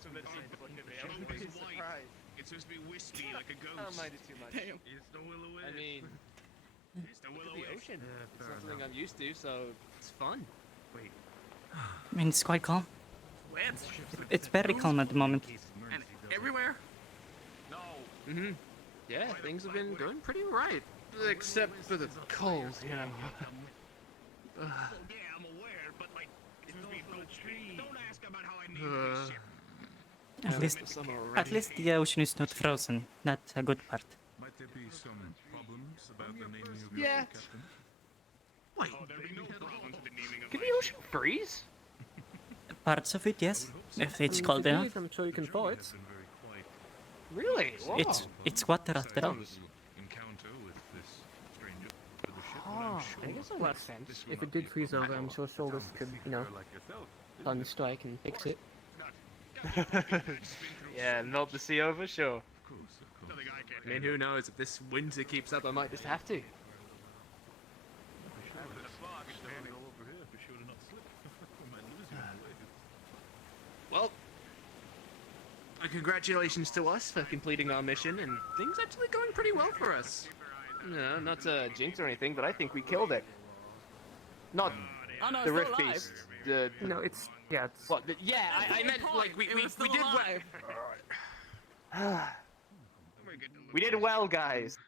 guys with the seats look at me. I'm pretty surprised. It's supposed to be wispy like a I don't ghost. mind it too much. Damn. It's the will-o-wisp. I mean, It's the look at the will-o-wisp. ocean. Yeah, It's fair not something enough. I'm used to, so it's fun. Wait. I mean, it's quite calm. Where? It's very calm at the moment. And everywhere? No. Mm-hmm. Yeah, things have been going pretty right. Except for the cold, you know. Yeah, I'm aware, but like, it's supposed to be no trees. Don't ask about how I named this ship. At least the ocean is not frozen. That's a good part. Might there be some problems about the naming of Yeah. your captain? Wait, there'll be no problems with the naming of Can my the ocean freeze? Parts of it, yes. If it's cold enough. I'm sure you can thaw it. Has been very quiet. Really? Wow. It's water after all. Encounter with this stranger for the ship, and Oh, I'm sure I guess that makes sense. this will If it not did be a freeze over, problem. I'm sure Solus could, you know, Like yourself, on strike and fix it. Yeah, melt the sea over, sure. of course, of course. Something I can't I mean, who knows? If this winter keeps up, I might just have to. Standing all over here, be sure to not slip. We might lose you on the way. Well, congratulations to us for completing our mission, and things actually going pretty well for us. No, not to jinx or anything, but I think we killed it. Not Oh no, the it's Rift still alive. Beast. The No, it's yeah. It's what? Yeah, I meant like we It was we still did well. alive. We did well, guys.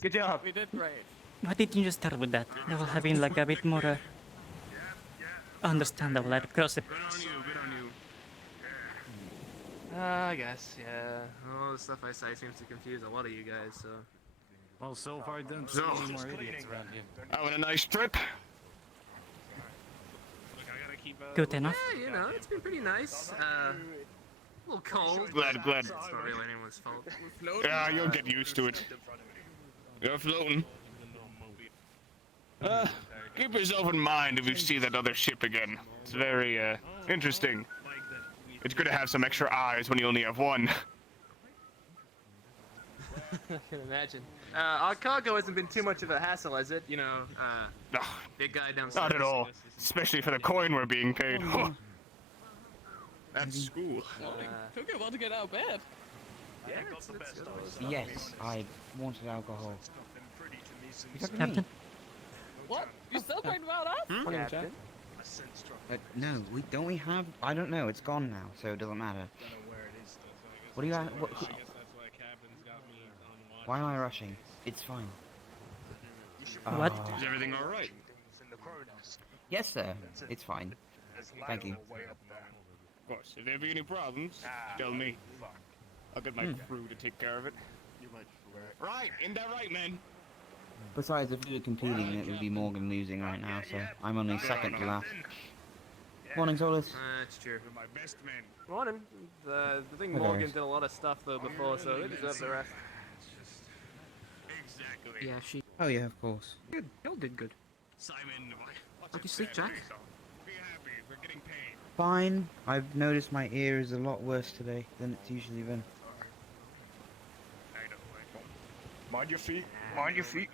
Good job. We did great. Why didn't you start with that? That will have been like a bit more understandable. I'd cross it. Good on you, good on you. I guess, yeah. All the stuff I say seems to confuse a lot of you guys, so. Well, so far I don't see any more idiots around here. Having a nice trip. Look, I gotta keep Good enough. Yeah, you know, it's been pretty nice. A little cold. Glad. It's not really anyone's fault. Yeah, you'll get used to it. You're floating. Keep yourself in mind if you see that other ship again. It's very, interesting. It's good to have some extra eyes when you only have one. I can imagine. Our cargo hasn't been too much of a hassle, has it? You know, Ugh, big guy downstairs. not at all. Especially for the coin we're being paid. That's school. Took you a while to get out of bed. Yeah, it's yes. I wanted alcohol. Captain? What? You celebrating about us? Morning, Jack. No, we have. I don't know. It's gone now, so it doesn't matter. What do you? Why am I rushing? It's fine. What? Is everything alright? Yes, sir. It's fine. Thank you. Of course, if there be any problems, tell me. I'll get my crew to take care of it. Right, ain't that right, man? Besides, if we were competing, it would be Morgan losing right now, so I'm only second to last. Morning, Solus. That's true. You're my best man. Morning. The thing Hello. Morgan did a lot of stuff though before, so they deserve the rest. Exactly. Yeah, she. Oh yeah, of course. Good. Y'all did good. Simon, How'd you sleep, Jack? be happy. We're getting paid. Fine. I've noticed my ear is a lot worse today than it's usually been. I know, right? Mind your feet. Mind your feet.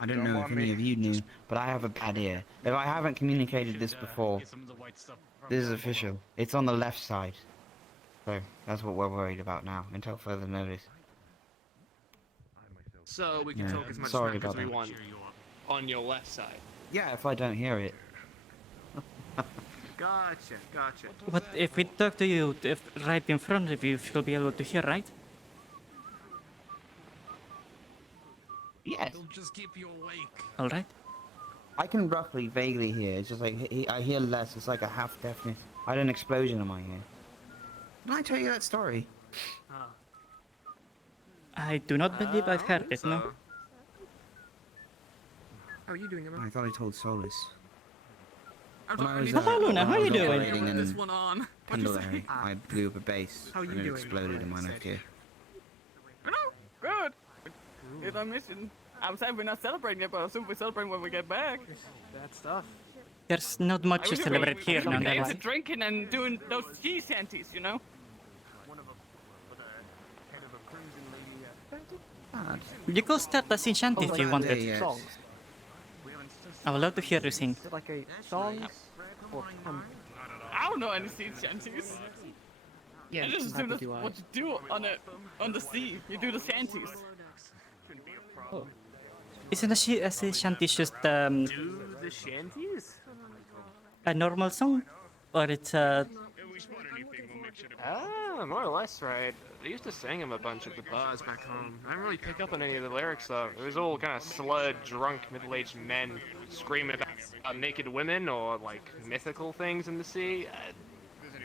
I don't know if any of you knew, but I have a bad ear. If I haven't communicated this before, Get some of the white stuff from this is official. It's on the left side. So that's what we're worried about now, until further notice. So we can Yeah, talk as much sorry smack as about we that. want on your left side. Yeah, if I don't hear it. Gotcha. But if we talk to you right in front of you, you'll be able to hear, right? Yes. It'll just keep you awake. Alright. I can roughly, vaguely hear. It's just like, I hear less. It's like a half deafness. I had an explosion in my ear. Didn't I tell you that story? I do not believe I've heard it, no. How are you doing, Emma? I thought I told Solus. I'm When I was, Hello, Luna, how when I you was doing? operating Put this in one on. What'd you say? Pendlebury, I blew up a base How you and it doing? exploded in my left ear. Hello. Good. It's our mission. I'm saying we're not celebrating it, but I assume we're celebrating when we get back. Bad stuff. There's not much to celebrate here, Some games nonetheless. and drinking and doing those sea shanties, you know? Bad. You could start a sea shanty if you wanted. Yes. I would love to hear you sing. Is it like a song? Or I don't know any sea shanties. yeah, I just do neither this, do I. what you do on the sea. You do the shanties. Oh, Isn't a sea shanty just Do the shanties? a normal song? Or it's a... If we spot anything, we'll make sure to. Ah, more or less right. They used to sing them a bunch at the bars back home. I didn't really pick up on any of the lyrics though. It was all kind of slud, drunk, middle-aged men screaming about naked women or like mythical things in the sea.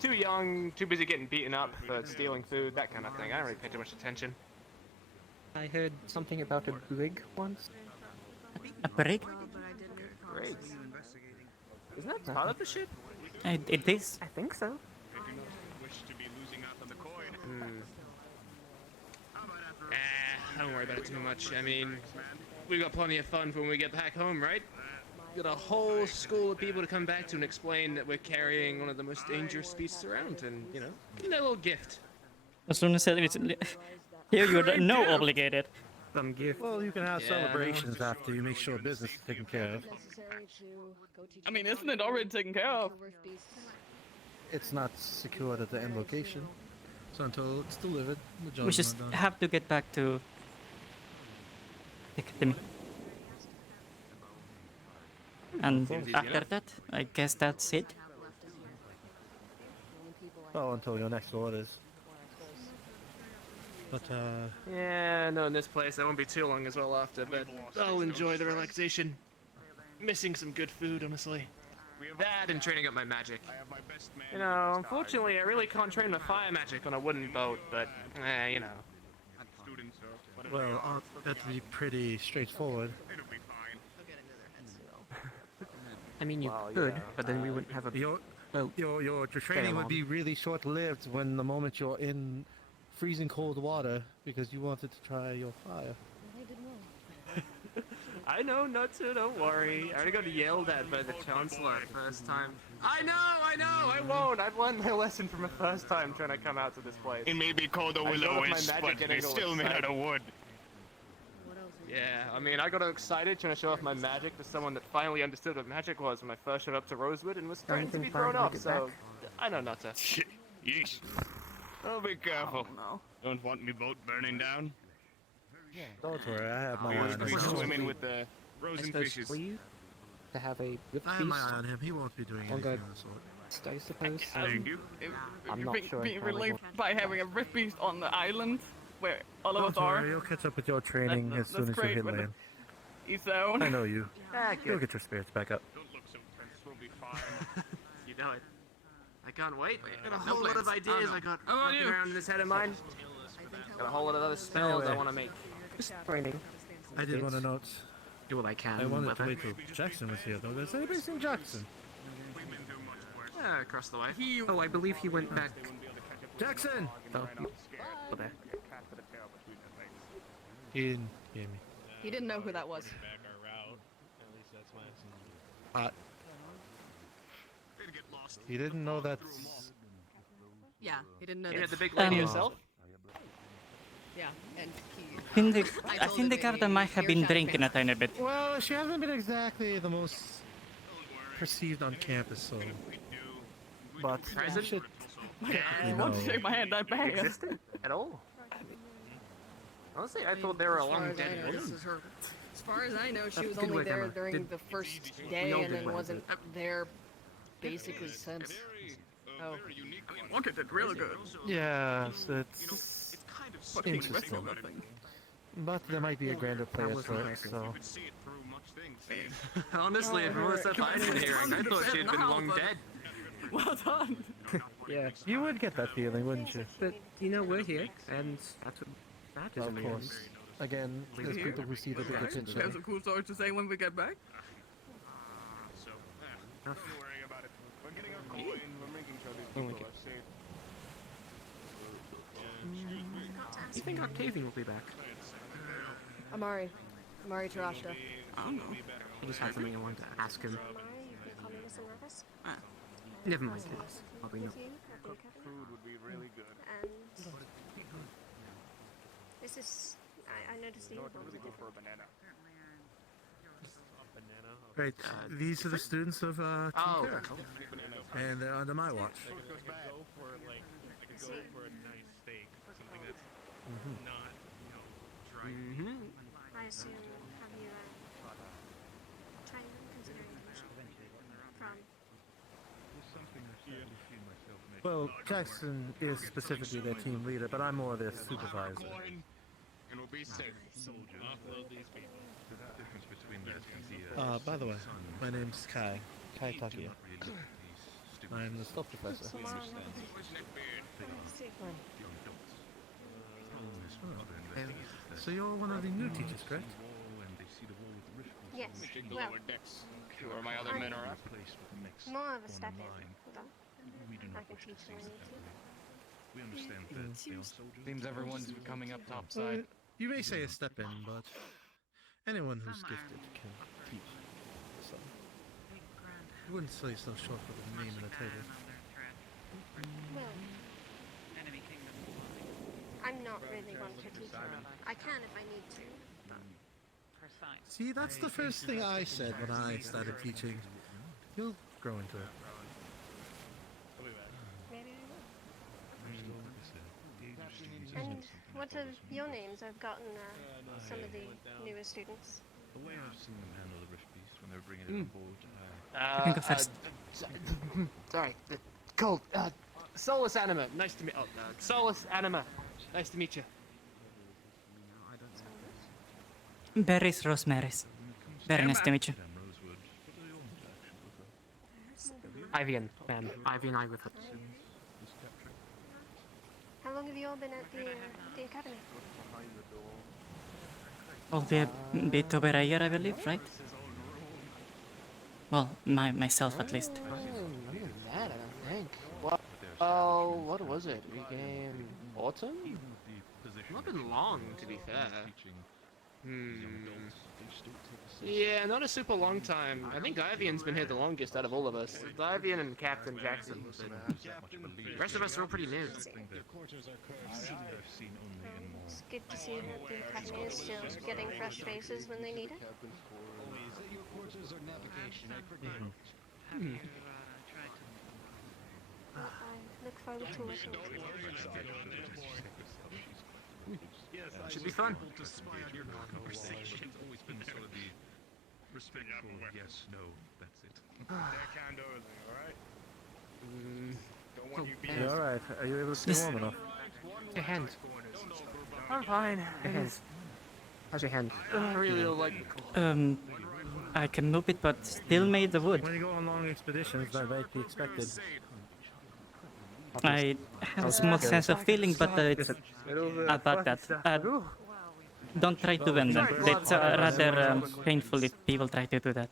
Too young, too busy getting beaten up for stealing food, that kind of thing. I don't really pay too much attention. I heard something about a brig once. a brig? Rigs. Isn't that part of the ship? It is. I think so. Wish to be losing out on the coin. Don't worry about it too much. I mean, we got plenty of fun when we get back home, right? Got a whole school of people to come back to and explain that we're carrying one of the most dangerous species around, and you know, give them a little gift. As soon as it's... Here you're no obligated. Some gift. Well, you can have Yeah. celebrations after you make sure business is taken care of. I mean, isn't it already taken care of? It's not secured at the end location. So until it's delivered, the job We is just not done. have to get back to the academy. And Seems easy after enough. that, I guess that's it. Oh, until your next orders. But, Yeah, no, in this place, I won't be too long as well after, but I'll enjoy the relaxation. Missing some good food, honestly. That and training up my magic. I have my best man. You know, unfortunately, I really can't train my fire magic on a wooden boat, but, you know. Students or whatever. well, that'd be pretty straightforward. It'll be fine. I mean, you Well, could, yeah. but then we wouldn't have a Your, boat. your training would be really short-lived when the moment you're in freezing cold water because you wanted to try your fire. I know not to, don't worry. I already got yelled at by the Chancellor first time. I know, I won't. I've learned my lesson from the first time trying to come out to this place. It may be called a I built willow up my wisp, magic but getting it's all still made out excited. of wood. Yeah, I mean, I got excited trying to show off my magic to someone that finally understood what magic was when I first showed up to Rosewood and was threatened to be Anything thrown fine, off, make it so back? I know not to. Yeesh. Oh, be careful. No. Don't want me boat burning down. Don't worry, I have my I eye want on to be him. swimming with the I frozen suppose fishes. for you to have a whip I have my feast, eye on him. He won't be doing I'll go- anything of the sort. I suppose. Thank you. I'm You not being, sure being entirely relieved what- by having a rip beast on the island where all of us Don't are. worry, you'll catch up with your training That- as soon that's as you great, hit but land. His own. I know you. Ah, You'll good. get your spirits back up. Don't look so tense. We'll be fine. You know it. I can't wait. I got a whole lot of ideas I got How about running you? around in this head of mine. Got a whole lot of other spells I Anyway. want to make. Just training. I did want to note. Do what I can. I wanted to whether- wait till Jackson was here, though. Has anybody seen Jackson? Across the way. Oh, I believe he went back. Jackson! Oh, over there. He didn't hear me. He didn't know who that was. He didn't know that. Yeah, he didn't know You that. had the big lady Um, herself? Yeah, and he. I think the captain might have been drinking a tiny bit. Well, she hasn't been exactly the most perceived on campus, so. But Present? shit, You want to shake my hand that bad. Existent at all? Honestly, I thought they were a As far long as I dead know, this woman. is her. As far as I know, she That's was good only work, there Emma. during Did- the first we day all and did then well, wasn't there basically since. Oh. Look at it, really good. yeah, so it's Fucking interesting. wrestle that thing. But there might be a grander player was to it, impressive. so. Could see it through much things. Honestly, Oh, from all the stuff I've been hearing, I thought she'd been long dead. Well done. Yeah, You would get that feeling, wouldn't you? but you know we're here, and that's what matters Of in the end. course. Again, there's Here. people who see the bigger Okay, we picture. have some cool stories to say when we get back. So, don't worry about it. We're getting our coin. We're making sure these people are safe. You think Octavian will be back? Amari Tarashta. I don't know. I just had something I wanted to ask him. Never mind, please. Probably not. Food would be really good. And this is, I noticed you Really go for a banana. Right, these are the students of Team Oh. Care, and they're under my watch. I could go for like a nice steak, something that's not, dry. I assume, have you tried considering from? Well, Jackson is specifically their team leader, but I'm more their supervisor. And we'll be safe. Offload these people. By the way, my name's Kai Takia. I'm the stuff professor. And so you're one of the new teachers, correct? Yes. Jiggle Well, our decks. Where my other men are at. more of a step in, but I can teach when I need to. Seems everyone's coming up Well, topside. you may say a step in, but anyone who's gifted can teach. So, I wouldn't sell yourself short with a name and a title. Well, I'm not really one for teaching. I can if I need to. See, that's the first thing I said when I started teaching. You'll grow into it. Maybe I will. And what are your names? I've gotten some of the newer students. The way I've seen them handle the Rift Beast when they were bringing it on board, You can go first. Sorry, cold. Solus Anima, nice to meet. Oh, Solus Anima, nice to meet you. Berries, Rosemary's. Very nice to meet you. Rosewood, what do they all want to actually look up? Ivian, man. Ivian, I with it. How long have you all been at the academy? Will be a bit over a year, I believe, right? Well, myself at least. Not even that, I don't think. Well, what was it? We came autumn? Not been long, to be fair. Yeah, not a super long time. I think Ivian's been here the longest out of all of us. Ivian and Captain Jackson. The rest of us are all pretty new. It's good to see that the academy is still getting fresh faces when they need it. I look forward to working with you. Should be fun. Conversation's always been sort of the respectful yes, no, that's it. Deckhand over there, alright? Don't want you You alright? Are you able to stay warm enough? Your hand. I'm fine. Your hand. How's your hand? I really don't like the cold. I can move it, but still made the wood. When you go on long expeditions, that might be expected. I have a small sense of feeling, but it's about that. Don't try to bend them. It's rather painful if people try to do that.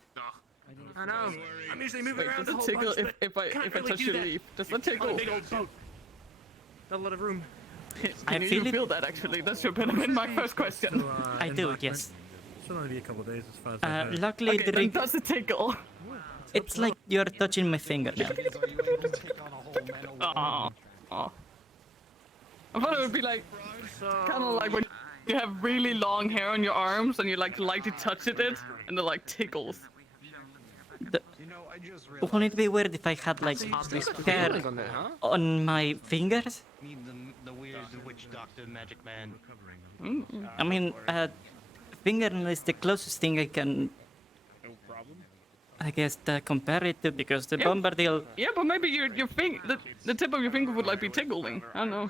I know. I'm usually moving around Does the it whole tickle bunch, if I touch your leaf? Does that tickle? big old boat. Not a lot of room. Can you feel that actually? That should have been my first question. I do, yes. Should only be a couple of days as far as I heard. Luckily, Okay, the then rig, does it tickle? it's like you're touching my finger now. Aww. I thought it would be like, kind of like when you have really long hair on your arms and you like lightly touch it and it like tickles. Wouldn't it be weird if I had like hair on my fingers? The weird witch doctor magic man. I mean, fingernail is the closest thing I can, I guess, compare it to, because the bombardil. Yeah, but maybe your finger, the tip of your finger would like be tickling. I don't know.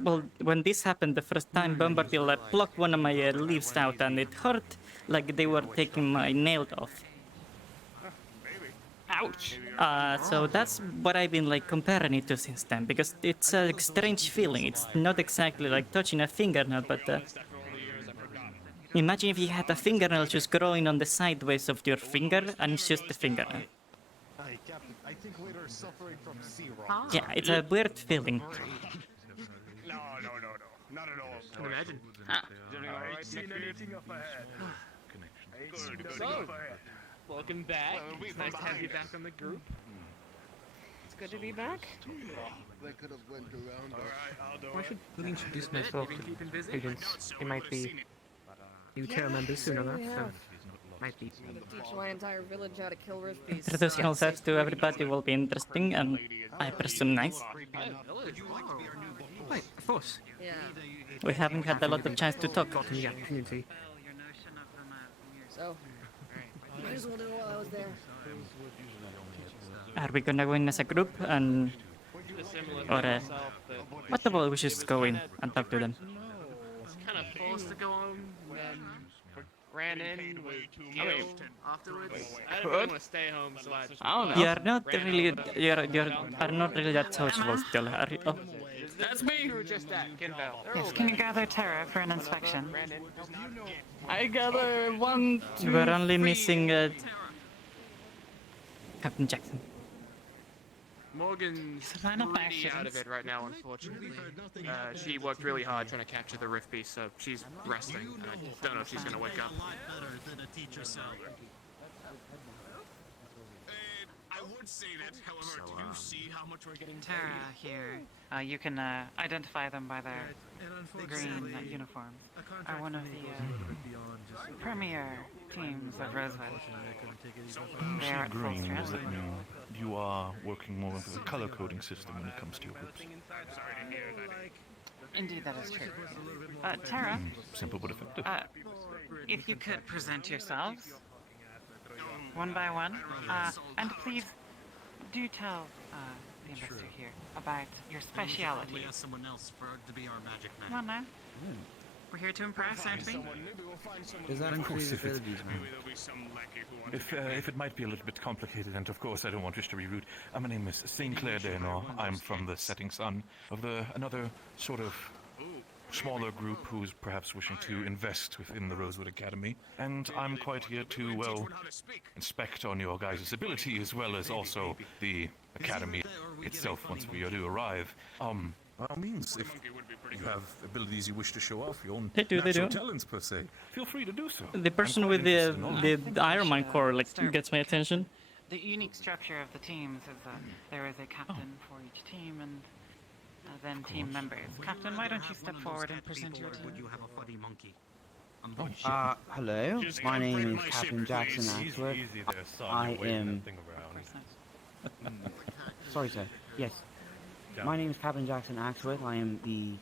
Well, when this happened the first time, bombardil plucked one of my leaves out, and it hurt like they were taking my nail off. Ouch. So that's what I've been like comparing it to since then, because it's a strange feeling. It's not exactly like touching a fingernail, but imagine if you had a fingernail just growing on the sideways of your finger, and it's just a fingernail. Hey, Captain, I think we're suffering from sea rot. Yeah, it's a weird feeling. No, not at all. I can imagine. I ain't seen anything up ahead. So, welcome back. It's nice to have you back on the group. It's good to be back. They could have went around. Alright, I'll do I it. should really introduce myself to Keeping busy? students. It might be new chair members soon enough. So. Might be. Teach my entire village how to kill rift beasts. Introducing ourselves to everybody will be interesting and I presume nice. Right, of course. Yeah. We haven't had a lot of chance to talk. Got in the opportunity. So, might as well do it while I was there. Are we gonna go in as a group and or what about we just go in and talk to them? Kind of forced to go home when we ran in with guilt afterwards. I didn't really want to stay home, so I don't know. You're not really are not really that sociable still, are you? Oh. That's me! Just that, Yes, can you gather Terra for an inspection? I gather 1, 2, We're only 3. missing Captain Jackson. Morgan's line up by pretty out of it right now, unfortunately. She worked really hard trying to capture the rift beast, so she's resting. I don't know if she's gonna wake up. I would say that, however, do you see how much we're getting Terra here. You can identify them by their green uniforms. Are one of the premier teams of Rosewood. They are at full Green, does strength. that mean you are working more with a color coding system when it comes to your groups? Indeed, that is true. Terra, Simple but effective. if you could present yourselves one by one, and please do tell the investor here about your speciality. We ask someone else to be our magic man. Come on now. We're here to impress, aren't we? Does that include abilities, man? If it might be a little bit complicated, and of course I don't want this to be rude, my name is St. Clair Danor. I'm from the Setting Sun of another sort of smaller group who's perhaps wishing to invest within the Rosewood Academy, and I'm quite here to, well, inspect on your guys' ability as well as also the Academy itself once we do arrive. By all means, if you have abilities you wish to show off, your own natural talents per se, feel free to do so. The person with the Iron Man core like gets my attention. The unique structure of the teams is that there is a captain for each team and then team members. Captain, why don't you step forward and present your team? Would you have a funny monkey? Hello. My name is Captain Jackson Axworth. I am. Sorry, sir. Yes. My name is Captain Jackson Axworth. I am the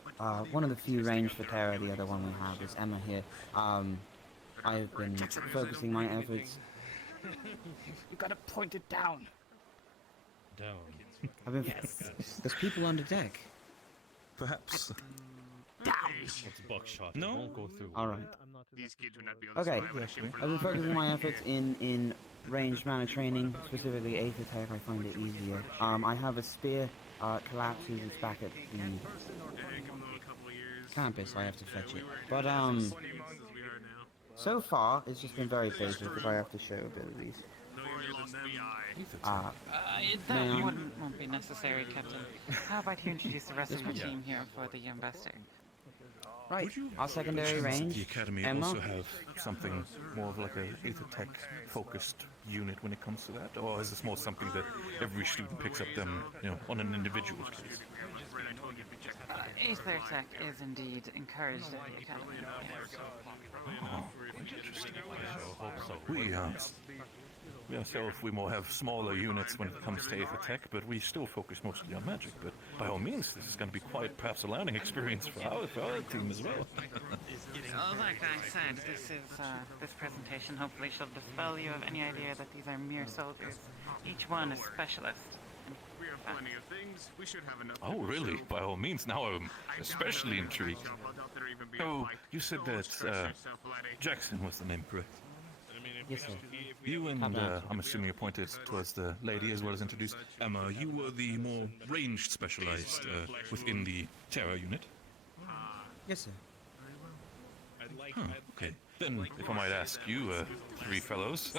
one of the few ranged for Terra. The other one we have is Emma here. I've been focusing my efforts. You gotta point it down. Down. I've been. There's people under deck. Perhaps. Down. It's buckshot. No. It won't go through. All right. These kids would not be on the Okay. survival ship for I've been focusing my efforts in ranged mana training, specifically Aether Attack. I find it easier. I have a spear. Collapses. It's back at the campus. I have to fetch it. But so far it's just been very basic. If I have to show abilities. That won't be necessary, Captain. How about you introduce the rest of the team here for the investor? Right. Our secondary range. The Academy Emma. also have something more of like a Aether Tech focused unit when it comes to that, or is this more something that every student picks up them, on an individual case? Aether Tech is indeed encouraged at the Academy. Oh, interesting. We ourselves, we more have smaller units when it comes to Aether Tech, but we still focus mostly on magic. But by all means, this is going to be quite perhaps a learning experience for our team as well. Like I said, this presentation hopefully shall dispel you of any idea that these are mere soldiers. Each one is specialist. We have plenty of things. We should have enough. Oh, really? By all means, now I'm especially intrigued. Oh, you said that Jackson was the name, correct? Yes, sir. You and I'm assuming you're pointed towards the lady as well as introduced Emma. You were the more ranged specialized within the Terra unit. Yes, sir. Huh, okay. Then, if I might ask you, three fellows,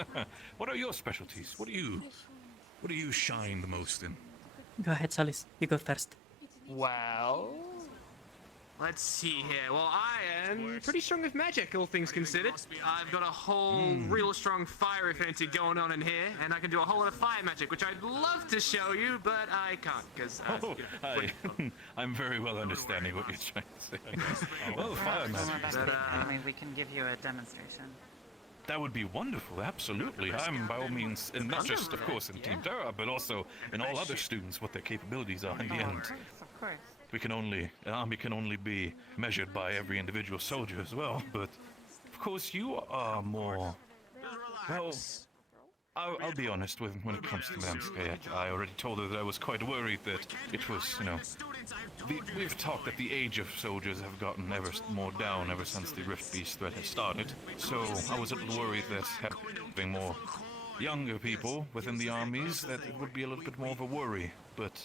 what are your specialties? What do you shine the most in? Go ahead, Solis. You go first. Well, let's see here. Well, I am pretty strong with magic, all things considered. I've got a whole real strong fire affinity going on in here, and I can do a whole lot of fire magic, which I'd love to show you, but I can't, because... I'm very well understanding what you're trying to say. Well, fire magic. We can give you a demonstration. That would be wonderful, absolutely. I'm by all means, and not just, of course, in Team Terra, but also in all other students, what their capabilities are in the end. Of course. An army can only be measured by every individual soldier as well, but of course you are more, well, I'll be honest with when it comes to Mamskayet. I already told her that I was quite worried that it was, you know, we've talked that the age of soldiers have gotten ever more down ever since the Rift Beast threat has started. So I was a little worried that having more younger people within the armies, that it would be a little bit more of a worry. But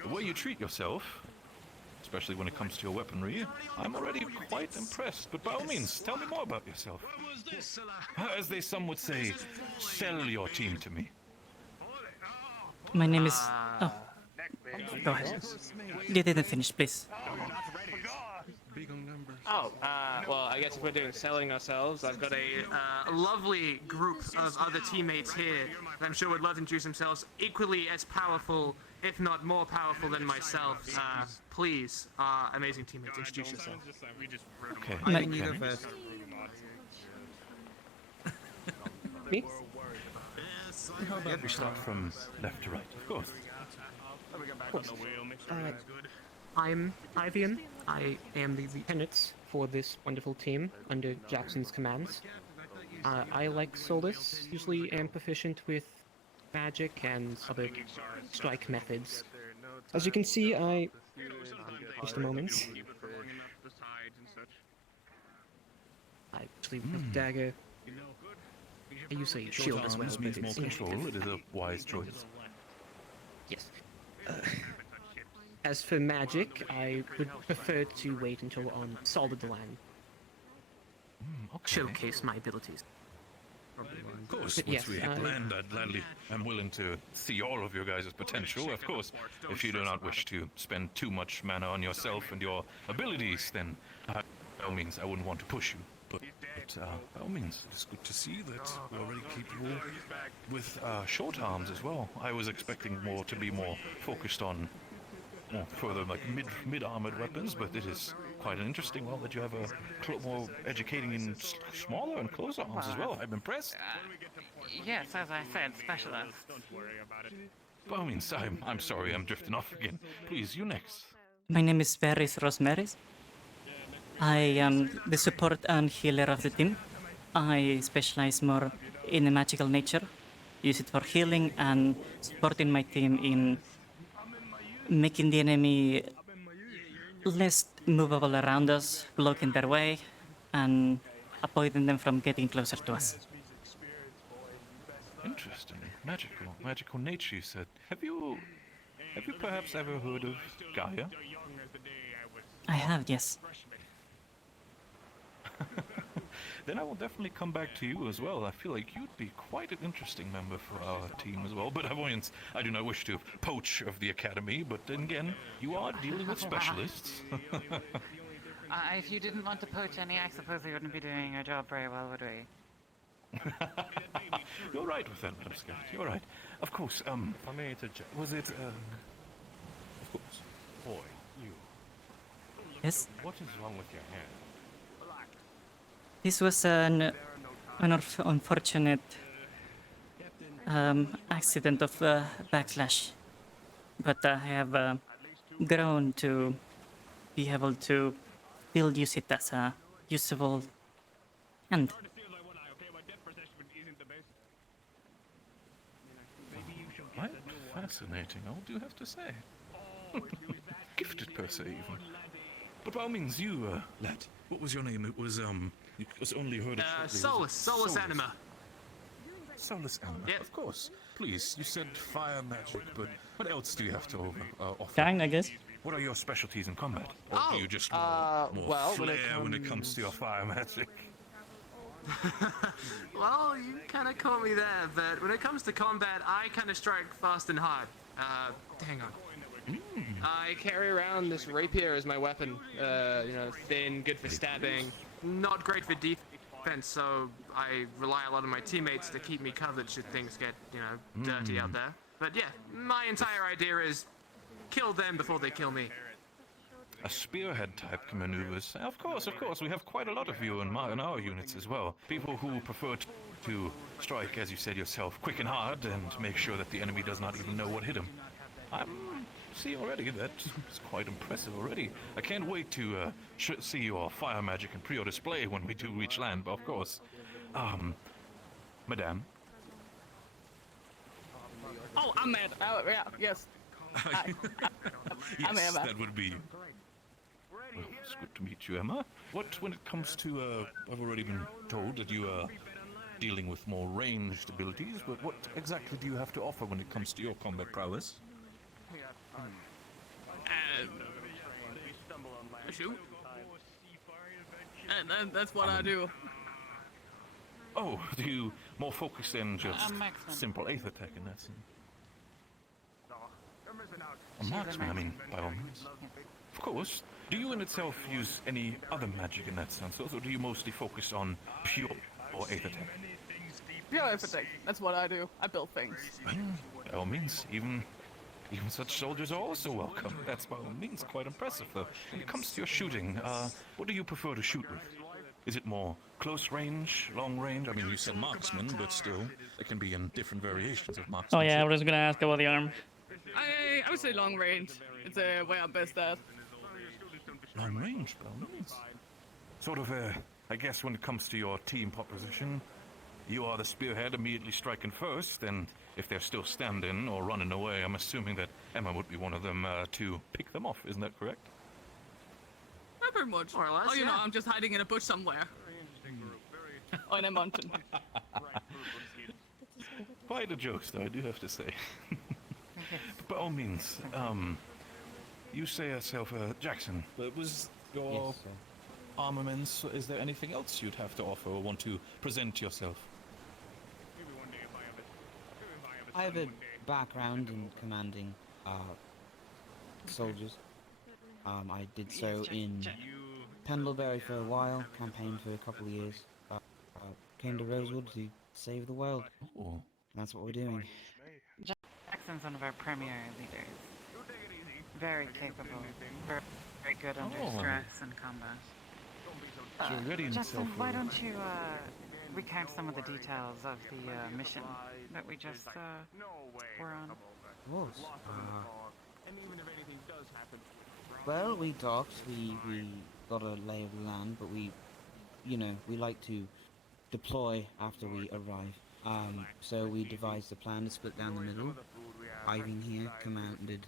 the way you treat yourself, especially when it comes to your weaponry, I'm already quite impressed. But by all means, tell me more about yourself. As some would say, sell your team to me. My name is... Oh. Go ahead. You didn't finish, please. Oh, well, I guess if we're doing selling ourselves, I've got a lovely group of other teammates here that I'm sure would love to introduce themselves, equally as powerful, if not more powerful than myself. Please, amazing teammates, introduce yourself. Okay. You go first. Me? How about we start from left to right, of course. I'm Ivian. I am the lieutenant for this wonderful team under Jackson's commands. I, like Solus, usually am proficient with magic and other strike methods. As you can see, just a moment. I actually with dagger. I use a shield as well, Means but more it's control. It is a wise choice. Yes. As for magic, I would prefer to wait until on solid land. Okay. Showcase my abilities. Of course, But once yes, we hit land, I'm willing to see all of your guys' potential. Of course, if you do not wish to spend too much mana on yourself and your abilities, then by all means, I wouldn't want to push you. But by all means, it's good to see that we're already capable with short arms as well. I was expecting to be more focused on further like mid-armored weapons, but it is quite an interesting one that you have a more educating in smaller and closer arms as well. I'm impressed. Yes, as I said, specialists. By all means, I'm sorry, I'm drifting off again. Please, you next. My name is Veris Rosmeris. I am the support and healer of the team. I specialize more in the magical nature. Use it for healing and supporting my team in making the enemy less movable around us, blocking their way, and avoiding them from getting closer to us. Interesting. Magical nature, you said. Have you perhaps ever heard of Gaia? I have, yes. Then I will definitely come back to you as well. I feel like you'd be quite an interesting member for our team as well. But I do not wish to poach of the academy, but then again, you are dealing with specialists. If you didn't want to poach any, I suppose we wouldn't be doing our job very well, would we? You're right with that, Madam Scout. You're right. Of course, was it, of course. Boy, you. Yes? What is wrong with your hand? This was an unfortunate accident of backslash, but I have grown to be able to still use it as a usable hand. Quite fascinating, I do have to say. Gifted per se, even. But by all means, you, lad, what was your name? It was only heard of Solus Anima. Solus Anima, Yep. of course. Please, you said fire magic, but what else do you have to offer? Kind, I guess. What are your specialties in combat? Or do you just well, flair when it comes to your fire magic? Well, you kind of caught me there, but when it comes to combat, I kind of strike fast and hard. Hang on. I carry around this rapier as my weapon. Thin, good for stabbing, not great for defense, so I rely a lot on my teammates to keep me covered should things get, dirty out there. But yeah, my entire idea is kill them before they kill me. spearhead type maneuvers. Of course, we have quite a lot of you in our units as well. People who prefer to strike, as you said yourself, quick and hard, and make sure that the enemy does not even know what hit him. See already, that's quite impressive already. I can't wait to see your fire magic and Prio display when we do reach land, of course. Madame. Oh, I'm mad. Yeah, yes. I'm Yes, Emma. that would be... Well, it's good to meet you, Emma. When it comes to, I've already been told that you are dealing with more ranged abilities, but what exactly do you have to offer when it comes to your combat prowess? Shoot. And that's what I do. Oh, do you more focus than just simple eighth attack in that sense? A marksman, I mean, by all means. Of course. Do you in itself use any other magic in that sense, or do you mostly focus on pure or eighth attack? Pure attack. That's what I do. I build things. By all means, even such soldiers are also welcome. That's by all means quite impressive, though. When it comes to your shooting, what do you prefer to shoot with? Is it more close range, long range? I mean, you said marksman, but still, there can be in different variations of marksman. Oh yeah, I was gonna ask about the arm. I would say long range. It's where I'm best at. Long range, by all means. Sort of, I guess when it comes to your team proposition, you are the spearhead immediately striking first, and if they're still standing or running away, I'm assuming that Emma would be one of them to pick them off. Isn't that correct? Not very much. More or less, Oh, you know, yeah. I'm just hiding in a bush somewhere. On a mountain. Quite a joke, though, I do have to say. But by all means, you say yourself, Jackson. Was your armaments, is there anything else you'd have to offer or want to present yourself? I have a background in commanding soldiers. I did so in Pendlebury for a while, campaigned for a couple of years. Came to Rosewood to save the world. Oh. That's what we're doing. Jackson's one of our premier leaders. Very capable, very, very good under stress and combat. You're ready in Justin, itself, why don't you recount some of the details of the mission that we just were on? Of course. Well, we docked, we got a lay of the land, but we like to deploy after we arrive. So we devised a plan to split down the middle. Ivan here commanded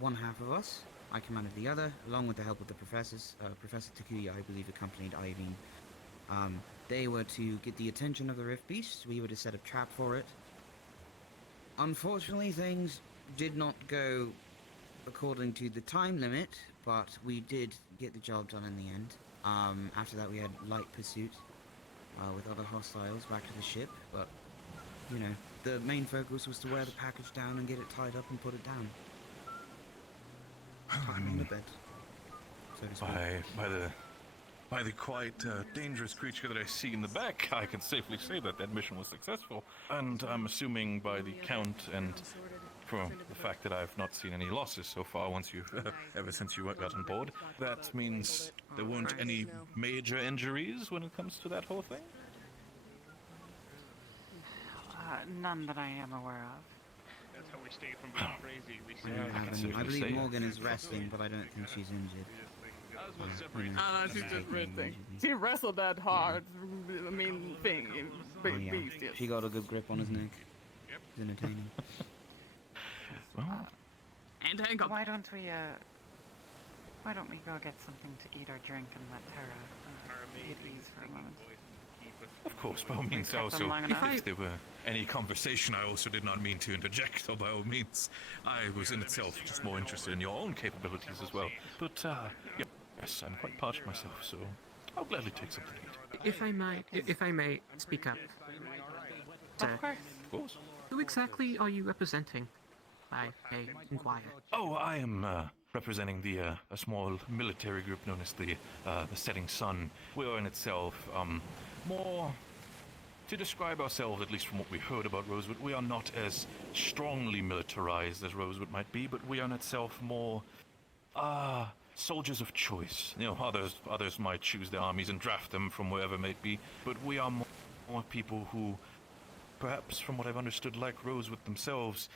one half of us. I commanded the other, along with the help of the professors. Professor Takuya, I believe, accompanied Ivan. They were to get the attention of the Rift Beast. We were to set a trap for it. Unfortunately, things did not go according to the time limit, but we did get the job done in the end. After that, we had light pursuit with other hostiles back to the ship, but, you know, the main focus was to wear the package down and get it tied up and put it down. I mean, on the bed, so to speak. By the quite dangerous creature that I see in the back, I can safely say that that mission was successful. And I'm assuming by the count and from the fact that I've not seen any losses so far ever since you got on board, that means there weren't any major injuries when it comes to that whole thing? None that I am aware of. That's how we stay from being crazy. I believe Morgan is resting, but I don't think she's injured. No, she's just resting. She wrestled that hard. I mean, big beast. Yes. She got a good grip on his neck. It's entertaining. And hang up. Why don't we go get something to eat or drink and let Tara be at ease for a moment? Of course, by all means. Also, if there were any conversation, I also did not mean to interject, so by all means, I was in itself just more interested in your own capabilities as well. But, yes, I'm quite parched myself, so I'll gladly take something to eat. If I may speak up. Of course. Of course. Who exactly are you representing? I inquire. Oh, I am representing a small military group known as the Setting Sun. We are in itself more to describe ourselves, at least from what we heard about Rosewood. We are not as strongly militarized as Rosewood might be, but we are in itself more soldiers of choice. You know, others might choose their armies and draft them from wherever it may be, but we are more people who, perhaps from what I've understood, like Rosewood themselves,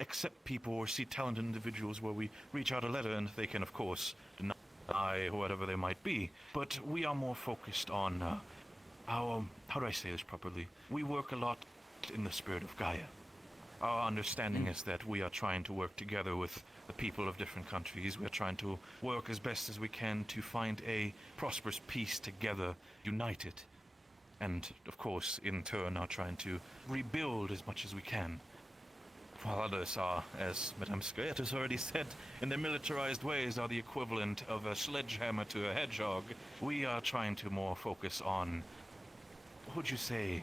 accept people or see talented individuals where we reach out a letter and they can, of course, deny or whatever they might be. But we are more focused on how do I say this properly? We work a lot in the spirit of Gaia. Our understanding is that we are trying to work together with the people of different countries. We're trying to work as best as we can to find a prosperous peace together, united. And, of course, in turn are trying to rebuild as much as we can. While others are, as Madame Scaet has already said, in their militarized ways are the equivalent of a sledgehammer to a hedgehog, we are trying to more focus on, what would you say,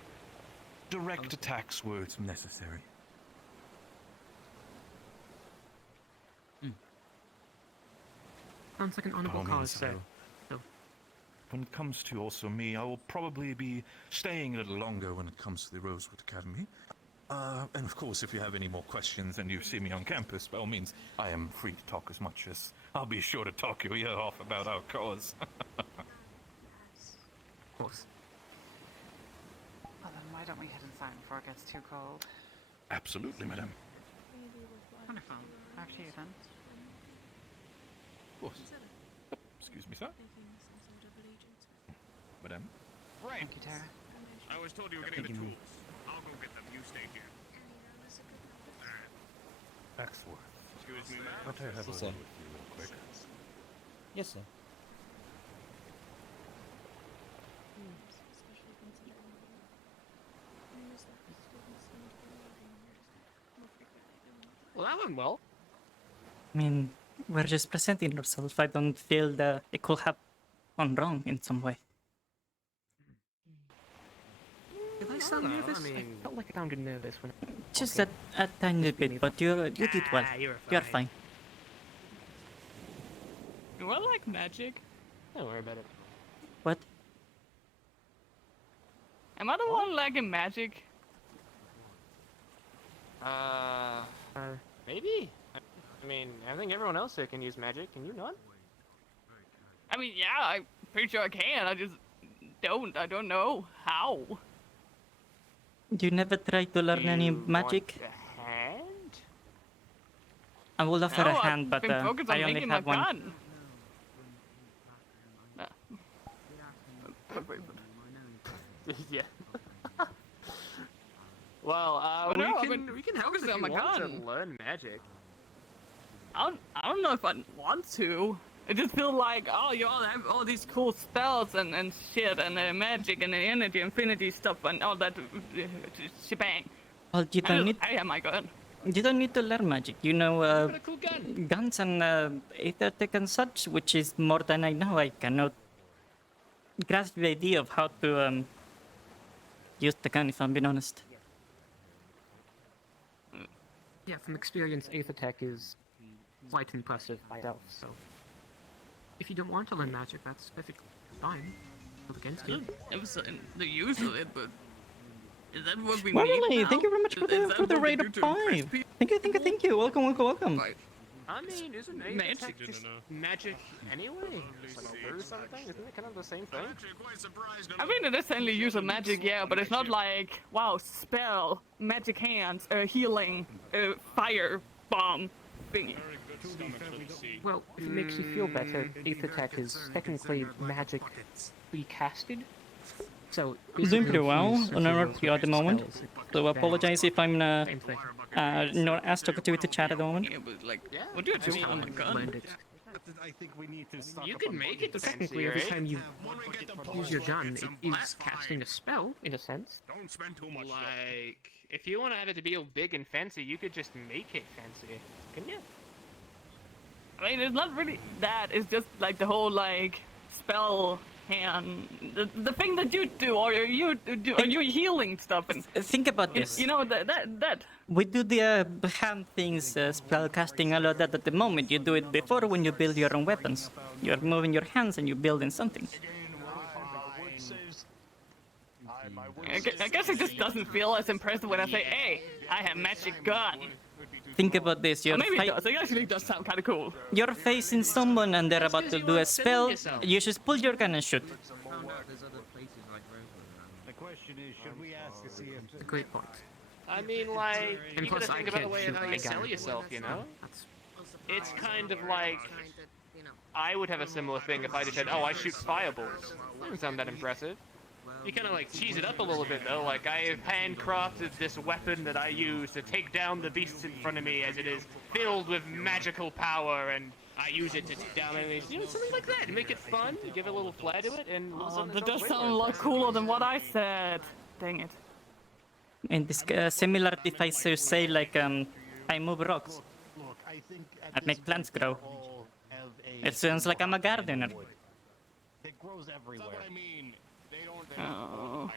direct attacks where it's necessary. Sounds like an honorable cause, sir. When it comes to also me, I will probably be staying a little longer when it comes to the Rosewood Academy. And of course, if you have any more questions and you see me on campus, by all means, I am free to talk as much as I'll be sure to talk your ear off about our cause. Of course. Well, then why don't we head inside before it gets too cold? Absolutely, madam. Wonderful. Back to you then. Of course. Excuse me, sir. Madam. Right. Thank you, Tara. I was told you were getting the tools. I'll go get them. You stay here. Axworth. Excuse me, ma'am. Might I have a Yes, sir. word with you real quick? Yes, sir. Well, that went well. I mean, we're just presenting ourselves. I don't feel that it could have gone wrong in some way. Did I sound nervous? I felt like I sounded nervous when. Just a tiny bit, but you did well. You're fine. Do I like magic? Don't worry about it. What? Am I the one liking magic? Maybe. I mean, I think everyone else here can use magic. Can you not? I mean, yeah, I'm pretty sure I can. I just don't. I don't know how. You never tried to learn any You magic? want a hand? I will offer No, a hand, I've but been focused on I only making have my one. gun. Yeah. Well, no, we can help focus if on you my want gun. to learn magic. I don't know if I want to. I just feel like, oh, you all have all these cool spells and shit and magic and energy, infinity stuff and all that shebang. Well, you don't need. I have my gun. You don't need to learn magic. You know, Got a cool gun. guns and ether tech and such, which is more than I know. I cannot grasp the idea of how to use the gun, if I'm being honest. Yeah, from experience, Aethertech is quite impressive by itself, so... If you don't want to learn magic, that's perfectly fine. Not against it. Emphasize the use of it, but is that what we Lovely, need now? thank you very much for the rate of 5. Thank you. Welcome. I mean, isn't Magic? just magic anyway? Like through something? Isn't it kind of the same thing? I mean, it is certainly use of magic, yeah, but it's not like, wow, spell, magic hands, healing, fire, bomb, thingy. Well, if it makes you feel better, Aethertech is technically magic recasted. So, Doing pretty well on our RP RPO at the moment. So apologize if I'm not as talkative with the chat at the moment. Yeah, but like, what do you do? Oh my god. I think we need to stop. You can make it. Technically, every time you use your gun, it is casting a spell, in a sense. Don't spend too much. Like, if you want to have it to be all big and fancy, you could just make it fancy, couldn't you? I mean, it's not really that. It's just like the whole like spell hand, the thing that you do, or you do, or you healing stuff. And think about this. You know that. We do the hand things, spell casting, all of that at the moment. You do it before when you build your own weapons. You're moving your hands and you're building something. I guess it just doesn't feel as impressive when I say, "Hey, I have magic gun." think about this. Or maybe it does. It actually does sound kind of cool. You're facing someone and they're about to do a spell. You just pull your gun and shoot. The question is, should we ask to see if... A great point. I mean, like, And you gotta plus I think about the can't way shoot how a you gun. sell yourself, you know? That's It's kind of like... I would have a similar thing if I just said, oh, I shoot fireballs. Doesn't sound that impressive. You kind of like cheese it up a little bit though, like I have handcrafted this weapon that I use to take down the beasts in front of me as it is filled with magical power, and I use it to take down enemies. You know, something like that. Make it fun, give a little flair to it, and... That does sound a lot cooler than what I said. Dang it. And this similar if I say like I move rocks. I make plants grow. It sounds like I'm a gardener. It grows everywhere. Oh.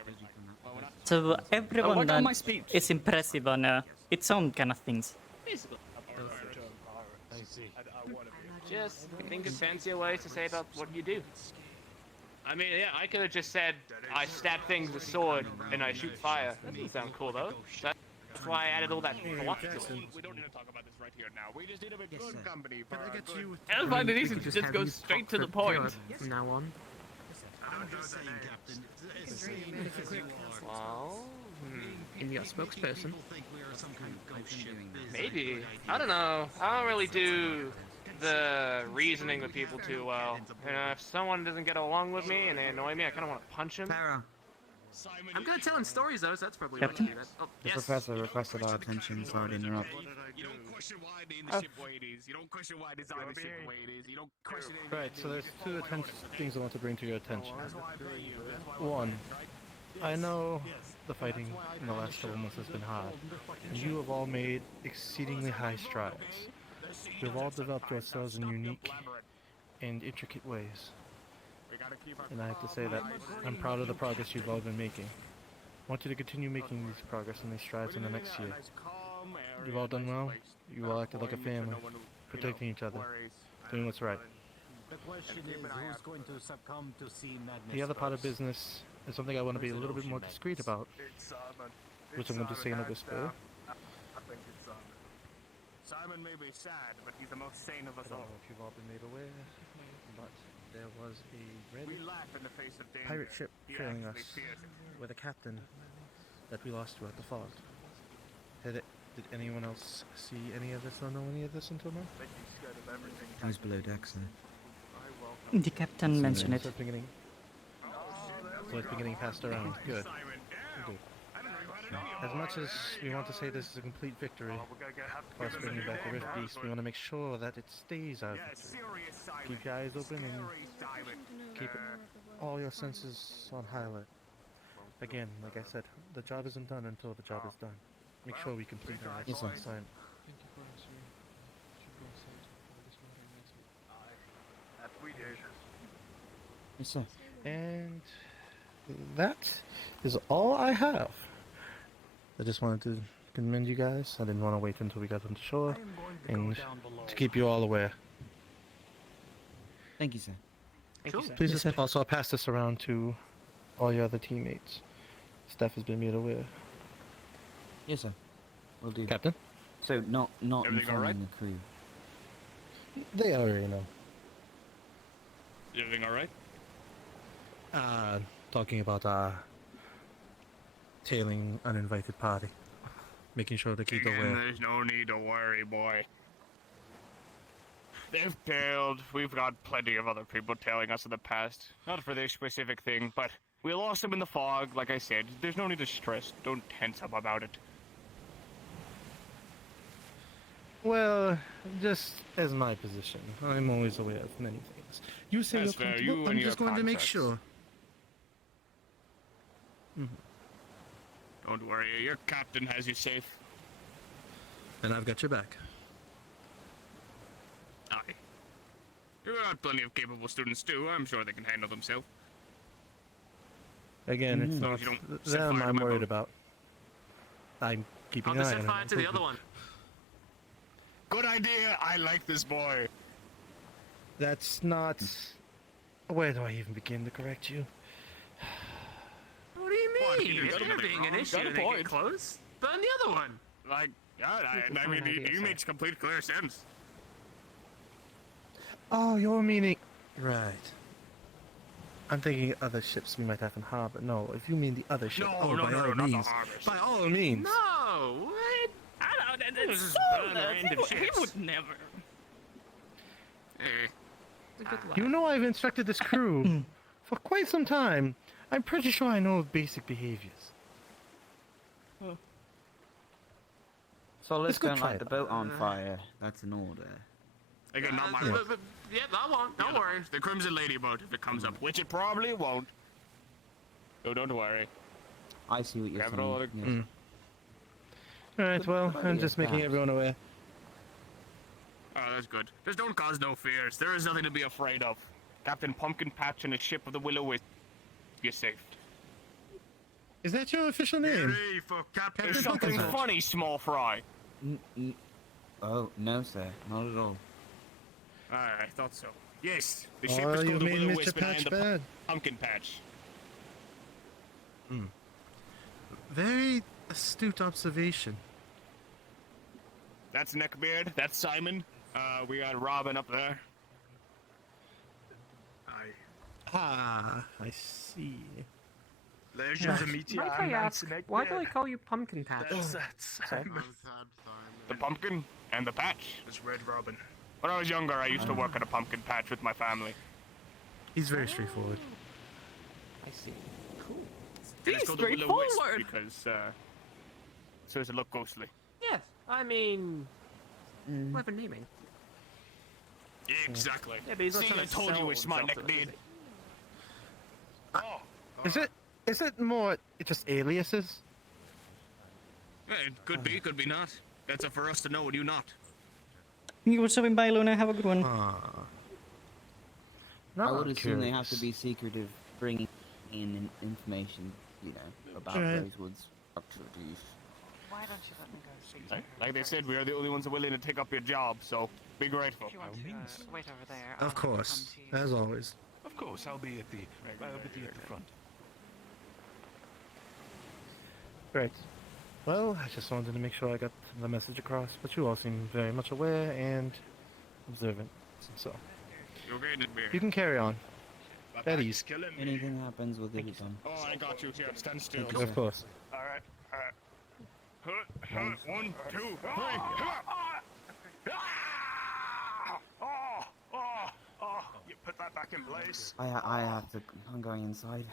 So everyone on my done speech. is impressive on its own kind of things. I see. Just think of fancier ways to say about what you do. I mean, yeah, I could have just said, I stab things with a sword and I shoot fire. That doesn't sound cool though. That's why I added all that fluff to it. We don't need to talk about this right here now. We just need a bit good company. Can I get you with... I find it easy You to could just have go you straight to talk the for point. Garrett From now on. I'm just saying, Captain. Well, And you're a spokesperson. maybe. I don't know. I don't really do the reasoning with people too well. You know, if someone doesn't get along with me and they annoy me, I kind of want to punch them. I'm good at telling stories though, so that's probably Captain? why I do that. Oh, The yes. professor requested our attention, sorry to interrupt. You don't question why they name the ship the way it is. You don't question why they design the ship the way it is. You don't question it. Right, so there's two things I want to bring to your attention. One, I know the fighting in the last couple months has been hard, and you have all made exceedingly high strides. You've all developed yourselves in unique and intricate ways. And I have to say that I'm proud of the progress you've all been making. I want you to continue making these progress and these strides in the next year. You've all done well. You all acted like a family, protecting each other, doing what's right. The question is, who's going to succumb to sea madness? The other part of business is something I want to be a little bit more discreet about, which I'm going to say in a whisper. Simon may be sad, but he's the most sane of I us don't all. know if you've all been made aware, but there was a red We laugh in the face of danger. pirate ship He trailing us actually fears it. with a captain that we lost throughout the fog. Did anyone else see any of this or know any of this until now? I was below deck, so... The captain mentioned it. So it's beginning. So it's beginning passed around. Good. Good. As much as we want to say this is a complete victory for us bringing back the Rift Beast, we want to make sure that it stays our victory. Keep your eyes open and keep all your senses on high alert. Again, like I said, the job isn't done until the job is done. Make sure we complete the Yes, sir. assignment. Yes, sir. And that is all I have. I just wanted to commend you guys. I didn't want to wait until we got onto shore, and to keep you all aware. Thank you, sir. Please just also pass this around to all your other teammates. Steph has been made aware. Yes, sir. We'll do. Captain? So, not Everything all right? informing the crew. They already know. Everything all right? Talking about tailing uninvited party. Making sure to keep aware. There's no need to worry, boy. They've tailed. We've got plenty of other people tailing us in the past. Not for this specific thing, but we lost them in the fog, like I said. There's no need to stress. Don't tense up about it. Well, just as my position, I'm always aware of many things. You say That's you're fair. comfortable, You I'm and just your going to make contracts. sure. Don't worry, your captain has you safe. And I've got your back. Aye. You've got plenty of capable students too. I'm sure they can handle themselves. Again, it's As long not as you don't set them fire to I'm my worried boat. about. I'm keeping I'll an just eye set on fire it. to the other one. Good idea. I like this boy. That's not... Where do I even begin to correct you? What do you mean? you It's got never a being an point. issue Got a to get point. close. Burn the other one. Like, Yeah, I mean, it makes complete clear sense. Oh, you're meaning... Right. I'm thinking other ships we might have in harbor. No, if you mean the other ship, No, oh, no, by no, all not the means. harbor ship. By all means. No, what? I don't. This It's is Solus. random He shits. would never. You know I've instructed this crew for quite some time. I'm pretty sure I know basic behaviors. So let's Let's go don't try light it. the boat on fire. That's an order. Again, not my Yeah. boat. Yeah, that won't. Don't worry. The Crimson Lady boat if it comes up, which it probably won't. So don't worry. I see what you're Have it all saying. under- Yes. Alright, well, I'm just making everyone aware. Oh, that's good. Just don't cause no fears. There is nothing to be afraid of. Captain Pumpkin Patch and a ship of the Will-O-Wisp. You're safe. Is that your official name? There's something funny, small fry. Oh, no, sir. Not at all. I thought so. Yes, the ship Oh, is you called the made Will-O-Wisp Mr. and I am Patch the bad. Pumpkin Patch. Very astute observation. That's Neckbeard. That's Simon. We got Robin up there. Ah, I see. Pleasure to meet you. Might I ask, why do I call you Pumpkin Patch? Sorry. The pumpkin and the patch. It's Red Robin. When I was younger, I used to work at a pumpkin patch with my family. He's very straightforward. I see. Cool. And it's called the Will-O-Wisp because so does it look ghostly. Yes, I mean, clever naming. Yeah, exactly. Yeah, but he's not See, trying I to told you sell we're smart, himself to us, Neckbeard. Is it more just aliases? It could be not. That's up for us to know, and you not. You were showing by Luna. Have a good one. I would assume they have to be secretive, bringing in information, you know, about Right. Rosewood's structure at least. Why don't you let me go speak to her? Like they said, we are the only ones willing to take up your job, so be grateful. If you want to wait over there, Of course, as always. Of course, I'll be at the front. Great. Well, I just wanted to make sure I got the message across, but you all seem very much aware and observant, so You're getting it, Beard. you can carry on. At ease. Anything happens, we'll get it done. Oh, I got you here. Stand still. Thank you, Of course. Alright. 1, 2, 3. You put that back in place. I have to. I'm going inside.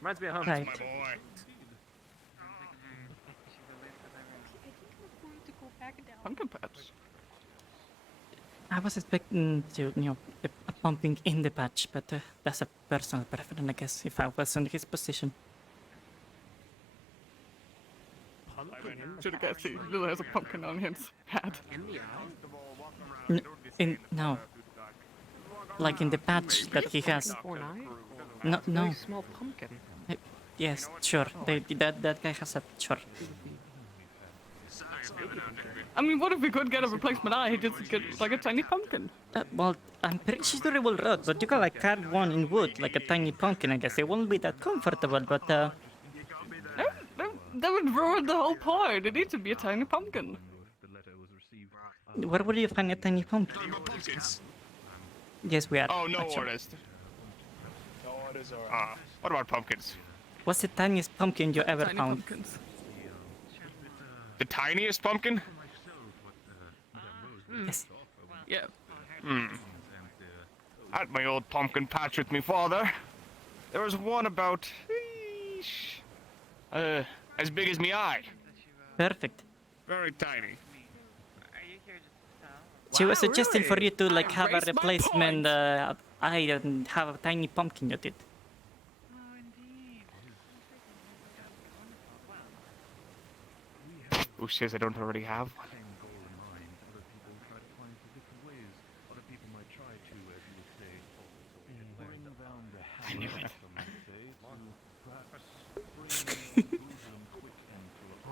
Reminds me of home. Right. My boy. Pumpkin patch. I was expecting to, a pumping in the patch, but that's a personal preference, I guess, if I was in his position. Should have guessed he really has a pumpkin on his hat. No. Like in the patch that he has. No, no. Very small pumpkin. Yes, sure. That guy has a sure. I mean, what if we could get a replacement eye? He just get like a tiny pumpkin. Well, I'm pretty sure it will rot, but you can like carve one in wood, like a tiny pumpkin. I guess it won't be that comfortable, but That would ruin the whole part. It needs to be a tiny pumpkin. where would you find a tiny pumpkin? Yes, we are. Oh, no actually. artist. What about pumpkins? What's the tiniest pumpkin you ever Tiny found? pumpkins. The tiniest pumpkin? Yes. Yeah. At my old pumpkin patch with me father, there was one about as big as me eye. Perfect. Very tiny. She was Wow, suggesting for really? you to like have a Raise my replacement eye and have a tiny pumpkin you did. Who says I don't already have one? I knew it.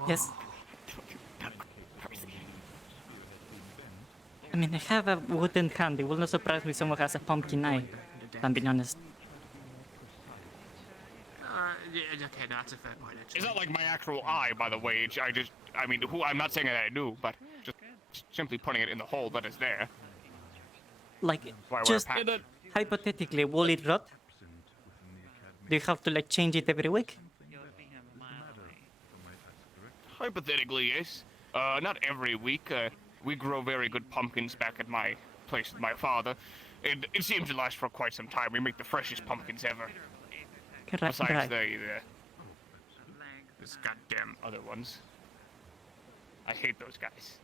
Yes. I mean, I have a wooden hand. It will not surprise me if someone has a pumpkin eye, if I'm being honest. Yeah, Okay, no, that's a fair point, actually. It's not like my actual eye, by the way. I'm not saying that I do, but just simply putting it in the hole that is there. Like, Why wear a just patch. hypothetically, will it rot? Do you have to like change it every week? Hypothetically, yes. Not every week. We grow very good pumpkins back at my place with my father. It seems to last for quite some time. We make the freshest pumpkins ever. Correct. Besides those goddamn other ones. I hate those guys.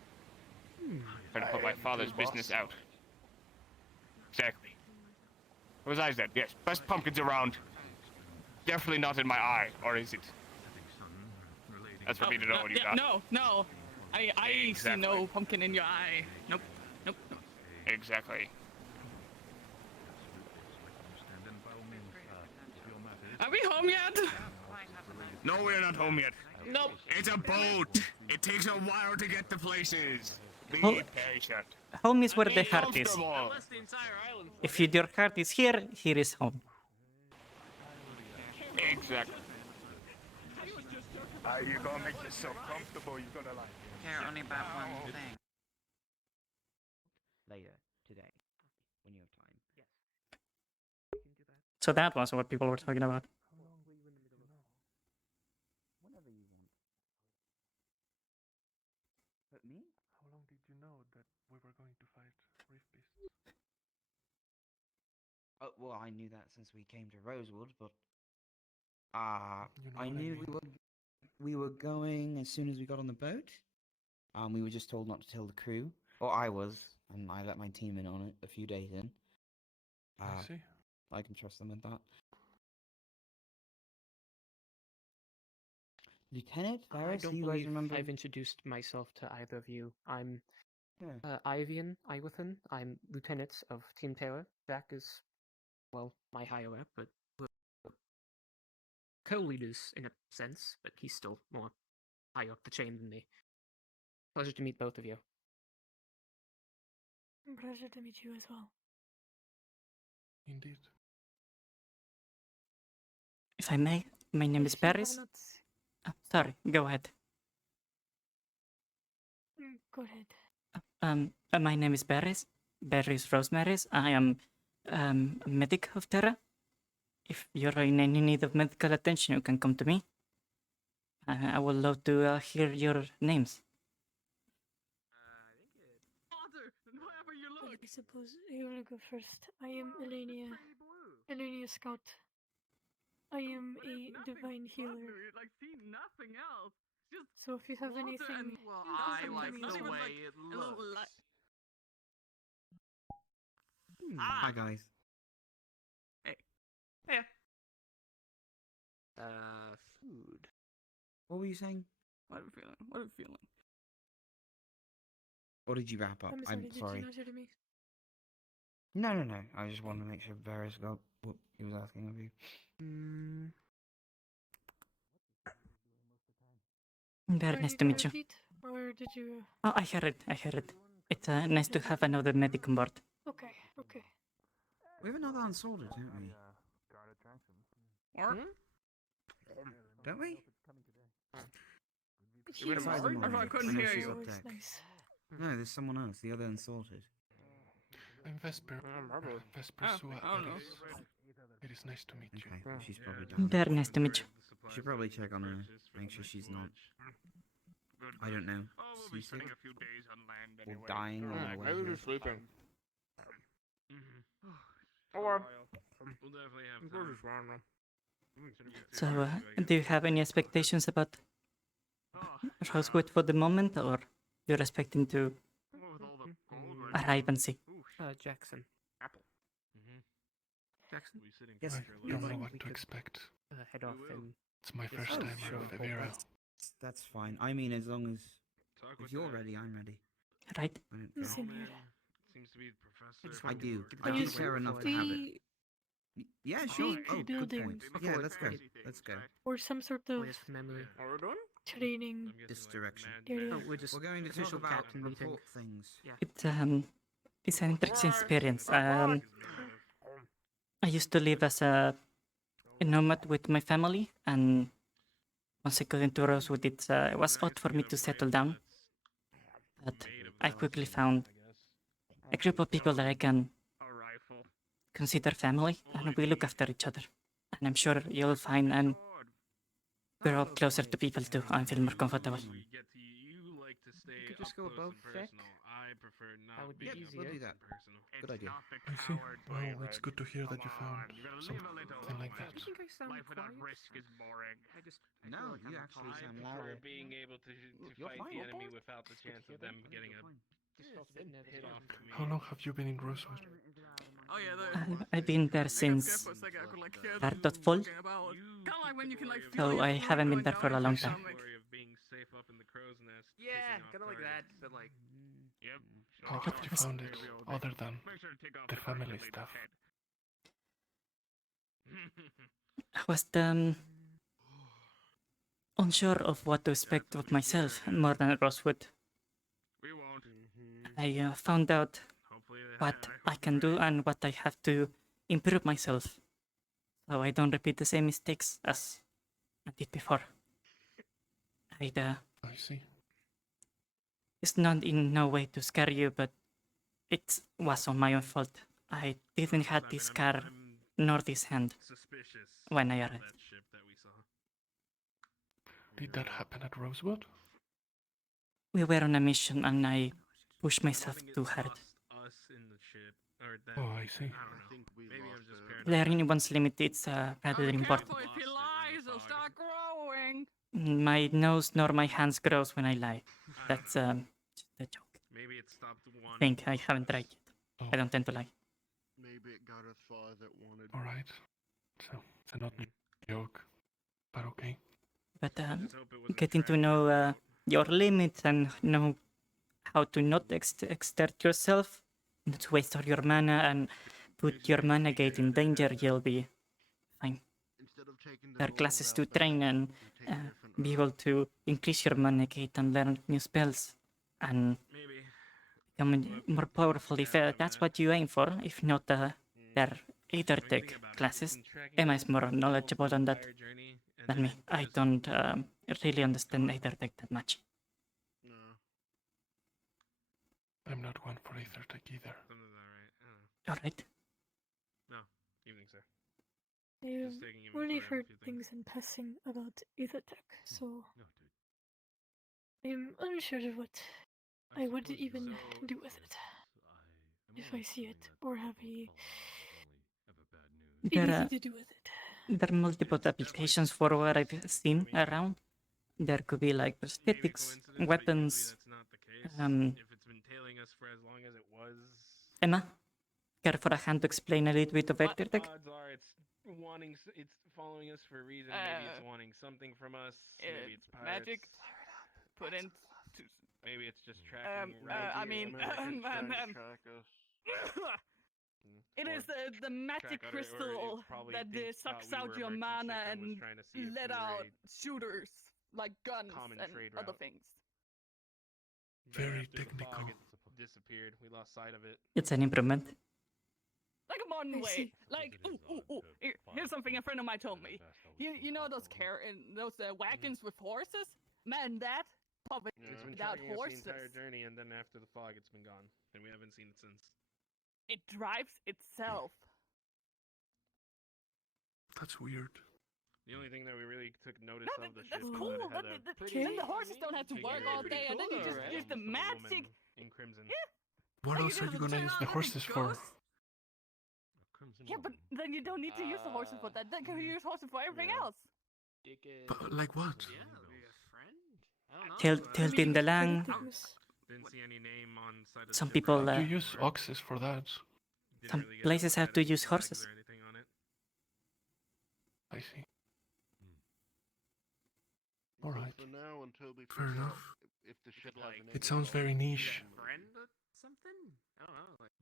Trying to put my father's business out. Exactly. Besides that, yes, best pumpkins around. Definitely not in my eye, or is it? That's for me to know what you got. No. I see no pumpkin in your eye. Nope. Exactly. Are we home yet? No, we're not home yet. Nope. It's a boat. It takes a while to get to places. Be Oh. patient. Home is where the heart is. Comfortable. If your heart is here, here is home. Exactly. You're gonna make yourself comfortable. You're gonna like. Care only about one thing. Later, today, when you have time. Yes. So that was what people were talking about. Whenever you want. But me? How long did you know that we were going to fight Reef Beasts? Oh, well, I knew that since we came to Rosewood, but You know I what knew mean? we were going as soon as we got on the boat. We were just told not to tell the crew, or I was, and I let my team in on it a few days in. I see. I can trust them with that. Lieutenant I Ferris, do don't you guys believe remember? I've introduced myself to either of you. I'm Yeah. Ivian Iwathan. I'm Lieutenant of Team Terror. Jack is, well, my higher up, but we're co-leaders in a sense, but he's still more high up the chain than me. Pleasure to meet both of you. Pleasure to meet you as well. Indeed. If I may, my name is If you have Paris. not- Oh, sorry, go ahead. Go ahead. My name is Paris. Paris Rosemary's. I am a medic of Terra. If you're in any need of medical attention, you can come to me. I would love to hear your names. I suppose you want to go first. I am Elenia Scout. I am a divine healer. Like, see nothing else. Just So if you have water anything, and- you I come to like me the as well. way it looks. Hi guys. Yeah. Food. What were you saying? What a feeling. Or did you wrap up? I'm sorry, did you not hear me? No. I just wanted to make sure Varys got what he was asking of you. Very Do I nice need to meet you. repeat, or did you? Oh, I heard it. It's nice to have another medic on board. Okay. We have another unsorted, don't we? Don't we? Besides the I Monarch, couldn't know hear she's you. up deck. Nice. No, there's someone else, the other unsorted. I'm Vesper. Vesper Sua I don't know. Ellis. It is nice to meet you. Okay, she's probably down. Very nice to meet you. Should probably check on her, make sure she's not. I don't know. We'll be Seasick? spending a few days on land Or anyway. dying on the way Maybe here. we're sleeping. Or We'll definitely have So, do you have any expectations about Rosewood for the moment, or you're expecting to arrive and see? Jackson. Apple. Jackson? Yes, I don't know what to expect. Head off and... It's my first Oh, time sure. on Favera. That's fine. I mean, as long as if you're ready, I'm ready. Right. I don't care. Same here. Seems to be the professor. I do. Are I you do care enough to have it. the Yeah, sure. big Oh, good building point. Yeah, let's go. Let's go. or some sort of With memory. Are we doing? training This direction. area? Oh, we're just We're going to talk official about captain meeting. report things. It's an interesting experience. I used to live as a nomad with my family, and Consequently to Rosewood, it was odd for me to settle down. But I quickly found a group of people that I can consider family, and we look after each other. And I'm sure you'll find and we're all closer to people too. I feel more comfortable. You could just go above Feck. That would be easier. We'll do that. Good idea. I see. Well, it's good to hear that you found something like that. Do you think I sound quiet? No, you actually sound louder. Being able to You're fight fine, the Bob. enemy without the chance of them getting a hit off to me. How long have you been in Rosewood? Oh yeah, I've been there since start of fall, so I haven't been there for a long time. Yeah, kind of like that, but like. Yep. How have you found it, other than the family stuff? I was unsure of what to expect of myself more than Rosewood. I found out what I can do and what I have to improve myself, so I don't repeat the same mistakes as I did before. I see. It's not in no way to scare you, but it was on my own fault. I didn't have this car nor this hand when I arrived. Did that happen at Rosewood? We were on a mission and I pushed myself too hard. Oh, I see. Learning one's limit is rather important. If you lie, they'll start growing. My nose nor my hands grows when I lie. That's just a joke. Maybe it stopped one. I think I haven't tried yet. I don't tend to lie. Maybe it got a thaw that wanted. Alright. So, it's a not a joke. But okay. But getting to know your limits and know how to not exert yourself, not to waste all your mana and put your mana gate in danger, you'll be fine. There are classes to train and be able to increase your mana gate and learn new spells and become more powerful if that's what you aim for. If not, there are Aether Tech classes. Emma is more knowledgeable on that than me. I don't really understand Aether Tech that much. No. I'm not one for Aether Tech either. Alright. No, evening, sir. I've only heard things in passing about Ethertech, so I'm unsure of what I would even do with it. If I see it, or have anything to do with it. There are multiple applications for what I've seen around. There could be like prosthetics, weapons. If it's been tailing us for as long as it was. Emma, care for a hand to explain a little bit of Aether Tech? Odds are it's following us for a reason. Maybe it's wanting something from us. Maybe it's pirates. Magic put into. Maybe it's just tracking. I mean, it is the magic crystal that sucks out your mana and let out shooters like guns and other things. Very technical. Disappeared. We lost sight of it. It's an improvement. Like a modern way. Like, here's something a friend of mine told me. You know those wagons with horses? Man, that puppet without horses. The entire journey, and then after the fog, it's been gone, and we haven't seen it since. It drives itself. That's weird. The only thing that we really took notice of the ship That's was cool. that it had Then the horses don't have to work all day, and then you just use the magic. In crimson. What else are you gonna use the horses for? Yeah, but then you don't need to use the horses for that. Then you use horses for everything else. But, like what? Tilting the lang. Didn't see any name on side of Some the people. You use oxes for that. Some places have to use horses. I see. Alright. For now, until we Fair figure out enough. if the ship has a name. It sounds very niche. Friend or something? I don't know. Like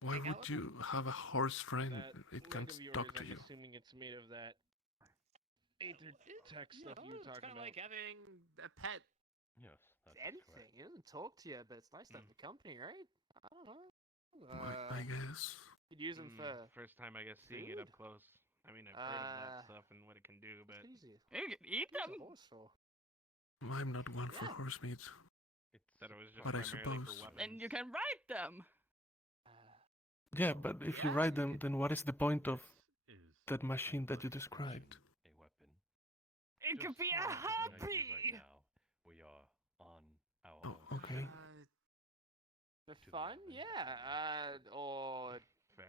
Why would you have a horse friend? It can't talk to you. I'm assuming it's made of that Aether Tech stuff you were it's talking kind of about. like having a pet. Yeah, Anything. It doesn't talk to you, but it's nice to have the company, right? I don't know. I guess. Could use them for. First time, I guess, seeing it up close. I mean, I've heard of that stuff and what it can do, but You can eat them. I'm not one for horse meat. That it was just But I primarily suppose. for weapons. And you can ride them. Yeah, but if you ride them, then what is the point of that machine that you described? It could be a hobby. Oh, okay. For fun? Yeah. Or fair.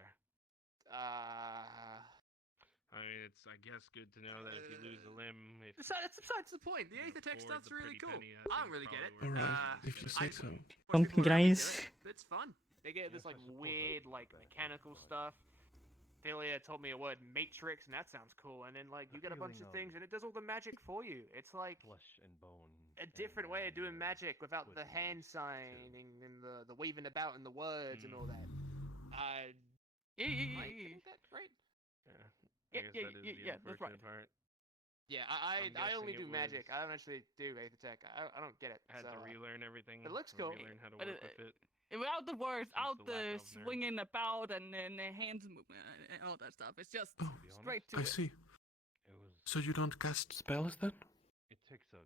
I mean, it's, I guess, good to know that if you lose a limb... If, It's besides the point. The Aether Tech stuff's really cool. I don't really get it. Alright, if you say so. Something, guys. It's fun. They get this, like, weird, like, mechanical stuff. Philia told me a word, matrix, and that sounds cool. And then, like, you get a bunch of things, and it does all the magic for you. It's like a different way of doing magic without the hand signing and the waving about and the words and all that. Yeah, that great? that's right. Part. Yeah, I only do it magic. I don't actually do Aether Tech. I don't get it. I had to relearn everything. It looks cool. Relearn how to But work with it. Without the words, out the lack the of nerve. swinging about and then the hands movement and all that stuff. It's just straight to I it. see. So you don't cast spells then?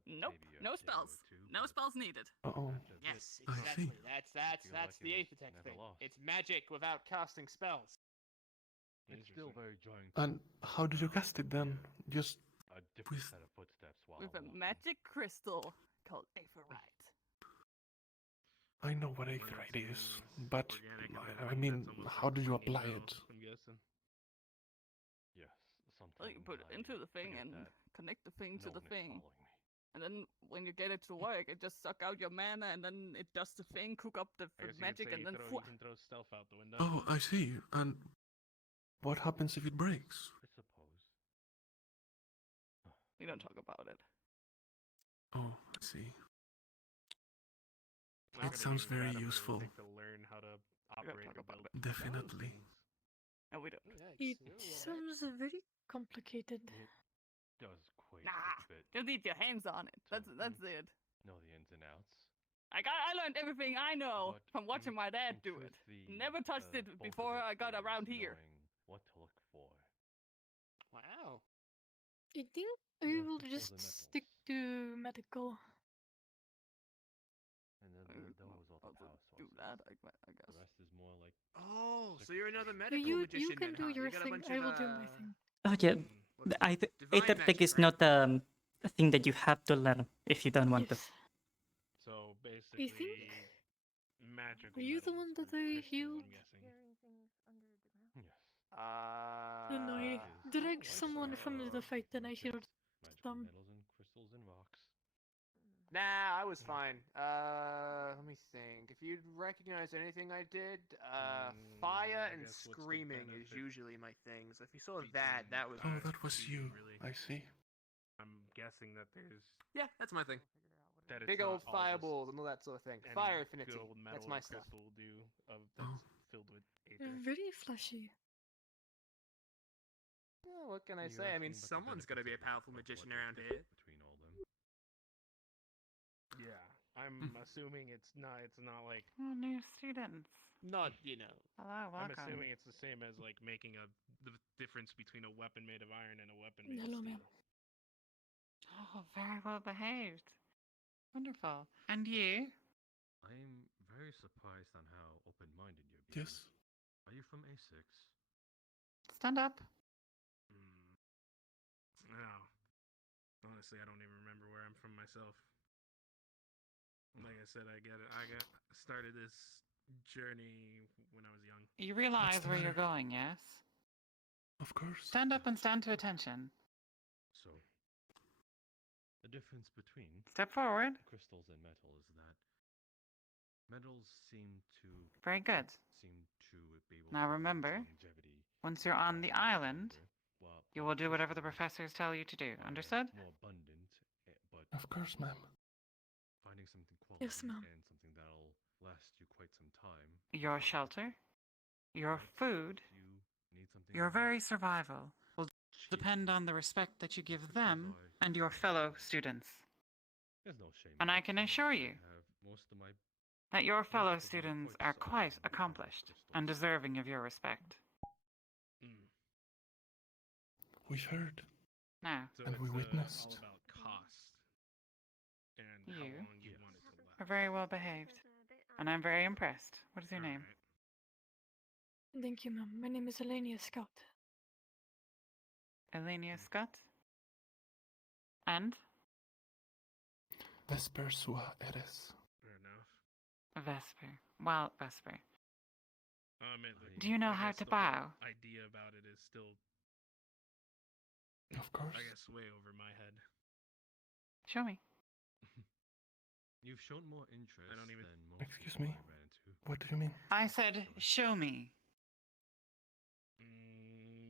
Nope, no spells. No spells needed. Uh-oh. Yes, I exactly. see. That's the Aether Tech thing. It's magic without casting spells. It's still very jarring. And how did you cast it then? Just with... With a magic crystal called Aetherite. I know what Aetherite is, but I mean, how did you apply it? I'm guessing. Well, you put it into the thing and connect the thing to the thing. And then when you get it to work, it just suck out your mana and then it does the thing, cook up the magic and then you can throw stealth out the window. Oh, I see. And what happens if it breaks? We don't talk about it. Oh, I see. It sounds very useful. To learn how to operate or build. Definitely. No, we don't. It sounds very complicated. Just need your hands on it. That's it. Know the ins and outs. I learned everything I know from watching my dad do it. Never touched it before I got around here. What to look for. Wow. I think I will just stick to medical. And then those are the power do sources. that, I guess. The rest is more like. Oh, so you're another medical You magician. can do your thing. I will do my thing. Oh yeah, Aether Tech is not a thing that you have to learn if you don't want to. So I basically, think. magical. Are you the one that I healed? Then I dragged someone from the fight, then I healed them. Metals and crystals and rocks. Nah, I was fine. Let me think. If you recognize anything I did, fire and screaming is usually my thing. So if you saw that, that was. Oh, that was you. I see. I'm guessing that there's Yeah, that's my thing. that it's Big not old all fireballs and all that sort of thing. any Fire affinity. good old metal That's my or stuff. crystal will do that's filled with aether. Very flashy. Yeah, what can I say? I mean, Someone's got to be a powerful magician around here. Between all them. Yeah, I'm assuming it's not like Oh, new students. not, you know. Hello, I'm welcome. assuming it's the same as like making the difference between a weapon made of iron and a weapon made Hello, of ma'am. steel. Oh, very well behaved. Wonderful. And you? I'm very surprised on how open-minded you're being. Yes. Are you from A6? Stand up. No. Honestly, I don't even remember where I'm from myself. Like I said, I got started this journey when I was young. You realize where you're going, yes? Of course. Stand up and stand to attention. So, the difference between Step forward. crystals and metal is that metals seem to Very good. be able Now to remember, longevity once you're on the island, while you will do whatever the professors tell you to do. Understood? more abundant, but Of course, ma'am. finding something quality Yes, ma'am. and something that'll last you quite some time. Your shelter, your food, You need something your very survival will depend on the respect that you give them and your fellow students. There's no shame. And in I it. can assure you have most of my that your fellow students are quite accomplished and deserving of your respect. We've heard. No. So And we it's, witnessed. all about cost and how You long you want it to last. are very well behaved, and I'm very impressed. What is your name? Thank you, ma'am. My name is Elenia Scout. Elenia Scott? And? Vesper sua eres. Fair enough. Vesper. Well, Vesper. The, Do you know I how guess to the whole bow? idea about it is still, Of course. I guess, way over my head. Show me. You've shown more interest I don't even. than most Excuse people me? I ran into. What do you mean? I said, show me.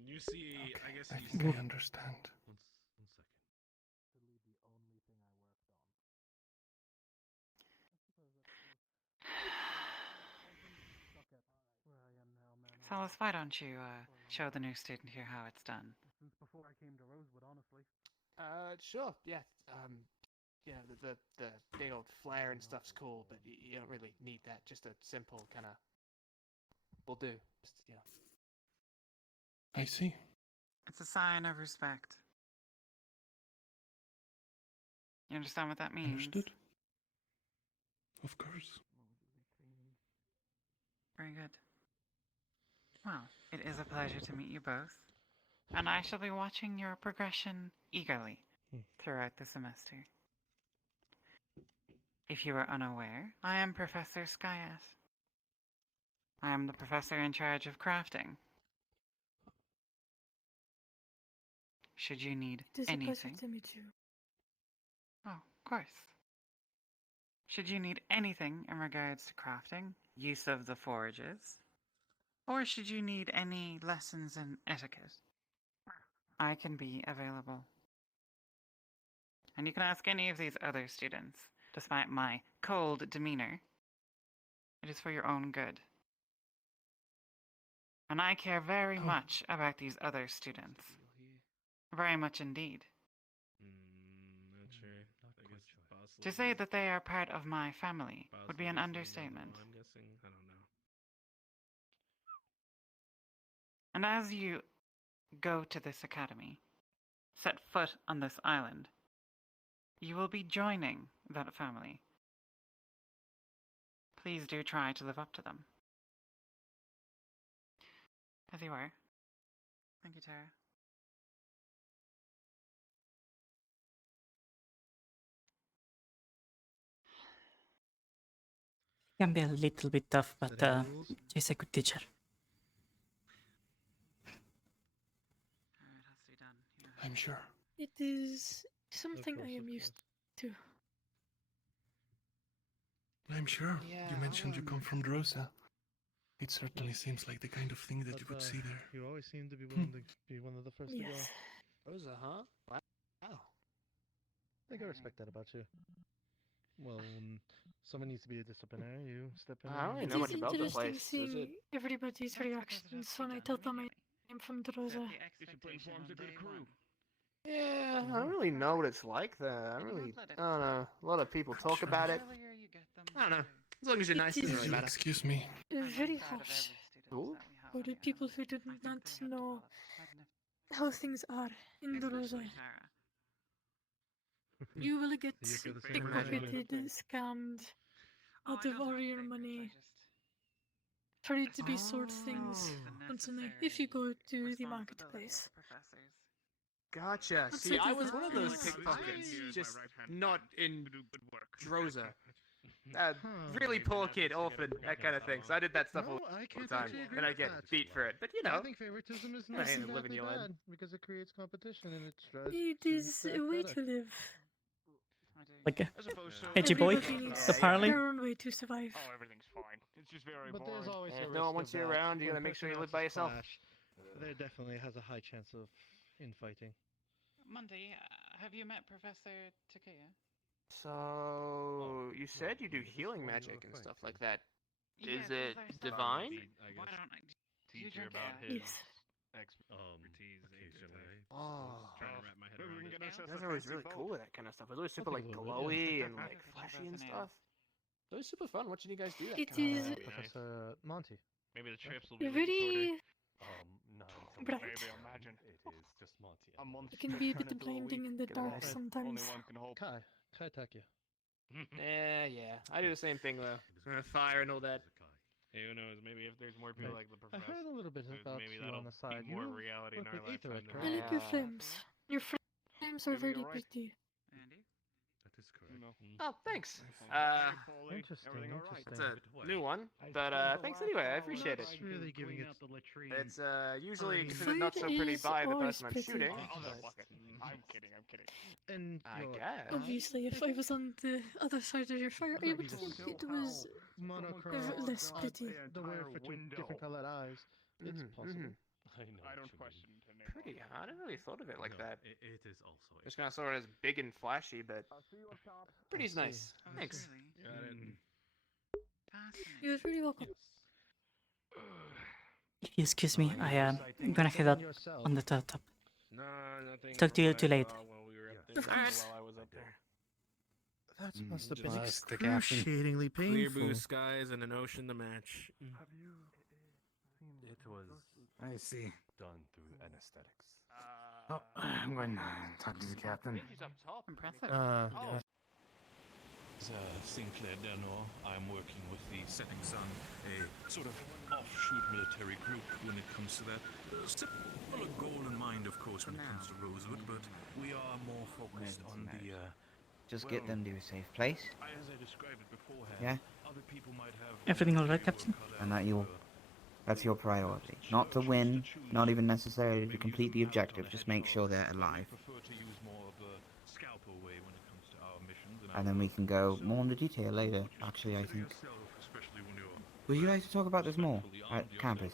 You see, Okay, I guess I you think see. I understand. One second. Solace, why don't you show the new student here how it's done? Since before I came to Rosewood, honestly. Sure, yeah. You know, the big old flare and stuff's cool, but you don't really need that. Just a simple kind of will do. Just, you know. I see. It's a sign of respect. You understand what that means? Understood. Of course. Very good. Well, it is a pleasure to meet you both, and I shall be watching your progression eagerly throughout the semester. If you are unaware, I am Professor Skyas. I am the professor in charge of crafting. Should you need It is a pleasure anything... to meet you. Oh, of course. Should you need anything in regards to crafting, use of the forages, or should you need any lessons in etiquette, I can be available. And you can ask any of these other students. Despite my cold demeanor, it is for your own good. And I care very much about these other students. Very much indeed. Not sure. I guess boss To say that they are part of my family would be an ladies understatement. I'm guessing. I don't know. And as you go to this academy, set foot on this island, you will be joining that family. Please do try to live up to them. As you are. Thank you, Tara. Can be a little bit tough, but she's a good teacher. I'm sure. It is something I am used to. I'm sure. Yeah, You mentioned you come from Drosa. It certainly seems like the kind of thing that you would see there. You always seem to be willing to be one of the first to go. Yes. Rosa, huh? Wow. I think I respect that about you. Well, when someone needs to be a disciplinary, you step in. I don't really It know is much about the interesting place. seeing everybody's reactions when I tell them I am from Drosa. Discipline forms a good crew. Yeah, I don't really know what it's like there. I don't know. A lot of people talk about it. I don't know. As long as you're nice, it doesn't really matter. Excuse me. Very harsh. Ooh. For the people who do not know how things are in Drosa. You will get pickpocketed, scammed, out of all your money. For you to be sold things constantly if you go to the marketplace. Gotcha. That's See, like I a was one of those surprise. pickpockets, just not in Drosa. Really poor kid, orphan, that kind of thing. So I did that stuff all the time, and I get beat for it. But you know, I think favoritism is I not ain't exactly living your life. bad because it creates competition and it tries It to is make a way better. to live. Like a As opposed to edgy boy, Everybody needs apparently. their own way to survive. Oh, everything's fine. It's just very But boring. there's always a If risk no one of wants you that. around, you When gotta make sure you live by personalities yourself. clash, there definitely has a high chance of infighting. Monday, have you met Professor Takeya? So you said you do healing magic and stuff like that. Is Yeah, it 'cause there's divine? I Why guess don't I Teach drink her about it? his Yes. expertise. occasionally. Oh, Trying to wrap my head Maybe we around can it. get ourselves you guys a are always fancy really boat. cool with that kind of stuff. It was always super like think a little bit, glowy yeah. and like Put your flashy breath and in stuff. It was super fun watching you guys do that. It kind of is stuff. Be nice. Professor Monty. Maybe the trips will be a little shorter. very No. Right. Maybe imagine. It is just Monty. A month It can be a bit blinding in the dark sometimes. Only one can hope. Kai attack you. Yeah. I do the same thing though. Fire and all that. Hey, who knows? Maybe if there's more people like the I professor, heard a little bit about maybe you that'll on the side. be more You reality in work our with Aether, lifetime. correct? I like your flames. Your flames are very pretty. That is correct. Oh, thanks. Interesting, It's interesting. a new one, but thanks anyway. I appreciate it. It's really giving it. It's usually Food considered not so pretty is by the always person I'm pretty. shooting. I'm kidding. And I your guess. Obviously, if I was on the other side of your fire, I would think it was monochrome, less pretty. the way for two different colored eyes. It's possible. I don't question it anymore. Pretty. I didn't really thought of it like that. It is also. It's kind of sort of as big and flashy, but pretty's nice. Oh, Thanks. Got it. You're really welcome. If you excuse me, I'm gonna head out on the top. No, nothing. Talk to you too late. While we were up Of there, course. while I was up there. That must have been Just the excruciatingly Clear painful. blue skies and an ocean to match. It was. I see. Done through anesthetics. Oh, I'm going to talk to the captain. Impressive. Sinclair Denor. I'm working with the Setting Sun, a sort of offshoot military group when it comes to that. Similar goal in mind, of course, when it comes to Rosewood, but we are more focused on the. Just get them to a safe place. As I described it beforehand, Yeah. other people might have. Everything all right, Captain? And that's your priority. Not to win, not even necessarily to complete the objective, just make sure they're alive. Prefer to use more of the scalpel way when it comes to our missions. And then we can go more into detail later, actually, I think. Would you like to talk about this more at campus?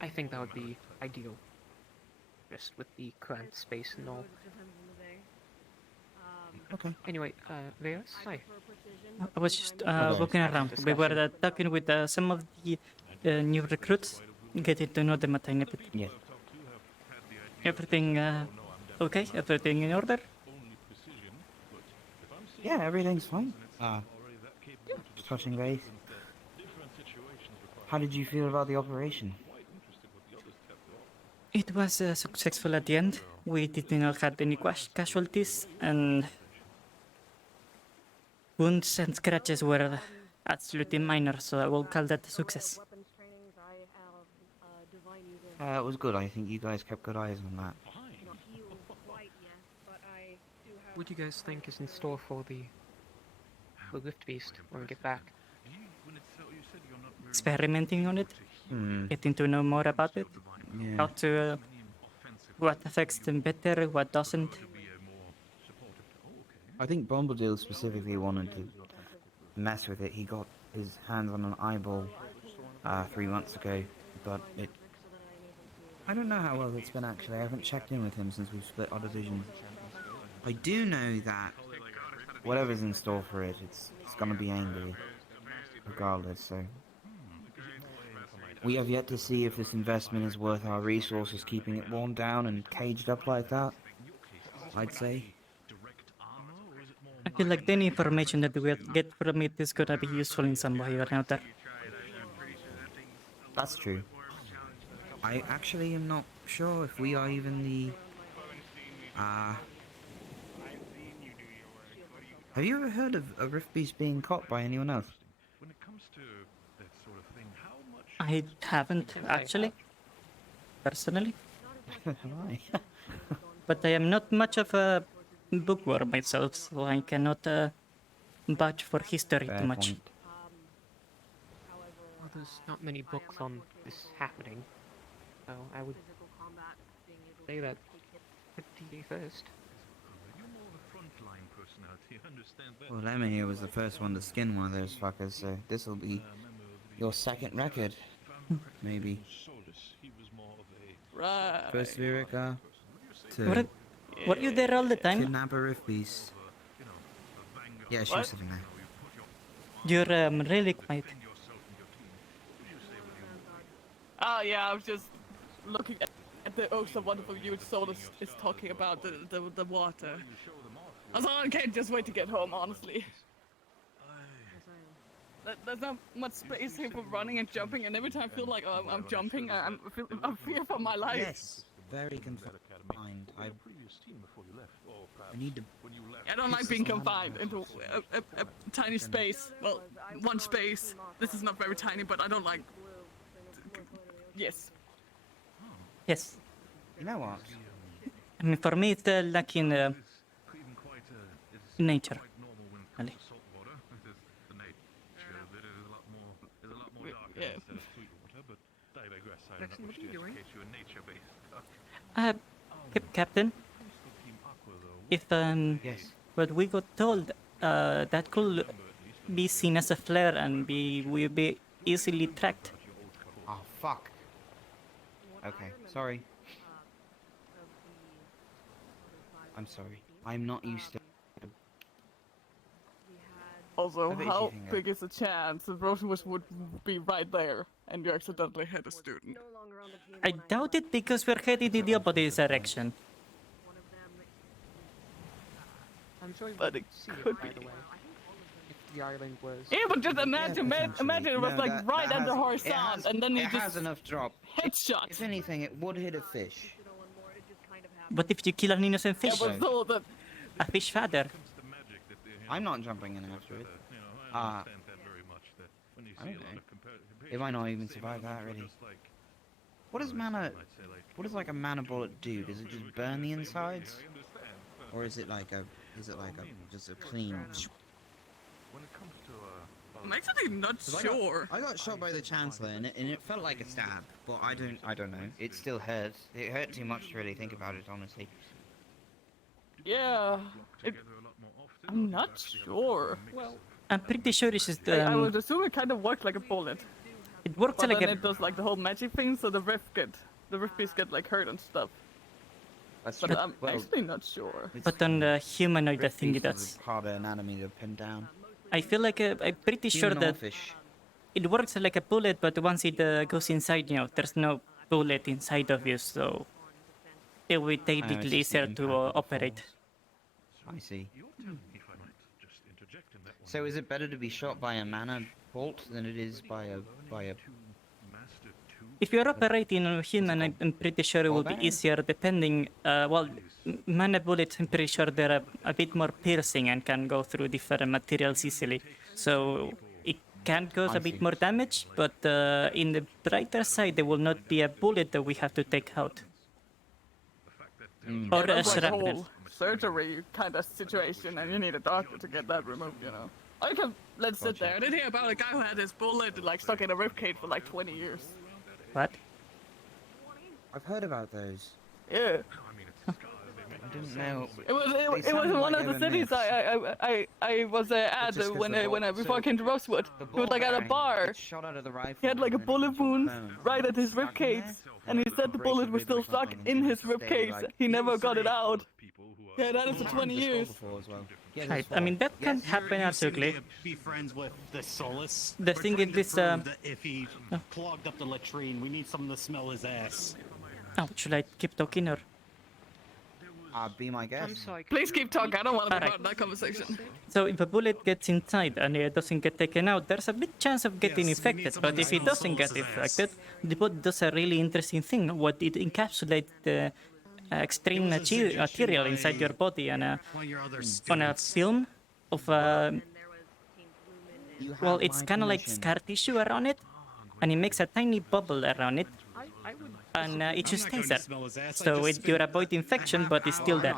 I think that would be ideal. Just with the cramped space and all. Okay. Anyway, Veus, hi. I was just walking around. We were talking with some of the new recruits, getting to know them a tiny bit. Yeah. Everything okay? Everything in order? Yeah, everything's fine. Just touching base. How did you feel about the operation? It was successful at the end. We did not have any casualties, and wounds and scratches were absolutely minor, so I will call that a success. It was good. I think you guys kept good eyes on that. What do you guys think is in store for the Lift Beast when we get back? Experimenting on it, Hmm. getting to know more about it, Yeah. how to what affects them better, what doesn't. I think Bombadil specifically wanted to mess with it. He got his hands on an eyeball 3 months ago, but I don't know how well it's been actually. I haven't checked in with him since we've split our divisions. I do know that whatever's in store for it, it's gonna be angry, regardless, so... We have yet to see if this investment is worth our resources keeping it worn down and caged up like that, I'd say. I feel like any information that we'll get from it is gonna be useful in some way or another. That's true. I actually am not sure if we are even the... Have you ever heard of a Rift Beast being caught by anyone else? When it comes to that sort of thing, how much I haven't actually, personally. But I am not much of a bookworm myself, so I cannot vouch for history Fair too much. point. Well, there's not many books on this happening, so I would say that pretty first. you're more of a frontline personality, I understand that. Well, Emma here was the first one to skin one of those fuckers, so this'll be your second record. Maybe. Right. First Lyrica Were you there all the time? kidnap a Rift Beast. Yeah, she was What? sitting there. You're really quiet. Oh yeah, I was just looking at the oh so wonderful view Solus is talking about the water. I was like, I can't just wait to get home, honestly. there's not much space here for running and jumping, and every time I feel like I'm jumping, I'm fear for my life. Yes, very confined. I need to. I don't like being confined into a tiny space. Well, one space. This is not very tiny, but I don't like. Yes. Yes. You know what? I mean, for me, it's like in nature. Really. Yeah. Captain, if yes, what we got told, that could be seen as a flare and will be easily tracked. Oh fuck. Okay, sorry. I'm sorry. I'm not used to. Also, I bet how you think big is the chance that Rosewood would be right there and you accidentally hit a student? I doubt it because we're heading in the opposite direction. I'm sure But it could be. If the island was. Yeah, but just imagine, imagine it was No, like that- right that under has- horizon, and then it you just has enough drop. headshot. If anything, it would hit a fish. But if you kill an innocent Yeah, fish, but so that a fish father. I'm not jumping in after it. I don't know. It might not even survive that, really. What does mana... What does, like, a mana bullet do? Does it just burn the insides? Or is it like a... just a clean... I'm actually not 'Cause sure. I got shot by the Chancellor and it felt like a stab, but I don't know. It still hurt. It hurt too much to really think about it, honestly. Yeah, I'm not sure. Well, I'm pretty sure it's just. I would assume it kind of worked like a bullet. It works but like then a. it does like the whole magic thing, so the rift piece get like hurt and stuff. That's But true. I'm Well, actually not sure. But on the humanoid, I think that's. Harder anatomy to pin down. I feel like I'm pretty sure Human or that fish? it works like a bullet, but once it goes inside, there's no bullet inside of you, so it will take Oh, it it's just easier the to impact of the operate. I see. So is it better to be shot by a mana bolt than it is by a If you're operating on a human, I'm pretty sure it will be easier depending, mana bullets, I'm pretty sure they're a bit more piercing and can go through different materials easily. So it can cause I a bit see. more damage, but in the brighter side, there will not be a bullet that we have to take out. Or a That's like a shrapnel. whole surgery kind of situation, and you need a doctor to get that removed, you know. I can let's sit there. I did hear about a guy who had his bullet like stuck in a ribcage for like 20 years. What? I've heard about those. Yeah. I didn't know. It was They in sounded one like of the they were cities myths. I was at just 'cause when the ball- before I so came to Rosewood. The He was like at a bearing bar. gets shot out of the rifle. He had like a and then bullet it's wound bone right at his stuck in ribcage, there. and he said the bullet was still Brace or stuck something in to his stay, ribcage. like- He never got it out. Yeah, that is for I've 20 heard this years. before as well. Yeah, Right, this I mean, fall. that can Yes. happen absolutely. Be friends with the Solus. The We're thing trying is to this, prove that if he clogged up the latrine, we need someone to smell his ass. Oh, should I keep talking or? Be my guest. Please keep talking. I don't want to be Alright. part of that conversation. So if a bullet gets inside and it doesn't get taken out, there's a big chance of getting Yes, we need infected. someone But to if it smell doesn't get Solus's infected, the bullet does a really interesting thing. What it encapsulates the extreme material inside your body and on a film of well, it's kind of like scar tissue around it, and it makes a tiny bubble around it. And it just stays there. So you avoid infection, but it's still there.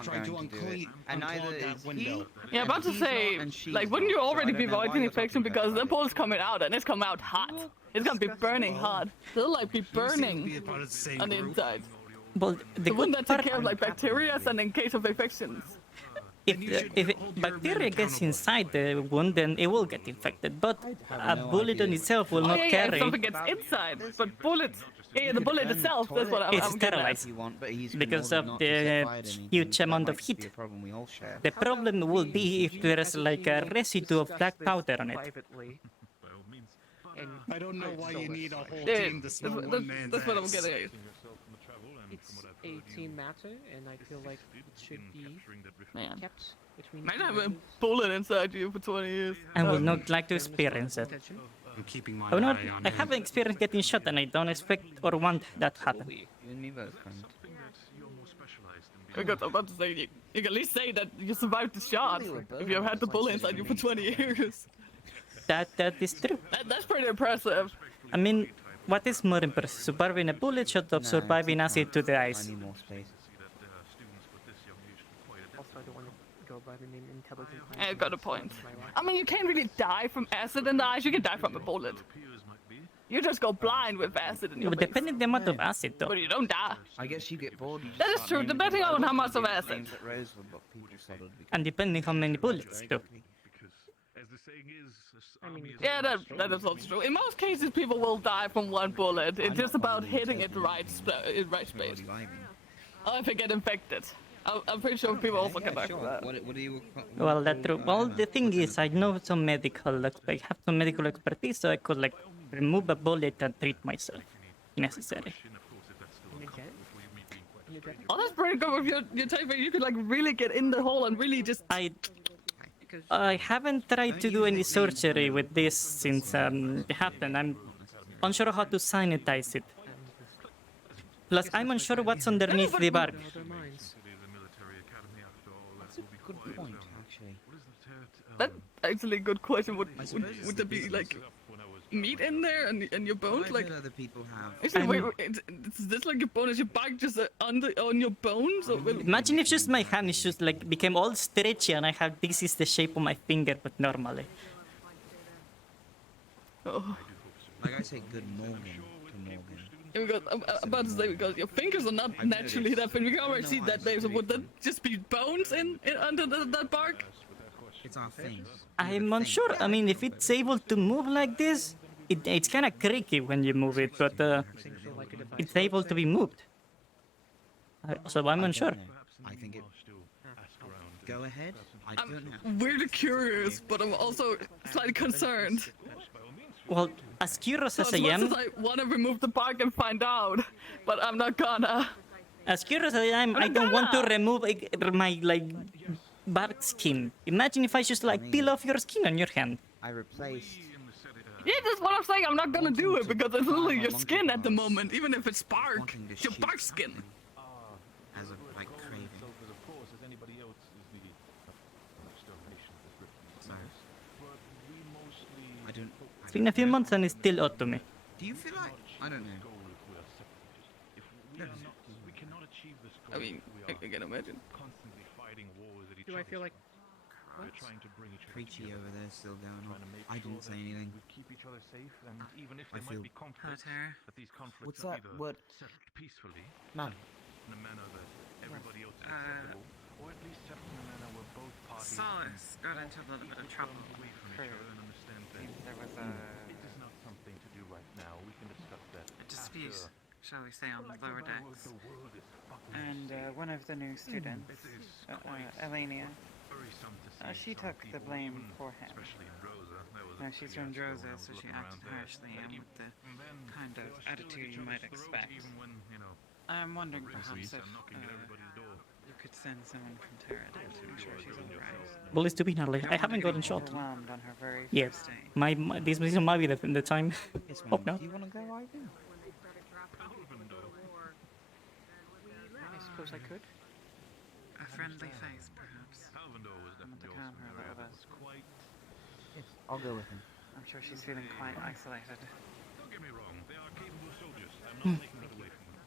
And neither is he. Yeah, about to say, like, wouldn't you already be avoiding infection because the bullet's coming out and it's coming out hot? It's gonna be burning hot. It'll like be burning on the inside. Well, the So wouldn't good that take part, care of like bacteria and in case of infections? if bacteria gets inside the wound, then it will get infected. But a bullet on itself will Oh, not yeah, carry. if something gets inside, but bullets. Yeah, the bullet itself. That's what It's I'm getting at. sterilized because of the huge amount of heat. The problem will be if there is like a residue of black powder on it. I don't know why you need a whole Yeah, team to smell one man's that's what I'm ass. getting at. it's a team matter, and I feel like it should be Man. kept between Might two have a members. bullet inside you for 20 years. I would not like to experience it. I'm keeping my I, would not, eye on I him. haven't experienced getting shot, and I don't expect or want that to happen. You and me both, friend. Because I'm about to say, you can at least say that you survived the shot if you've had the bullet inside you for 20 years. That is true. That's pretty impressive. I mean, what is more impressive, surviving a bullet shot or surviving acid to the I eyes? need more space. Also, I don't want to go by the name intelligent. I got a point. I mean, you can't really die from acid in the eyes. You can die from a bullet. You just go blind with acid in your But face. depending on the amount of acid, though. But you don't die. I guess you get bored. You just That is start true, naming depending people. on how much of Names acid. at Rosewood, but people solid because And depending how many bullets, though. I mean, Yeah, that is also true. In most cases, people will die from one bullet. It's just about hitting it right space. Or if they get infected. I'm pretty sure people also get back from that. What do you? Well, that's true. Well, the thing is, I know some medical, I have some medical expertise, so I could, like, remove a bullet and treat myself, if necessary. Oh, that's pretty good with your type. You could, like, really get in the hole and really just... I haven't tried to do any surgery with this since it happened. I'm unsure how to sanitize it. Plus, I'm unsure what's underneath the bark. That's a good point, actually. That's actually a good question. Would there be, like, meat in there and your bones? Like, other people have. actually, wait, is this like your bone? Is your back just on your bones? Or Imagine if just my hand is just like became all stretchy and I have this is the shape of my finger, but normally. Oh. Like I say, good Morgan to Morgan. Yeah, because I'm about to say, because your fingers are not naturally that thin. We can already see that there. So would that just be bones in under that bark? It's our thing. I'm unsure. I mean, if it's able to move like this, it's kind of creaky when you move it, but it's able to be moved. So I'm unsure. I think it. Go ahead. I don't know. Weirdly curious, but I'm also slightly concerned. Well, as curious So as as I much am, as I want to remove the bark and find out, but I'm not gonna. as curious as I am, I don't want to remove my like bark skin. Imagine if I just like peel off your skin on your hand. I replaced. Yeah, that's what I'm saying. I'm not gonna do it because it's literally your skin at the moment, even if it's bark. Wanting to It's your shoot bark skin. As a like craving. So, I don't. It's been a few months and it's still odd to me. Do you feel like? I don't know. I mean, I can imagine. Do I feel like Preachy over there still going on. I didn't say anything. I feel. What's that word? Man. Solace got into a little bit of trouble. There was a dispute, shall we say, on the lower decks. And one of the new students, Elenia, she took the blame for him. Now she's from Rosa, so she acted harshly and with the kind of attitude you might expect. I'm wondering perhaps if you could send someone from Terra to make sure she's alright. Well, it's to be gnarly. I haven't gotten shot. Overwhelmed on her very Yeah, first day. this might be the time. Hope not. Do you want to go right now? I suppose I could. A friendly face, perhaps. I want to calm her a little bit. Yes, I'll go with him. I'm sure she's feeling quite isolated. Don't get me wrong, they are capable soldiers. I'm not taking that away from them.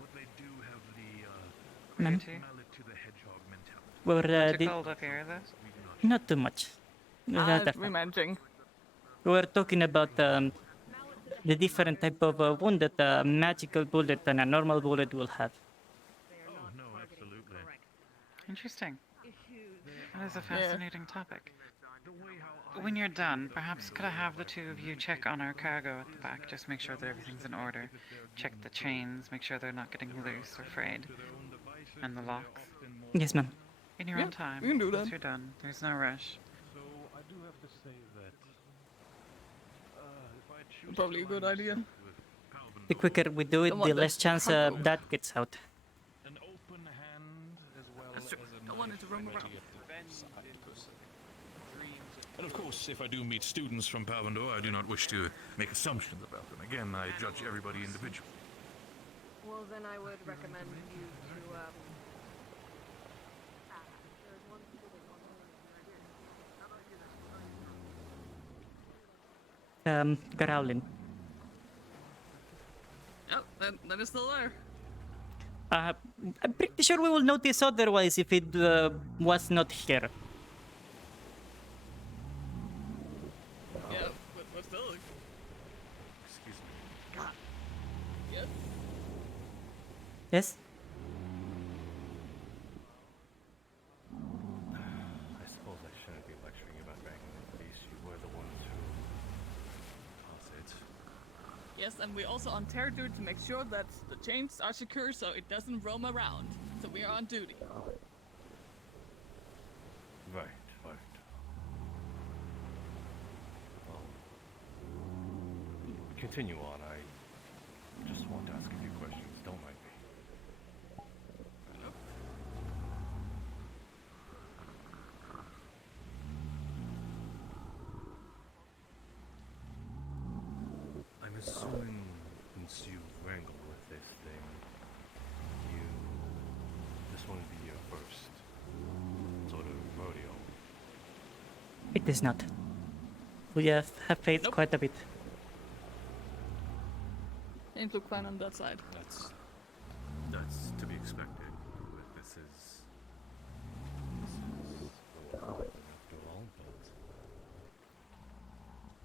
But they do have the Ma'am? mallet to the hedgehog mentality. We're, What's it called up here, though? not too much. Rematching. We're talking about the different type of wound that a magical bullet and a normal bullet will have. Oh, no, absolutely. Interesting. That is a fascinating topic. When you're done, perhaps could I have the two of you check on our cargo at the back, just make sure that everything's in order. Check the chains, make sure they're not getting loose or frayed. And the locks. Yes, ma'am. In your own time. you can do Once that. you're done. There's no rush. So I do have to say that if I choose Probably a good idea. with Palvin The quicker we do it, the less chance that gets out. An open hand as well That's true. as a I wanted to roam knife around. ready at the side. And of course, if I do meet students from Pavendor, I do not wish to make assumptions about them. Again, I judge everybody individually. Well, then I would recommend you to, Growlin. Oh, then it's still there. I'm pretty sure we will notice otherwise if it was not here. Yeah, but still. Excuse me. Yes. Yes? I suppose I shouldn't be lecturing about banging the beast. You were the ones who caused it. Yes, and we also on terror duty to make sure that the chains are secure so it doesn't roam around. So we are on duty. Right, right. Continue on. I just want to ask a few questions. Don't mind me. I'm assuming since you wrangled with this thing, this won't be your first sort of rodeo. It is not. We have faced quite a bit. Things look fine on that side. That's to be expected. But this is after all, but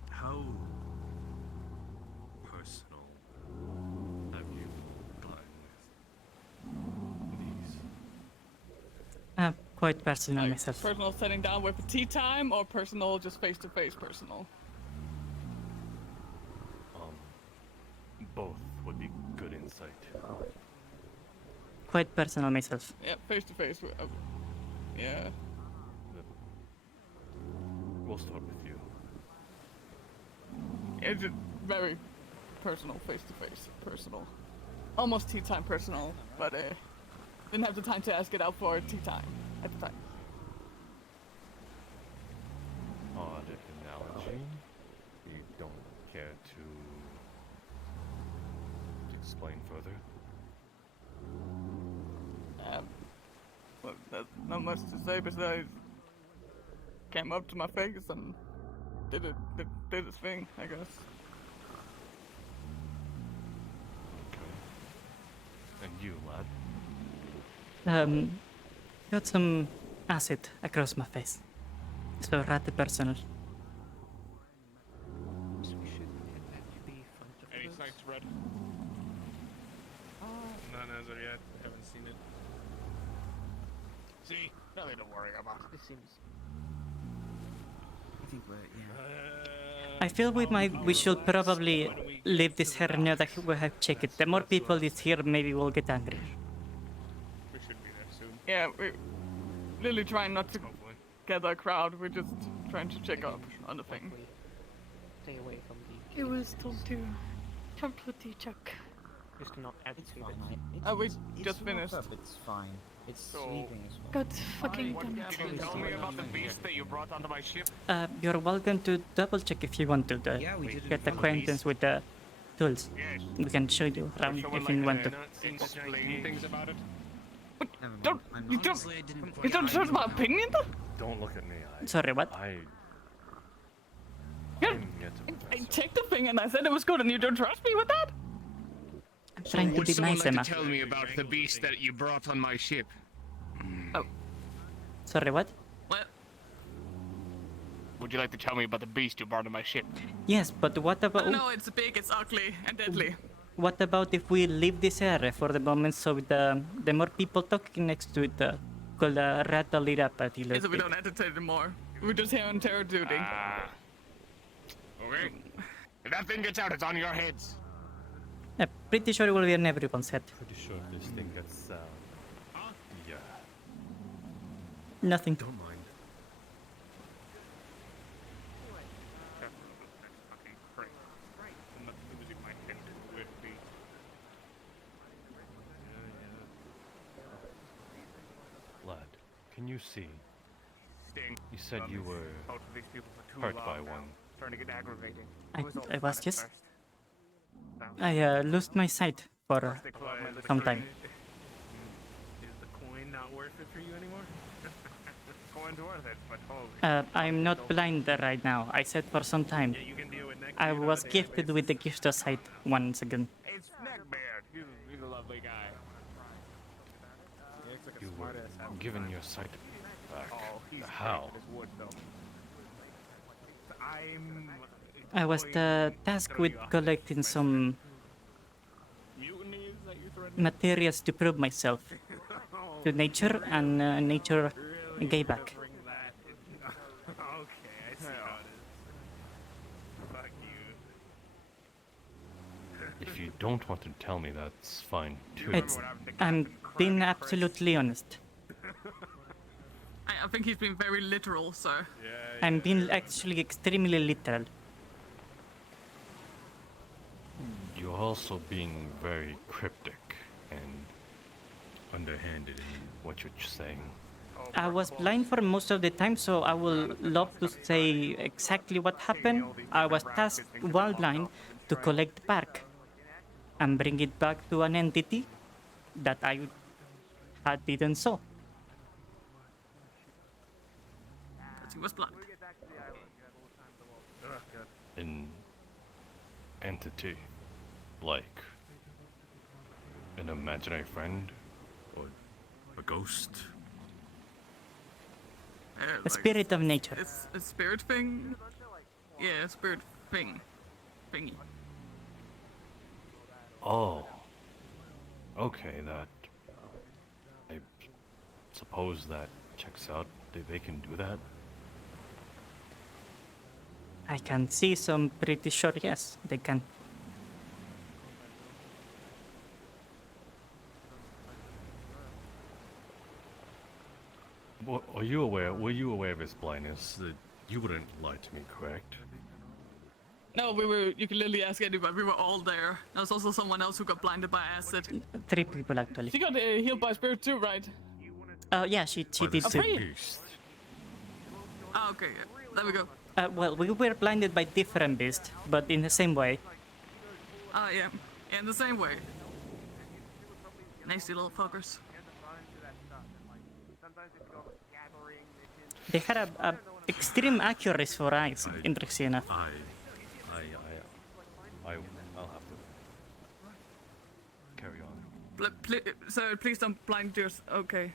how personal have you gotten with these? Quite personal Like, myself. personal sitting down with tea time or personal just face to face personal? Both would be good insight. Quite personal myself. Yeah, face to face. Yeah. We'll start with you. It's just very personal, face to face, personal. Almost tea time personal, but didn't have the time to ask it out for tea time at the time. Odd analogy. You don't care to explain further? Well, there's not much to say besides came up to my face and did his thing, I guess. Okay. And you, lad? Got some acid across my face. So rather personal. Any sights, Red? None as of yet. Haven't seen it. See? Nothing to worry about. This seems. I think we're, I feel we should probably leave this here now that we have checked it. The more people is here, maybe we'll get angry. We should be there soon. Yeah, we're really trying not to gather a crowd. We're just trying to check up on the thing. Stay away from the. It was told to completely check. Just to not add It's to fine. it. We It's just finished. up, it's fine. It's sleeping as well. God fucking What damn did you it. tell me about the beast that you brought onto my ship? You're welcome to double check if you want to Yeah, we did it get in front of acquaintance with the tools. Yes. We can show you around Someone if you want to. explain things about it? Don't you don't trust my opinion? Don't look at me. Sorry, what? Yeah, I checked the thing and I said it was good, and you don't trust me with that? I'm trying to Would be someone nice, like Emma. to tell me about the beast that you brought on my ship? Sorry, what? Would you like to tell me about the beast you brought on my ship? Yes, but what about No, it's big, it's ugly, and deadly. what about if we leave this area for the moment so the more people talking next to it could rattle it up a little So we bit? don't entertain anymore. We're just here on terror duty. Okay. If that thing gets out, it's on your heads. Pretty sure it will be on everyone's head. Pretty sure this thing gets yeah. Nothing. Don't mind. can you see? Sting. You said you were Both of these people for too hurt long by now. one. Starting to get aggravating. I was just. I lost my sight for some time. Is the coin not worth it for you anymore? Coin's worth it, but holy. I'm not blind right now. I said for some time. Yeah, you can deal with next I year was on a daily gifted with the gift of sight once again. It's Neckbeard. He's a lovely guy. You were given your sight back. Oh, he's How? as wood, though. I'm I was tasked with collecting some mutiny. Is that you threatening? materials to prove myself to nature, and nature gave back. Okay, I see how it is. Fuck you. If you don't want to tell me, that's fine too. I'm being absolutely honest. I think he's been very literal, so. I'm being actually extremely literal. You're also being very cryptic and underhanded in what you're saying. I was blind for most of the time, so I will love to say exactly what happened. I was tasked while blind to collect bark and bring it back to an entity that I didn't saw. Because he was blind. An entity, like an imaginary friend or a ghost. A spirit of nature. It's a spirit thing. Yeah, a spirit thing. Thingy. Oh. Okay, that. I suppose that checks out. They can do that. I can see some pretty sure, yes, they can. Were you aware of his blindness? That you wouldn't lie to me, correct? No, you can literally ask anybody. We were all there. There was also someone else who got blinded by acid. 3 people actually. She got healed by spirit too, right? Yeah, she did too. Ah, okay, yeah. There we go. Well, we were blinded by different beasts, but in the same way. Ah, yeah. In the same way. Nasty little fuckers. They had a extreme accuracy for eyes, interesting enough. I'll have to carry on. Sir, please don't blind yours. Okay.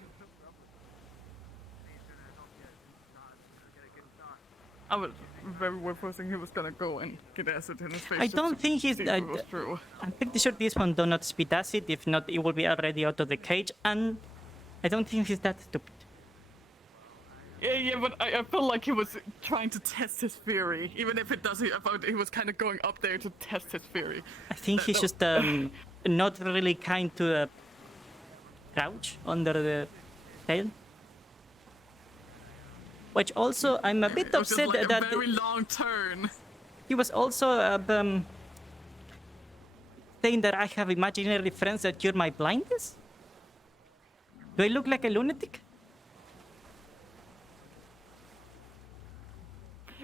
I was very worried for thinking he was gonna go and get acid in his face. I don't think he's. True. I'm pretty sure this one do not spit acid. If not, it will be already out of the cage, and I don't think he's that stupid. Yeah, but I felt like he was trying to test his theory. Even if it doesn't, I thought he was kind of going up there to test his theory. I think he's just not really kind to crouch under the tail. Which also, I'm a bit upset like that a very long turn. He was also saying that I have imaginary friends that cure my blindness. Do I look like a lunatic?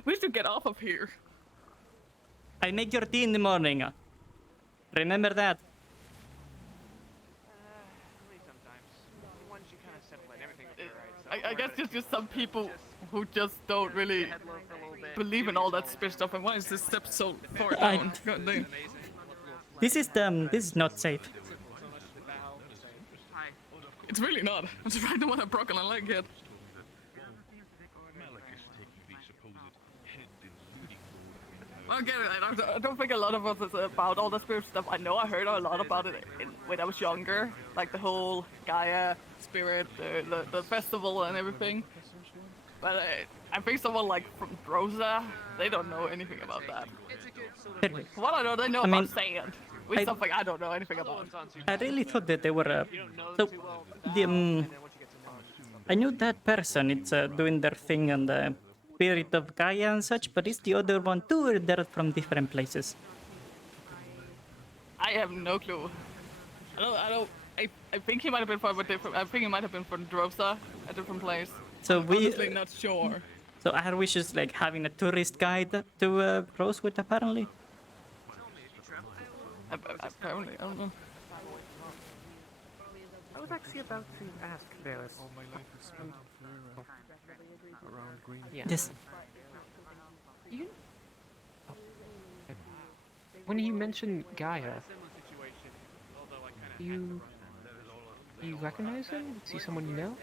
We should get off of here. I make your tea in the morning. Remember that. I guess it's just some people who just don't really believe in all that spirit stuff. And why is this step so far down? God dang. This is not safe. It's really not. I'm surprised no one had broken a leg yet. Okay, I don't think a lot of us is about all the spirit stuff. I know I heard a lot about it when I was younger, like the whole Gaia spirit, the festival and everything. But I think someone like from Rosa, they don't know anything about that. What I know, they know about sand, which is something I don't know anything about. I really thought that they were. I knew that person. It's doing their thing on the spirit of Gaia and such, but it's the other one too, or they're from different places. I have no clue. I don't I think he might have been from a different. I think he might have been from Drosa, a different place. So I'm we. honestly not sure. So are we just like having a tourist guide to Rosewood apparently? Apparently, I don't know. I was actually about to ask Varys. All my life is spent around green. Yeah. Yes. You... When you mentioned Gaia, you recognize him? Is he someone you know?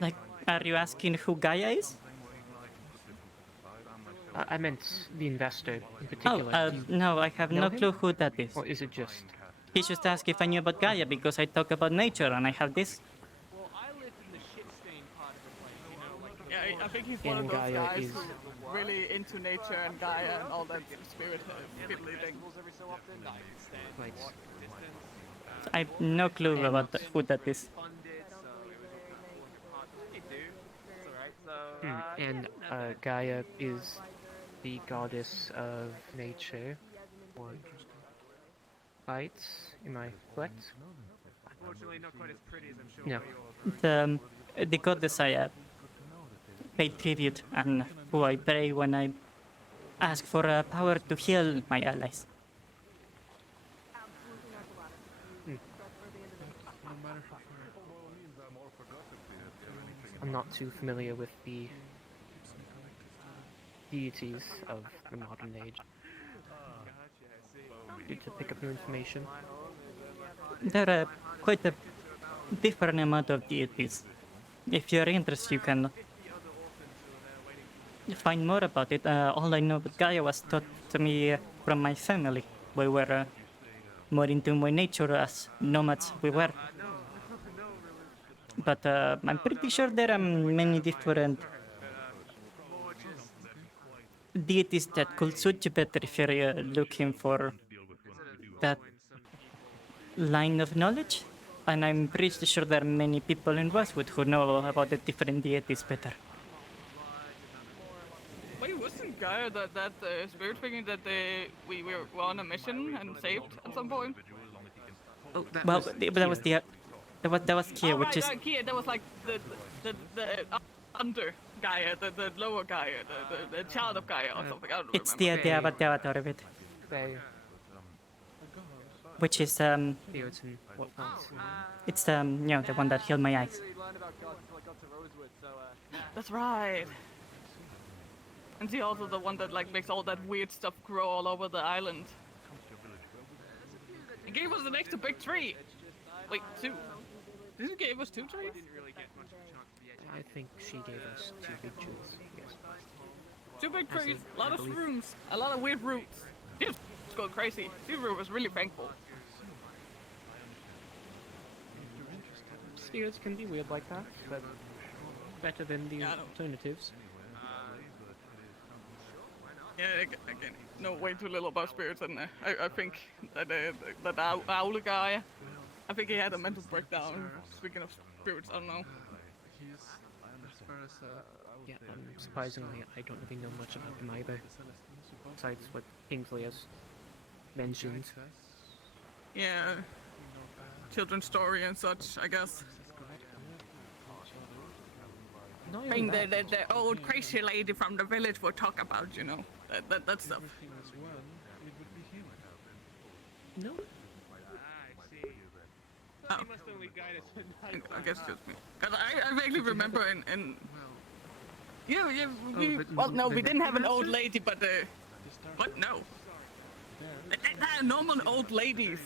Like, are you asking who Gaia is? I meant the investor in particular. Oh, no, I have no him? clue who that is. Or is it just... He just asked if I knew about Gaia because I talk about nature and I have this. Well, I lived in the shit-stained part of the place, you know, like... Yeah, I think he's one of those guys who's really into nature and Gaia and all that spirit fiddly thing. Every so often, Right. I have no clue about who that is. And Gaia is the goddess of nature. Or light, am I correct? Unfortunately, not quite as pretty as I'm sure No. The goddess I pay tribute and who I pray when I ask for power to heal my allies. I'm not too familiar with the deities of the modern age. Good to pick up new information. There are quite a different amount of deities. If you're interested, you can find more about it. All I know about Gaia was taught to me from my family. We were more into my nature as nomads we were. But I'm pretty sure there are many different deities that could suit you better if you're looking for that line of knowledge. And I'm pretty sure there are many people in Rosewood who know about the different deities better. Wait, wasn't Gaia that spirit figure that we were on a mission and saved at some point? Oh, that was Kia, oh, which is Kia, that was like the under Gaia, the lower Gaia, the child of Gaia or something. I don't it's remember. the avatar of it, which is Beards and whatnot. it's you know, the one that healed my eyes. That's right. And she also the one that like makes all that weird stuff grow all over the island. It gave us an extra big tree. Wait, 2. Did it give us 2 trees? I think she gave us 2 big trees. Yes. 2 big trees, a lot of rooms, a lot of weird roots. She was going crazy. She was really thankful. Spirits can be weird like that, but better than the alternatives. Yeah, again, know way too little about spirits, and I think that owl guy, I think he had a mental breakdown. Speaking of spirits, I don't know. Yeah, surprisingly, I don't really know much about them either, besides what Kingsley has mentioned. Yeah, children's story and such, I guess. I mean, the old crazy lady from the village will talk about, you know, that stuff. No. Oh. I guess just me. Cause I vaguely remember in well, no, we didn't have an old lady, but what? No. They're normal old ladies.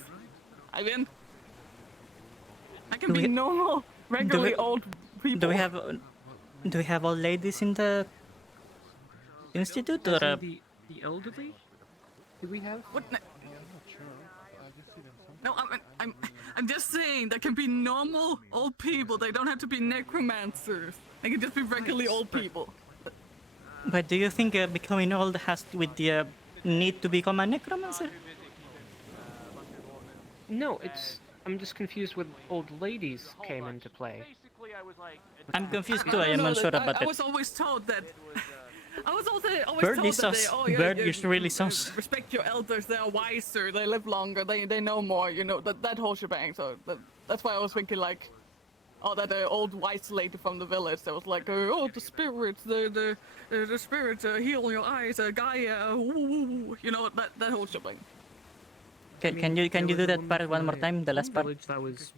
I mean, I can be normal, regularly old people. Do we have old ladies in the institute or the elderly? Do we have? What? No, I'm just saying there can be normal old people. They don't have to be necromancers. They can just be regularly old people. But do you think becoming old has with the need to become a necromancer? No, I'm just confused when old ladies came into play. I'm confused too. I am not sure about I it. was always told that I was also always Bird told is that sus. Bird is really sus. respect your elders. They are wiser. They live longer. They know more. You know that whole shebang. So that's why I was thinking like, oh, that old wise lady from the village that was like, oh, the spirits, the spirits heal your eyes, Gaia, you know that whole shebang. Can you do that part one more time? The last part. That was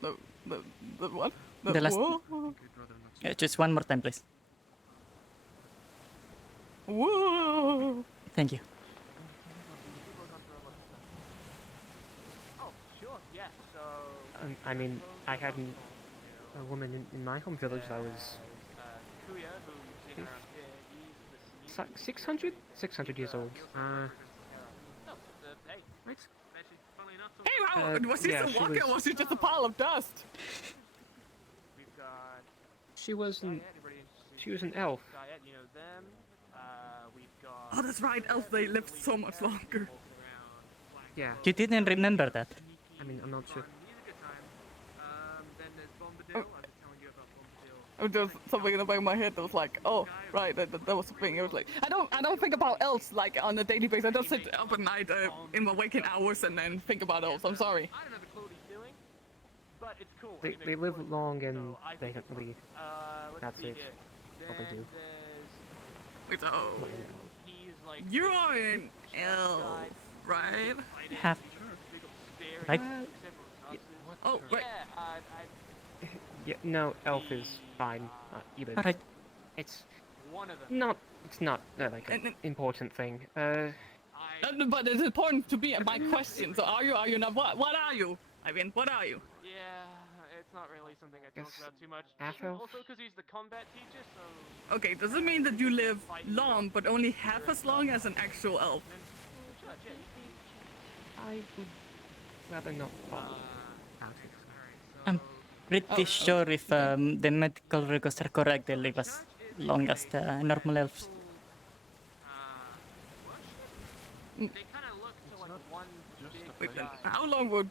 the what? The last. Whoa. Just one more time, please. Whoa. Thank you. Oh, sure, yeah, so... I mean, I had a woman in my home village that was... Kuya, who's in around here, he's the 600? 600 years old. Hey, Hey, wow, was she yeah, still walking or was she just a pile of dust? we've got... She was an elf. Gaia, you know them. We've got... Oh, that's right, elves, they live so much longer. Yeah. You didn't remember that. I mean, I'm not sure. Then there's Bombadil. I've been telling you about Bombadil. There was something in the back of my head that was like, oh, right, that was the thing. It was like, I don't think about elves like on a daily basis. I just sit up at night in my waking hours and then think about elves. I'm sorry. I don't have a clue what he's doing, but it's cool. They live long and they don't really. That's see it. here. What they do. Wait, oh, you are an elf, right? Half. Right? Oh, right. Yeah, no, elf is fine. Either. Alright. It's not. It's not like an important thing. But it's important to be my question. So are you not? What are you? I mean, what are you? Yeah, it's not really something I talk about too much. Half-elf? Also, because he's the combat teacher, so... Okay, does it mean that you live long, but only half as long as an actual elf? I would rather not talk about it. I'm pretty sure if the medical records are correct, they live as long as the normal elves. They kind of look to like one big... Wait, then how long would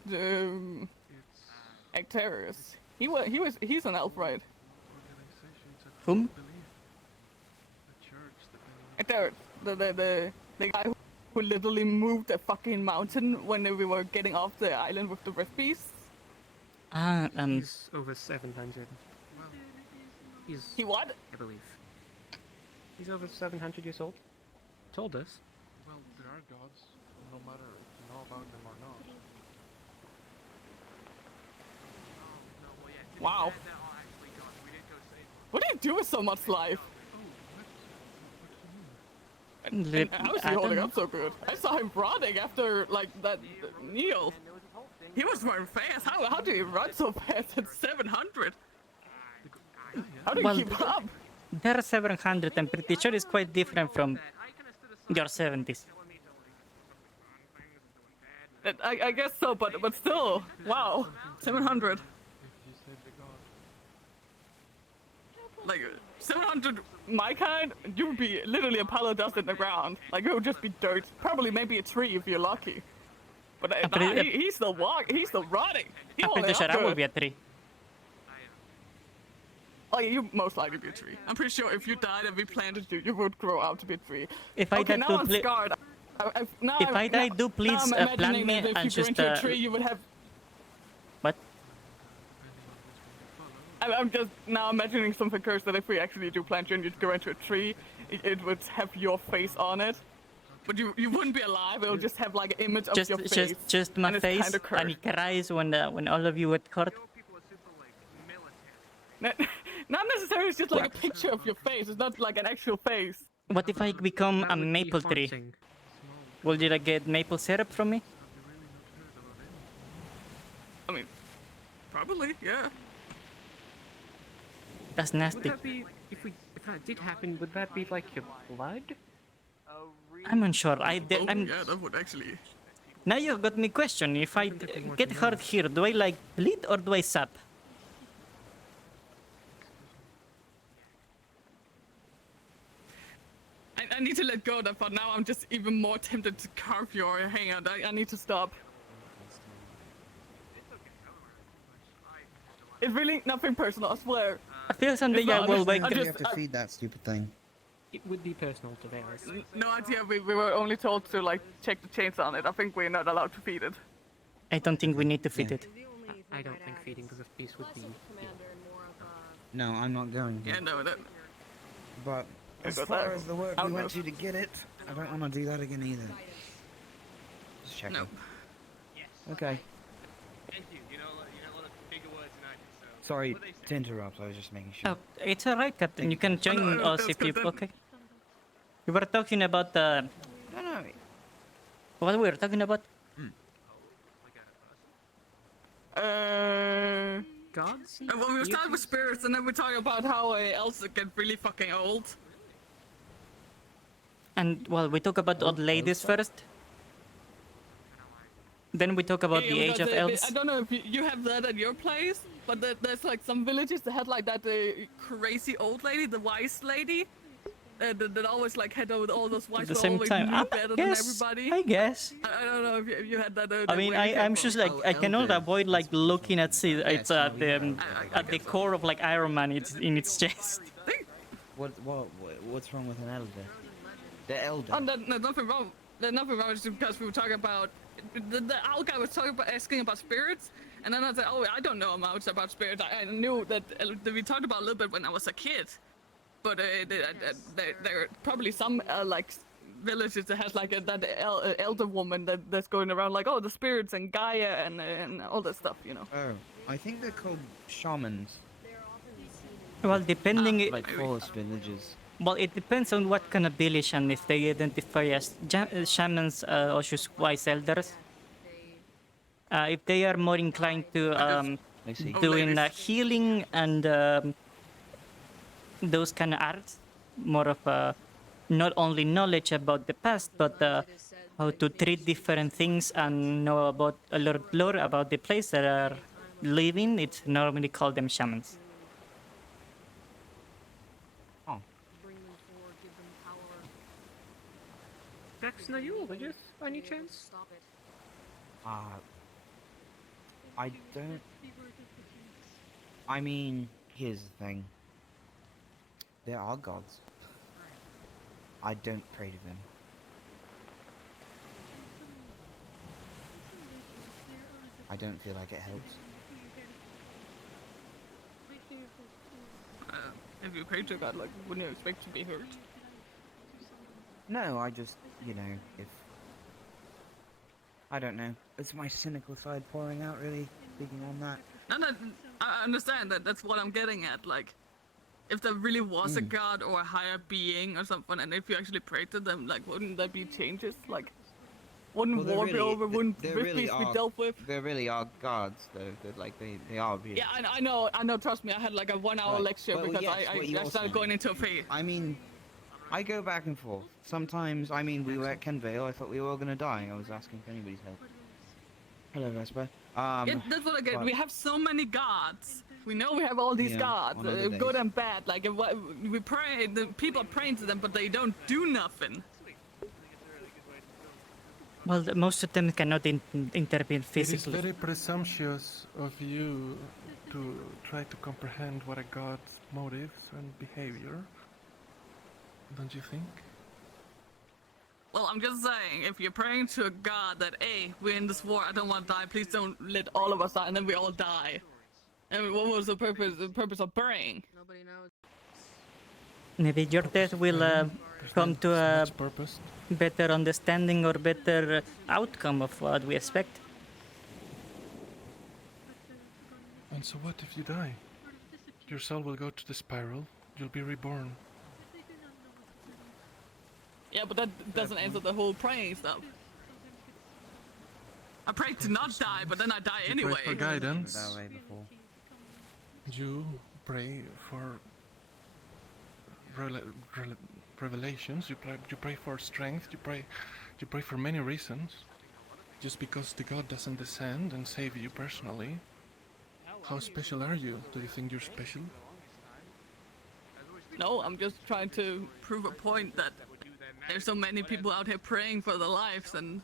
Actarius? He's an elf, right? Whom? Actarius, the guy who literally moved a fucking mountain when we were getting off the island with the rift beasts. He's over 700. He what? I believe. He's over 700 years old. Told us. Well, there are gods, no matter if you know about them or not. Wow. What do you do with so much life? And how is he holding up so good? I saw him running after, like, that Neil. He was running fast. How do you run so fast at 700? How do you keep up? Their 700, I'm pretty sure, is quite different from your 70s. I guess so, but still, wow, 700. Like 700, my kind, you would be literally a pile of dust in the ground. Like it would just be dirt, probably maybe a tree if you're lucky. But he's still walking, he's still running. I'm pretty sure I will be a tree. Oh, yeah, you most likely be a tree. I'm pretty sure if you died and we planted you, you would grow out to be a tree. If I okay, died, now do I'm scarred. If I die, do please plant me and if you just. grew into a tree, you would have. What? I'm just now imagining something cursed that if we actually do plant you and you'd go into a tree, it would have your face on it. But you wouldn't be alive. It would just have like an image of your face. Just my and it's face, kinda cursed. and it cries when all of you get hurt. Not necessarily. It's just like a picture of your face. It's not like an actual face. What if I become a maple tree? Will you like, get maple syrup from me? I mean, probably, yeah. That's Would nasty. that be if that did happen? Would that be like your blood? I'm unsure. I'm. Yeah, that would actually. Now you've got me question. If I get hurt here, do I like bleed or do I sap? I need to let go of that, but now I'm just even more tempted to carve your hand. I need to stop. It's really nothing personal, I swear. I feel someday I not. will wake We up. have to feed that stupid thing. It would be personal to Varys. No idea. We were only told to like check the chains on it. I think we're not allowed to feed it. I don't think we need to feed it. I don't think feeding the beast would be. No, I'm not going to. Yeah, no. But as far as the work we went to get it, I don't want to do that again either. Just checking. No. Okay. Thank you. You know a lot of bigger words than I do. So. Sorry to interrupt. I was just making sure. Oh, it's alright, Captain. You can join no, us if you... Okay. We were talking about the... No. What we were talking about? Gods? Well, we were starting with spirits, and then we're talking about how elves get really fucking old. And, well, we talk about old ladies first. Then we talk about the age of elves. I don't know if you have that at your place, but there's like some villages that had like that crazy old lady, the wise lady, that always like had all those wise At the people same always time, knew better than everybody. I guess. I don't know if you had that. I mean, I'm just like I cannot avoid like looking at it's at the core of like Iron Man. It's in its chest. What's wrong with an elder? The elder. Oh, there's nothing wrong. There's nothing wrong. Just because we were talking about the owl guy was talking about asking about spirits, and then I said, "Oh, I don't know much about spirits. I knew that we talked about a little bit when I was a kid, but there are probably some like villages that has like that elder woman that's going around like, oh, the spirits and Gaia and all that stuff, you know." Oh, I think they're called shamans. Well, depending... Like forest villages. Well, it depends on what kind of village and if they identify as shamans or just wise elders. If they are more inclined to doing healing and those kind of arts, more of not only knowledge about the past, but how to treat different things and know about a lot of lore about the place that are living, it's normally called them shamans. Jackson, are you religious by any chance? I don't... I mean, here's the thing. There are gods. I don't pray to them. I don't feel like it helps. If you pray to God, like, wouldn't you expect to be hurt? No, I just, you know, if... I don't know. It's my cynical side pouring out, really, speaking on that. No, I understand that. That's what I'm getting at. Like, if there really was a god or a higher being or something, and if you actually prayed to them, like, wouldn't there be changes? Like, wouldn't war be over? Wouldn't Rifties be dealt with? There really are gods, though. That like they are. Really. Yeah, I know. Trust me, I had like a 1 hour lecture Well, because yes, I started going into a faith. I mean, I go back and forth. Sometimes, I mean, we were at Kenvale. I thought we were all gonna die. I was asking for anybody's help. Hello, Vesper. Yeah, that's what I get. We have so many gods. We know we have all these gods, good and bad. Like we pray, the people are praying to them, but they don't do nothing. Well, most of them cannot intervene physically. It is very presumptuous of you to try to comprehend what a god's motives and behavior. Don't you think? Well, I'm just saying, if you're praying to a god that, hey, we're in this war, I don't want to die, please don't let all of us die, and then we all die. And what was the purpose of praying? Nobody knows. Maybe your death will come to a better understanding or better outcome of what we expect. And so what if you die? Your soul will go to the spiral, you'll be reborn. Yeah, but that doesn't answer the whole praying stuff. I prayed to not die, but then I die anyway. Pray for guidance. You pray for revelations. You pray for strength. You pray for many reasons. Just because the God doesn't descend and save you personally, how special are you? Do you think you're special? No, I'm just trying to prove a point that there's so many people out here praying for their lives and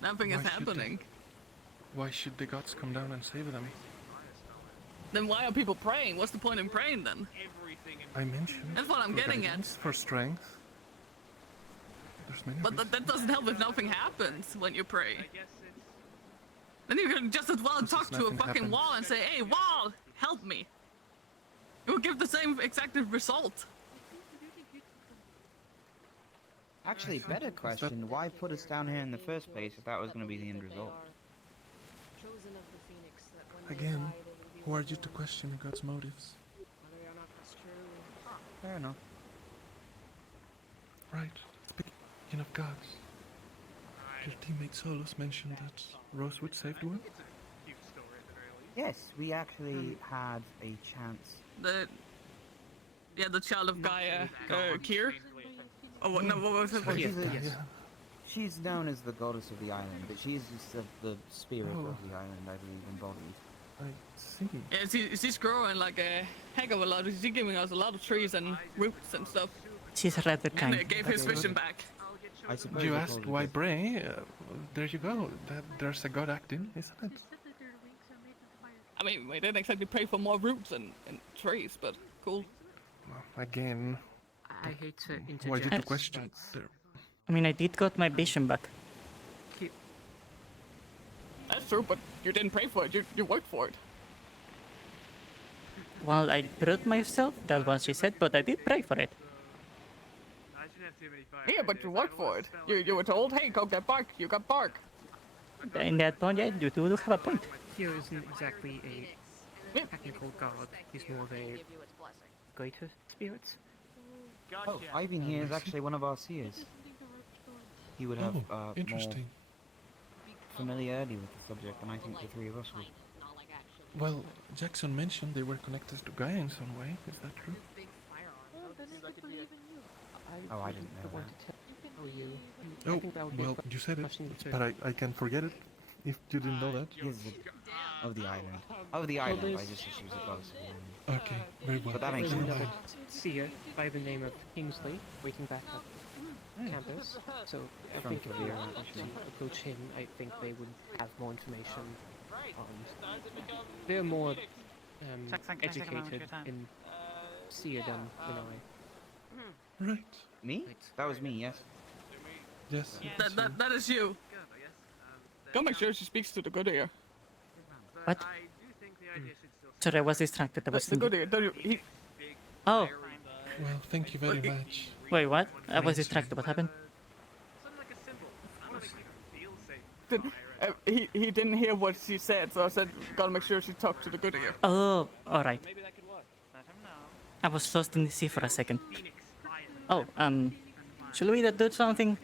nothing is happening. Why should the gods come down and save them? Then why are people praying? What's the point in praying then? I mentioned. That's what I'm for getting at. guidance, For strength. There's many But that doesn't help if nothing happens when you pray. Then you can just as well Just talk as to a nothing fucking happens. wall and say, "Hey, wall, help me." It will give the same exact result. Actually, better question, why put us down here in the first place if that was going to be the end result? Chosen of the phoenix, that when they Again, die, they will be who are you one to with question God's motives? Whether or not that's true. Fair enough. Right. Speaking of gods, your teammate Solus mentioned that Rosewood saved one? Yes, we actually had a chance. The child of Gaia, Kier. Oh, what, no, what was his Well, name? she's known as the goddess of the island, but she's just the spirit Oh. of the island, I believe, embodied. I see. Yeah, she's growing like a heck of a lot. She's giving us a lot of trees and roots and stuff. She's rather And kind. it gave his vision back. I suppose You I asked told her why this. Bray? There you go. There's a god acting, isn't it? I mean, we didn't exactly pray for more roots and trees, but cool. Well, again, I hate to interject. why did you question? I mean, I did got my vision back. That's true, but you didn't pray for it. You worked for it. Well, I proved myself, that's what she said, but I did pray for it. Yeah, but you worked for it. You were told, hey, go get bark. You got bark. In that point, yeah, you do have a point. Theo isn't exactly a technical god. He's more of a greater spirit. Oh, Ivan here is actually one of our seers. He would have more interesting. familiarity with the subject than I think the three of us would. Well, Jackson mentioned they were connected to Gaia in some way. Is that true? Oh, I didn't know want that. to tell you. I Oh, think that would be a well, you said it, question to- but I can forget it if you didn't know that. He is of the island. Of the island, I just said she was a goddess of the island. Okay, very well. But that makes There's sense. another seer by the name of Kingsley waiting back up campus. So I From think if we Kavir, were to actually. approach him, I think they would have more information on. They're more Jackson, can I take a moment of your educated time? in seerdom than I. Right. Me? That was me, yes. Yes. That is you. Go make sure she speaks to the good ear. What? Sorry, I was distracted. I was The good ear. Oh, Well, thank you very much. wait, what? I was distracted. What happened? He didn't hear what she said, so I said, gotta make sure she talked to the good ear. Oh, alright. Maybe that could work. Let him know. I was lost in the sea for a second. Oh, should we do something?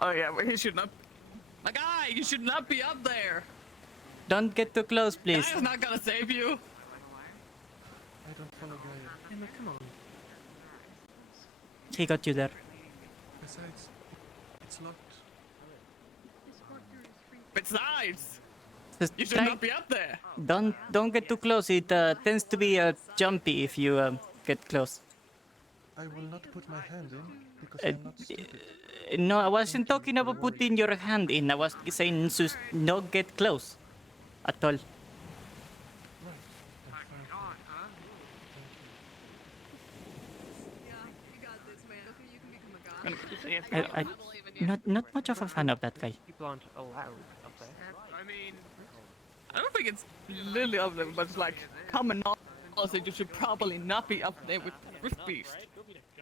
Oh yeah, but he should not. My guy, you should not be up there. Don't get too close, please. Guy's not gonna save you. I don't follow Gaia. Emma, come on. He got you there. Besides, it's locked. Besides, Just you should try- not be up there. Don't get too close. It tends to be jumpy if you get close. I will not put my hand in because Uh, I'm not stupid. No, I wasn't talking about putting your hand in. I was saying just not get close at all. Not much of a fan of that guy. People aren't allowed up there. I don't think it's literally up there, but it's like common knowledge that you should probably not be up there with Rift Beast.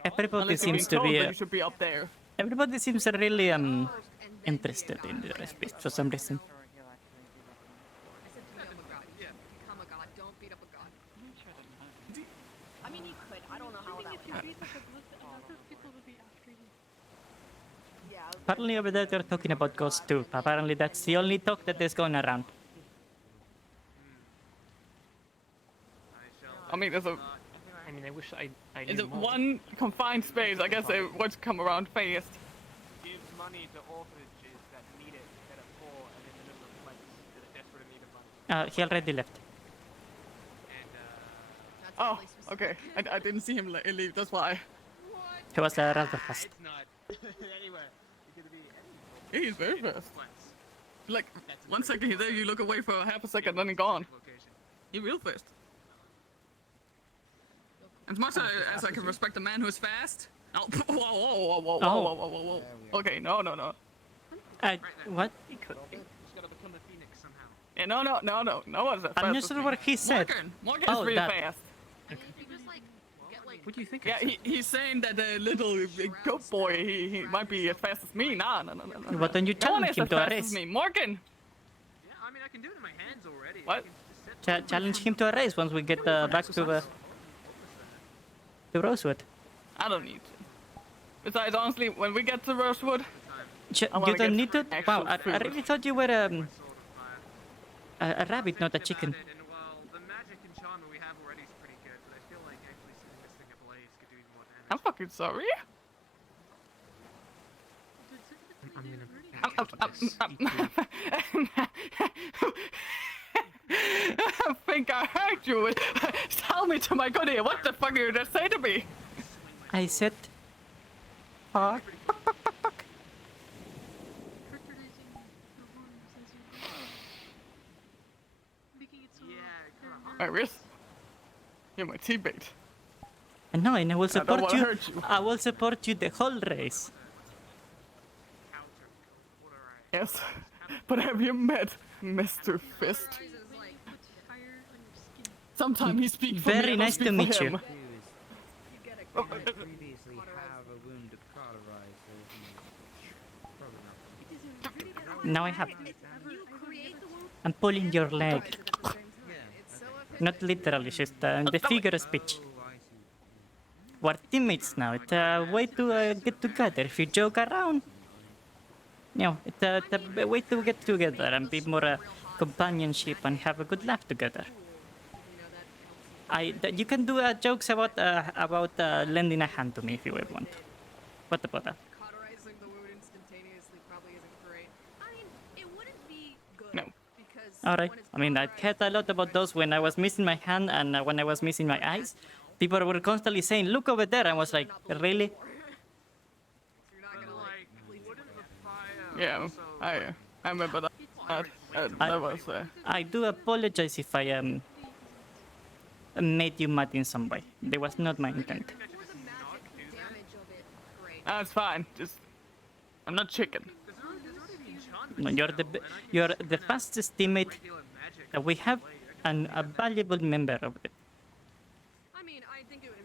Everybody Unless you're seems being to told be. that you should be up there. Everybody seems really interested in the recipe for some reason. Become a god. Don't beat up a god. I mean, you could. I don't know how that would happen. Yeah. Apparently over there they're talking about ghosts too. Apparently that's the only talk that is going around. I mean, there's a I mean, I wish I in knew the more. one confined space. I guess they would come around fast. Gives money to orphanages that need it, that are poor and in the middle of place, that are desperate in need of money. He already left. Oh, okay. I didn't see him leave. That's why. He was rather fast. It's not anywhere. It could be any He's very fast. Like, 1 second he's there, you look away for half a second, then he's gone. He real fast. As much as I can respect a man who's fast. Oh, whoa. Okay, no. What? He's gotta become the phoenix somehow. Yeah, no one's as fast. I'm not sure what he said. Morgan is really fast. What do you think? Yeah, he's saying that the little goat boy, he might be as fast as me. No. Why don't you challenge him to a race? Morgan! Yeah, I mean, I can do it in my hands already. What? Challenge him to a race once we get back to Rosewood. I don't need to. Besides, honestly, when we get to Rosewood, you don't need to? Wow, I really thought you were a rabbit, not a chicken. Well, the magic and charm that we have already is pretty good, but I feel like actually setting this thing ablaze could do even more damage. I'm fucking sorry. I think I heard you. Tell me to my good ear. What the fuck did you just say to me? I said... Fuck. Iris, you're my teammate. No, and I will support you. Hurt you. I will support you the whole race. Yes, but have you met Mr. Fist? Sometimes he speaks for me. Very nice to meet you. Previously have a wound cauterized. Now I have. I'm pulling your leg. Not literally, just the figure of speech. We're teammates now. It's a way to get together. If you joke around, it's a way to get together and be more companionship and have a good laugh together. You can do jokes about lending a hand to me if you ever want. What about that? Cauterizing the wound instantaneously probably isn't great. I mean, it wouldn't be good. No. Alright. I mean, I cared a lot about those when I was missing my hand and when I was missing my eyes. People were constantly saying, "Look over there." I was like, "Really?" Yeah, I remember that. That was. I do apologize if I made you mad in some way. That was not my intent. That's fine. Just, I'm not chicken. No, you're the fastest teammate that we have and a valuable member of it.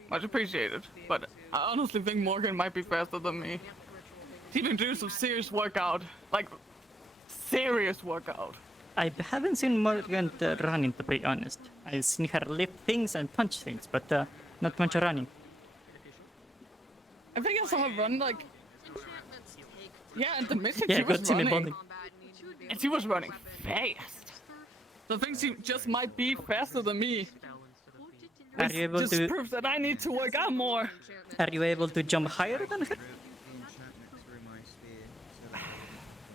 Much appreciated, but I honestly think Morgan might be faster than me. He can do some serious workout, like serious workout. I haven't seen Morgan running, to be honest. I've seen her lift things and punch things, but not much running. I think I saw her run like. Yeah, at the mission Yeah, she was good team running. bonding. And she was running fast. So I think she just might be faster than me. Are you able just to? proves that I need to work out more. Are you able to jump higher than her?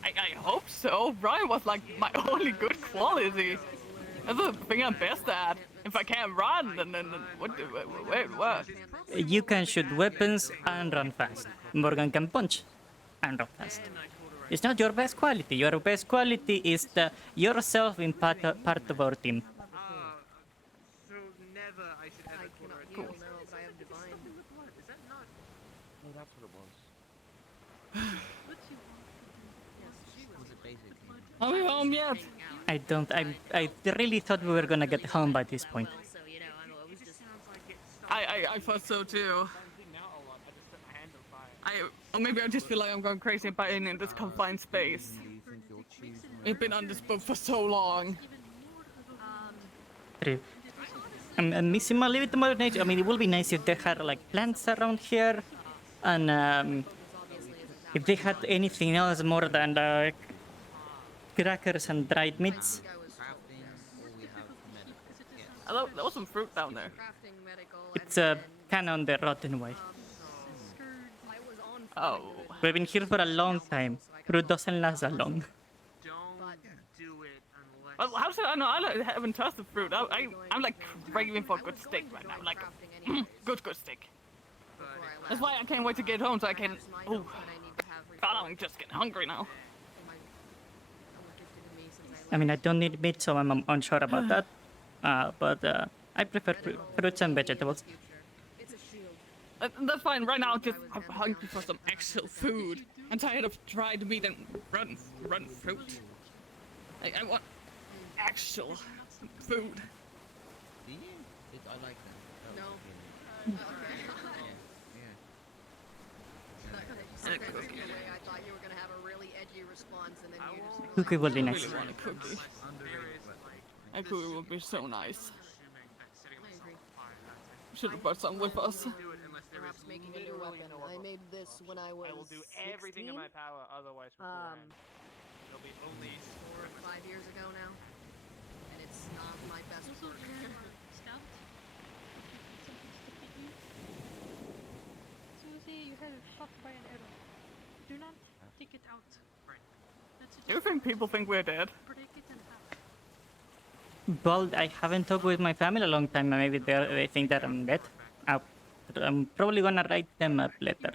I hope so. Ryan was like my only good quality. That's the thing I'm best at. If I can't run, then what? You can shoot weapons and run fast. Morgan can punch and run fast. It's not your best quality. Your best quality is yourself in part of our team. So never I should ever call her a cool. But I have divine. Is that not? No, that's what it was. Was it basic? Are we home yet? I don't. I really thought we were gonna get home by this point. I thought so too. Or maybe I just feel like I'm going crazy by in this confined space. We've been on this boat for so long. True. I'm missing a little bit more nature. I mean, it would be nice if they had like plants around here, and if they had anything else more than crackers and dried meats. There was some fruit down there. It's kind of on the rotten way. Oh. We've been here for a long time. Fruit doesn't last that long. Well, how should I know? I haven't touched fruit. I'm like craving for a good steak right now. Like, good steak. That's why I can't wait to get home so I can. Oh, God, I'm just getting hungry now. I mean, I don't need meat, so I'm unsure about that. But I prefer fruits and vegetables. That's fine. Right now, I'm hungry for some actual food. I'm tired of dried meat and rotten fruit. I want actual food. I like that. No. I thought you were gonna have a really edgy response, and then you just Cookie would be I nice. really want a cookie. A cookie would be so nice. Should have brought some with us. Perhaps making a new weapon. I made this when I was. I will do everything in my power, otherwise beforehand. It'll be only 4 or 5 years ago now, and it's not my best work. Susie, you had shot by an arrow. Do not take it out. You think people think we're dead? Break it in half. Well, I haven't talked with my family a long time. Maybe they think that I'm dead. I'm probably gonna write them a letter.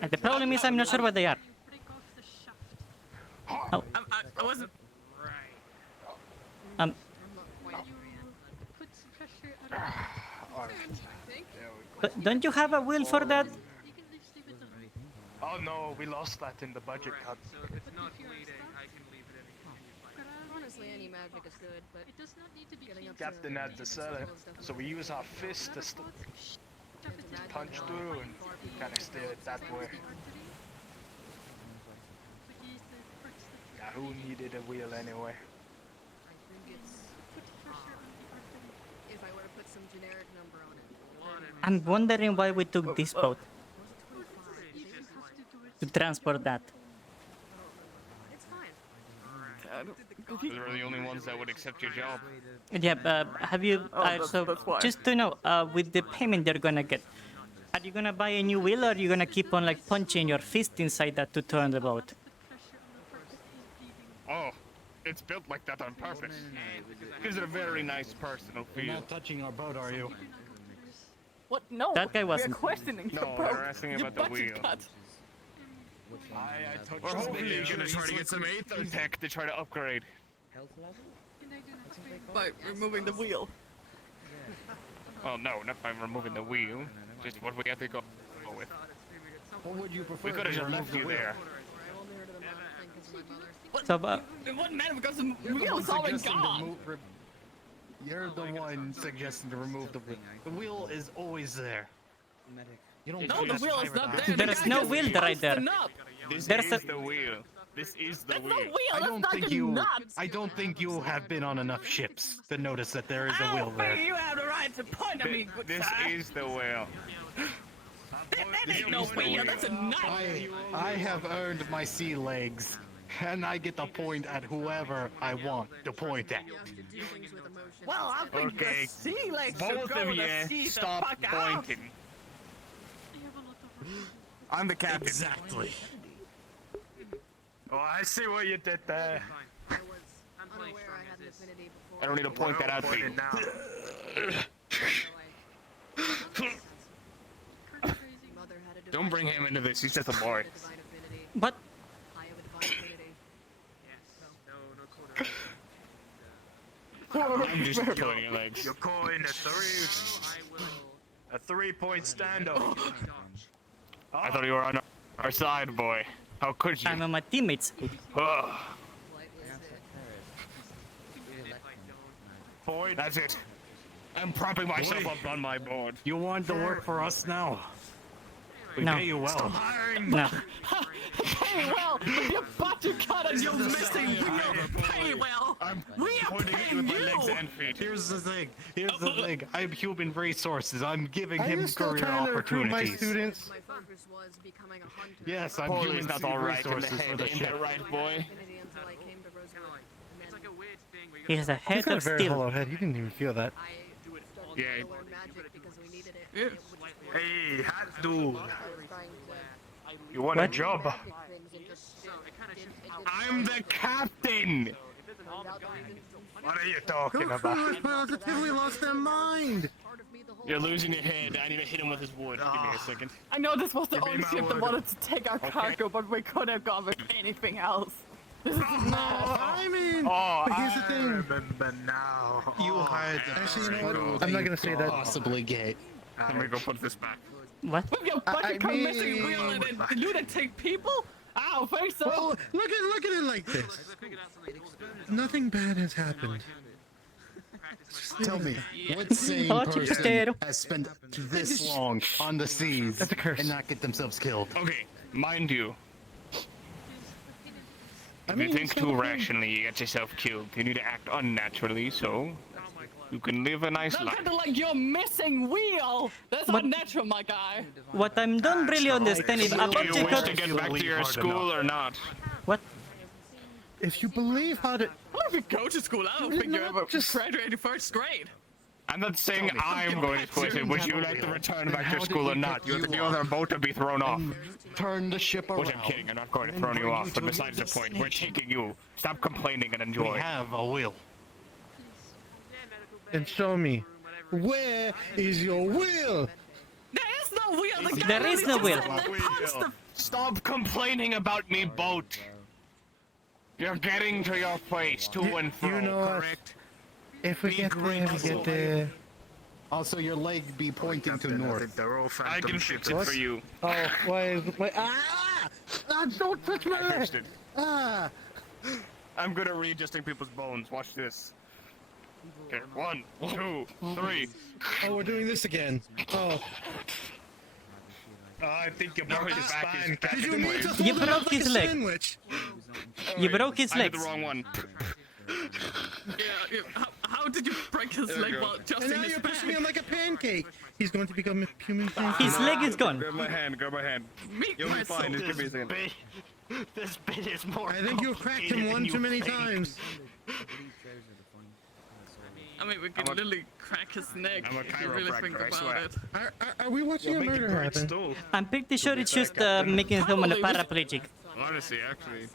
And the problem is I'm not sure what they are. Oh. I wasn't. Put some pressure on But don't you have a will for that? Oh no, we lost that in the budget cut. So if it's not bleeding, I can leave it in. Honestly, any magic is good, but it does not need to be getting up Captain had to sell it, so we use our fist to punch through and kind of steer it that way. Yeah, who needed a wheel anyway? I think it's. If I were to put some generic number on it. I'm wondering why we took this boat. To transport that. It's fine. We were the only ones that would accept your job. Yeah, have you... so, just to know, with the payment you're gonna get, are you gonna buy a new wheel or are you gonna keep on like punching your fist inside that to turn the boat? Oh, it's built like that on purpose. Gives it a very nice personal feel. You're not touching our boat, are you? What? No. That guy wasn't. We're questioning the No, boat. we're asking Your about the budget wheel. cut. I touched We're hopefully the gonna try to get some Aether tech to try to upgrade. By removing the wheel. Well, no, not by removing the wheel. Just what we have to go with. What would you prefer? We could have just left you there. So, It wouldn't matter because the wheel's already gone. You're the one suggesting to remove the wheel. The wheel is always there. You don't No, the wheel is not there. There is no wheel right there. This There's is the wheel. This is the wheel. I don't think you have been on enough ships to notice that there is a wheel there. You have the right to point at me, good This sir. is the wheel. That ain't no wheel, that's a knife. I have earned my sea legs, and I get to point at whoever I want to point at. Well, I think Okay, the sea legs should both go of to you, sea the stop fuck out. pointing. I'm the captain. Exactly. Oh, I see what you did there. I'm unaware I had an affinity before. I don't need to point that out for you. Don't bring him into this. He's just a boy. What? I'm just killing your legs. You're calling a 3-point standoff. I thought you were on our side, boy. How could you? I'm on my teammates. Ugh. That's it. I'm propping myself up on my board. You want to work for us now? We No. pay you well. No. Pay well, but your budget cut and you're missing wheel. Pay well. We are paying you. Here's the thing. Here's the thing. I'm human resources. I'm giving Are you him still career trying to recruit my opportunities. students? My focus was becoming a hunter. Yes, I'm Paul human is not all right in the resources for head. the Ain't ship. that right, boy? Until I came to Rosewood. It's like a weird thing where you He has a He's head got a of very steel. hollow head. You didn't even feel that. Yeah. to learn magic because we needed it. Hey, hot dude. You want a job? I'm the captain. What are you talking about? Who positively lost their mind? You're losing your head. I need to hit him with his wood. Give me a second. I know this was the Give me only my ship that word. wanted to take our cargo, but we could have gone with anything else. I mean, but here's the thing. Remember now. You hired the Actually, you know what? girl I'm that not you gonna say could that. possibly get. Let me go put this back. What? With your fucking missing wheel and lunatic people? I don't think so. Well, look at it like this. Nothing bad has happened. Tell me, what sane person has spent this long on the seas and not get themselves killed? Okay, mind you, I if mean, you think it's too not a thing. rationally, you get yourself killed. You need to act unnaturally, so you can live a nice That's life. kind of like your missing wheel. That's unnatural, my guy. What I don't really understand is Do about you the wish to get back to your school or not? What? If you believe how to... Well, if you go to school, I don't think you ever graduated first grade. I'm not saying I'm going to quit it. Would you like to return back to school or not? You're the other boat to be thrown off. Turn the ship around. Which I'm kidding, I'm not going to throw you off, but besides the point, we're taking you. Stop complaining and enjoy. We have a will. And show me. Where is your will? There is no wheel. The guy There is no literally wheel. said they punched the Stop complaining about me, boat. You're getting to your place, to and fro, You know what? correct? If we get there, we get there. Also, your leg be pointing to north. I can fix it for you. Oh, wait. Ah! Don't touch my I leg! fixed it. Ah! I'm good at readjusting people's bones. Watch this. Okay, 1, 2, 3. Oh, we're doing this again. Oh. I think you broke his spine. Did you mean to You fold it up broke like his a leg. sandwich? You broke his I did legs. the wrong one. Yeah, how did you break his There we leg go. while And adjusting now his you're pushing back? him like a pancake. He's going to become a human pancake. His leg is gone. Grab my hand, grab my hand. Meet You'll be myself. fine, just give me a second. This bit is more. I think you've cracked him one too many times. I mean, we can literally crack his neck I'm a if you really think chiropractor, I about swear. it. Are we watching a murder happen? I'm pretty sure it's just making someone a paraplegic. Honestly, actually.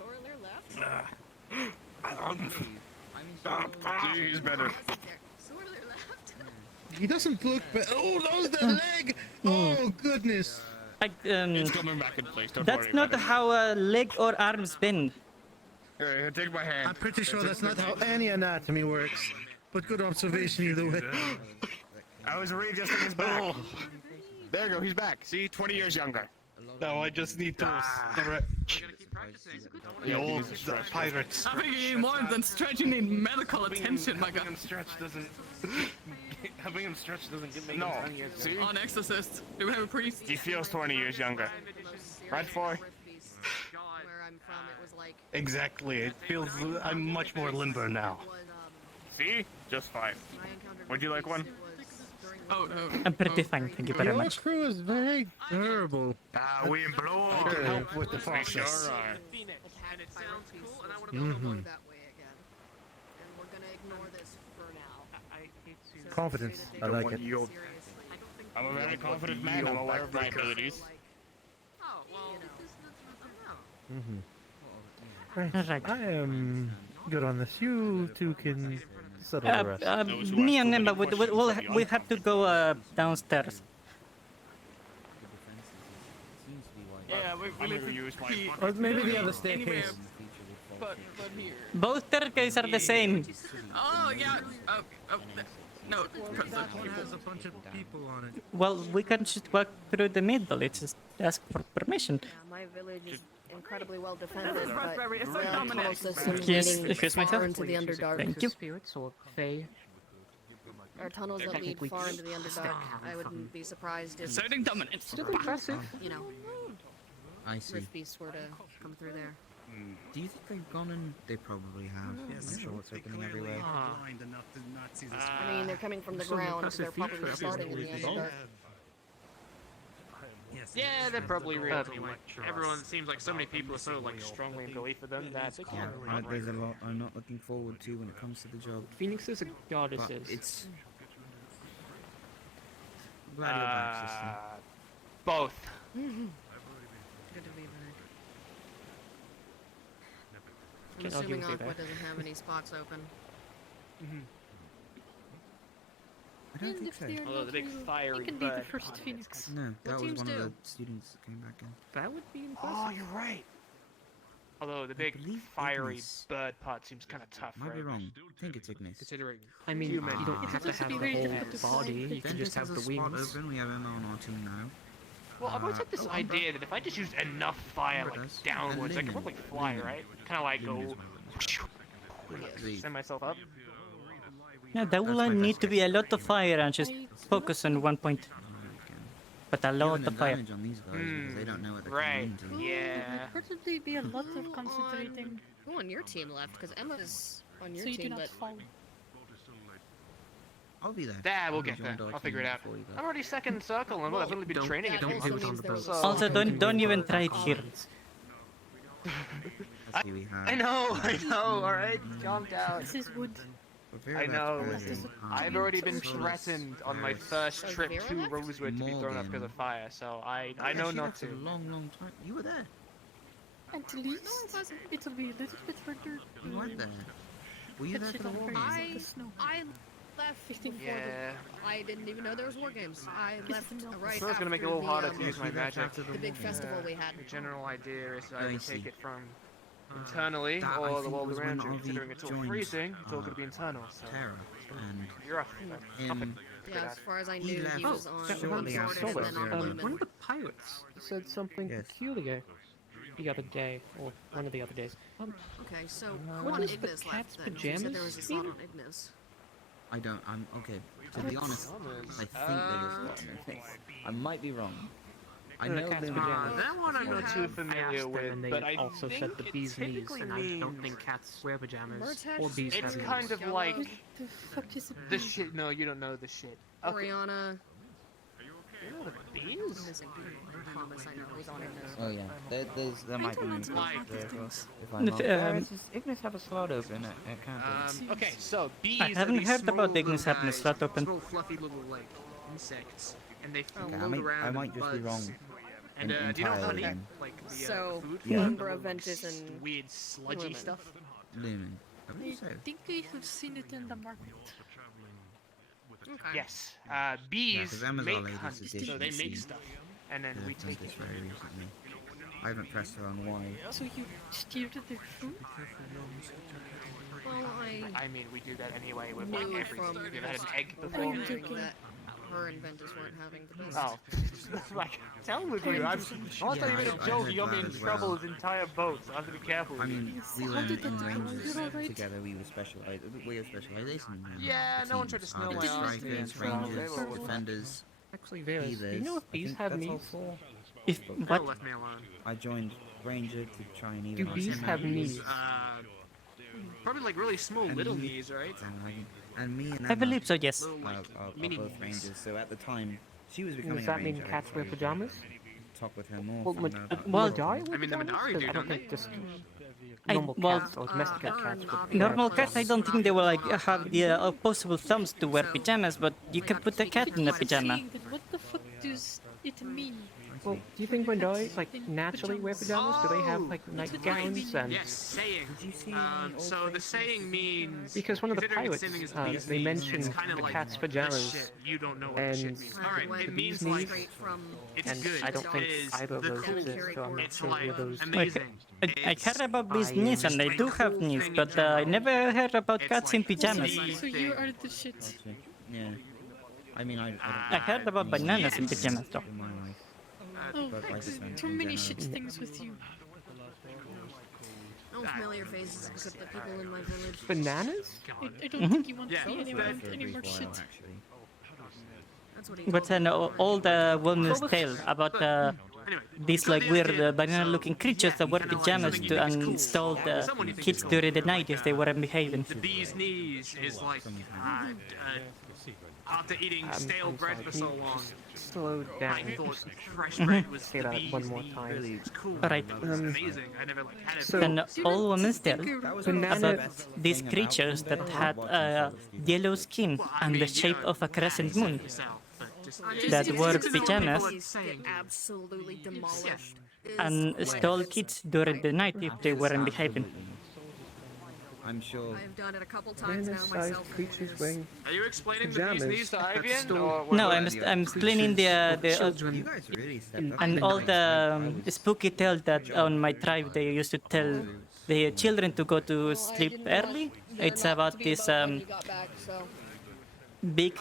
See, he's better. He doesn't look bad. Oh, that was the leg! Oh, goodness. It's coming back in place, don't That's worry not about how a leg or arms bend. Here, take my hand. I'm pretty sure that's not how any anatomy works. But good observation either way. I was readjusting his back. There you go, he's back. See, 20 years younger. No, I just need to stretch. The old pirates. I think you need more than stretch, you need medical attention, my god. Having him stretch doesn't give me no. See? On Exorcist, do we have a priest? He feels 20 years younger. Right, boy? Where I'm from, it was like Exactly. It feels I'm much more limber now. See? Just fine. Would you like one? Oh no. I'm pretty fine, thank you very Your much. crew is very durable. We in blue. I can help with the We process. sure are. and it sounds cool, and I want to Mhm. go that way again. And we're gonna ignore this for now. Confidence. I like it. I'm a very confident man. I'm aware of my abilities. Oh well, Right. I am good on this. You two can settle the rest. Me and Nemba, we have to go downstairs. Yeah, we need to use my be Or maybe the other anywhere staircase. but here. Both staircases are the same. Oh yeah. No. Has a bunch of people on it. Well, we can just walk through the middle. It's just ask for permission. yeah, my village is incredibly well defended, This is but Raspberry, it's so the dominant. tunnel system Yes, leading excuse far myself. into the Underdark. Thank you. Spirits or Fae. There are tunnels that lead far into the Underdark. I wouldn't be surprised if, Asserting dominance. Still impressive. you know, I see. Rift Beasts were to come through there. Do you think they've gone and they probably have? I'm sure it's opening everywhere. Blind enough to not see this. I mean, they're coming from the Some ground. impressive They're probably features. starting in the Underdark. Yeah, they're probably real. Like, Everyone seems like so many people are so like strongly in belief of them that they can't. There's a lot I'm not looking forward to when it comes to the job. Phoenixes are goddesses. But it's... Glad you're back, sister. Both. Good to be back. I'm Can't argue assuming with you Aqua there. doesn't have any spots open. I don't think so. Although the big fiery You can be the bud first on it. Phoenix. No, that was teams one of do? the students that came back in. That would be impressive. Oh, you're right. Although the big fiery bird part seems kind of tough, Might right? be wrong. I think it's Ignis. Considering I mean, human. you don't have to have the whole body. You can just have the wings. Open. We have Emma on our team now. Well, I've always had this idea that if I just used enough fire, like, downwards, I could probably fly, right? Kind of like go... Send myself up. Yeah, there will need to be a lot of fire and just focus on one point. But a lot of fire. On these guys because they don't know what they're Right, coming into. yeah. Probably be a lot of concentrating. Who on your team left? Because Emma's on your So you do team, not but... fall. I'll be there. We'll get there. I'll figure it out. I'm already second circle, and I've only been training it. Also, don't even try it here. I know, alright? Calm down. This is wood. I know. I've already been threatened on my first trip to Rosewood to be thrown up because of fire, so I know not to. A long time. You were there. At least it'll be a little bit further. You weren't there. Were you there for the war games? I left before I didn't even know there was war games. I left right So it's after gonna make it a little harder to use my magic. the big festival we had. The general idea is to either take it from internally or the world around you. Considering it's all freezing, it's all gonna be internal. So you're up. Yeah, as far as I knew, he was on shortly Sword after and then on One Lumen. of the pirates said something peculiar the other day, or one of the other days. Okay, so What one does the Ignis cat's left then. You said there was a pajamas slot mean? on Ignis. I don't. I'm okay. To be honest, I think they just got in their face. I might be wrong. I know cat's they pajamas. That one I'm not too familiar with, but I also think said the it bee's knees, typically and I don't means think cats wear pajamas Vertex? or bees it's have kind knees. of like The fuck is it? the shit. No, you don't know the shit. Oriana. You know the I'm bees? missing people. I promise I know who's on Ignis. Oh yeah, there might be don't more like there as well. things. If I'm wrong. Ignis have a slot open at campus. Okay, so bees. I haven't are these heard small about little Ignis having a guys, slot open. Little fluffy little like insects, and they float Okay, around. I and might just be buzz. wrong. And do you know honey? entirely. Like the So, food? Yeah. Umbra, Ventus, and weird sludgy Lumen. stuff. Lumen. I believe so. I think I have seen it in the market. Okay. Yes, bees 'cause Emma's make our lady's honey, edition, so they you make see. stuff, and then we take it This from very them. recently. I haven't pressed her on why. So you steered their food? Well, I mean, we do that anyway with knew like from everything. You ever had an egg I'm before? joking. that her and Ventus weren't having the best. Oh, like, tell with you. I want to tell you made a I joke. heard You got me that in as trouble well. with entire boat, so I have to be careful. I mean, we were How in did that go? Rangers You're alright. together. We were specialized. We had specialization. Yeah, no one tried to snare my arms. Strikers, Yeah, Rangers, they were- defenders, Actually, there is. Do you healers. know if I bees think have that's all knees? four. If They what? left me alone. I joined Ranger to try and Do even. bees have knees? Probably like really small And little you- knees, right? And me and I Emma believe so. Yes. are mini both knees. Rangers. So at the time, she was becoming Does a that mean Ranger. cats wear pajamas? Talk with her more. Well, find out about well, the Madari I mean, the Madari do, I don't don't they? think just I- normal well, cats or domestic cats. would Normal wear cats, I don't think they will like have the opposable thumbs to wear pajamas, but you can put a cat in a pajama. Saying that, what the fuck does it mean? Well, do you think Madari like naturally wear pajamas? Do they have like nightgowns and? Yes, saying. So the saying means. Because one of the considering pilots, it's saying is they bees knees, mentioned it's kind of the like cat's the pajamas shit. You don't know what the shit and means. All right, Went it means bees' like knees, it's and good. I don't think It is either of the those cool exist, so I'm not It's sure like where those. amazing. I heard about bees' I knees, and they do have knees, but I never heard about cats in pajamas. So you are the shit. Yeah. I mean, I I heard about bananas in pajamas, though. in my life. Oh, But I just went too in many general. shit things with you. No familiar faces except the people in my village. Bananas? I don't think you want to be anyone with any more shit. That's what he But told an me. old woman's tale about these like weird banana-looking creatures that wear pajamas to install the kids during the night if they weren't behaving. The bee's knees is like after eating stale bread for so long. Slow down. I thought fresh bread was Say the that bee's one more knees. time. It's cool. Alright. It's amazing. I never like had it. So- An old woman's tale Banana- about these creatures that had yellow skin and the shape of a crescent moon that wore pajamas Absolutely demolished. and stole kids during the night if they weren't behaving. I'm sure. I've done it a couple times now Sized myself. creatures wearing Are you explaining pajamas the bee's knees to that Ivian? stole Or what- No, what- I'm explaining the children. You guys really stepped up. and all the spooky tale that on my tribe they used to tell the children to go to sleep early. It's about this big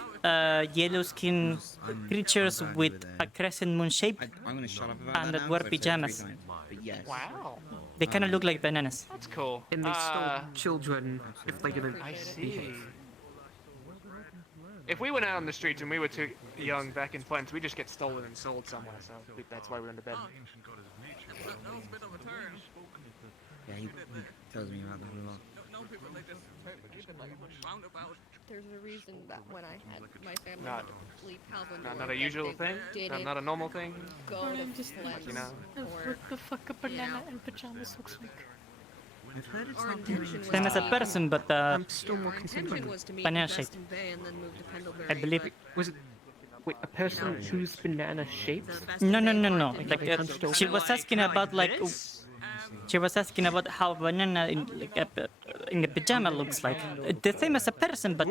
yellow skin creatures with a crescent moon shape I'm gonna shut up about and that that now, wear 'cause I've said it pajamas. 3 times. But yes. Wow. They kind of look like bananas. That's cool. And they stole children if they didn't I see. behave. If we went out on the streets and we were too young back in Flint, we'd just get stolen and sold somewhere, so that's why we went to bed. Yeah, he tells me about that a lot. There's a reason that when I had my family Not- leave Calvin, Not a usual thing? Not a normal thing? Go Or to I'm just Flint you know. or what the fuck a banana in pajamas looks like. I've heard it's our not intention was Same as a to- person, but I'm still more our concerned intention with was to meet banana in shaped. Preston Bay and then move to Pendlebury. I believe but Was it? Wait, a person who's banana shaped? No. Like hunched over. she was asking about like she was asking about how banana in a pajama looks like. The same as a person, but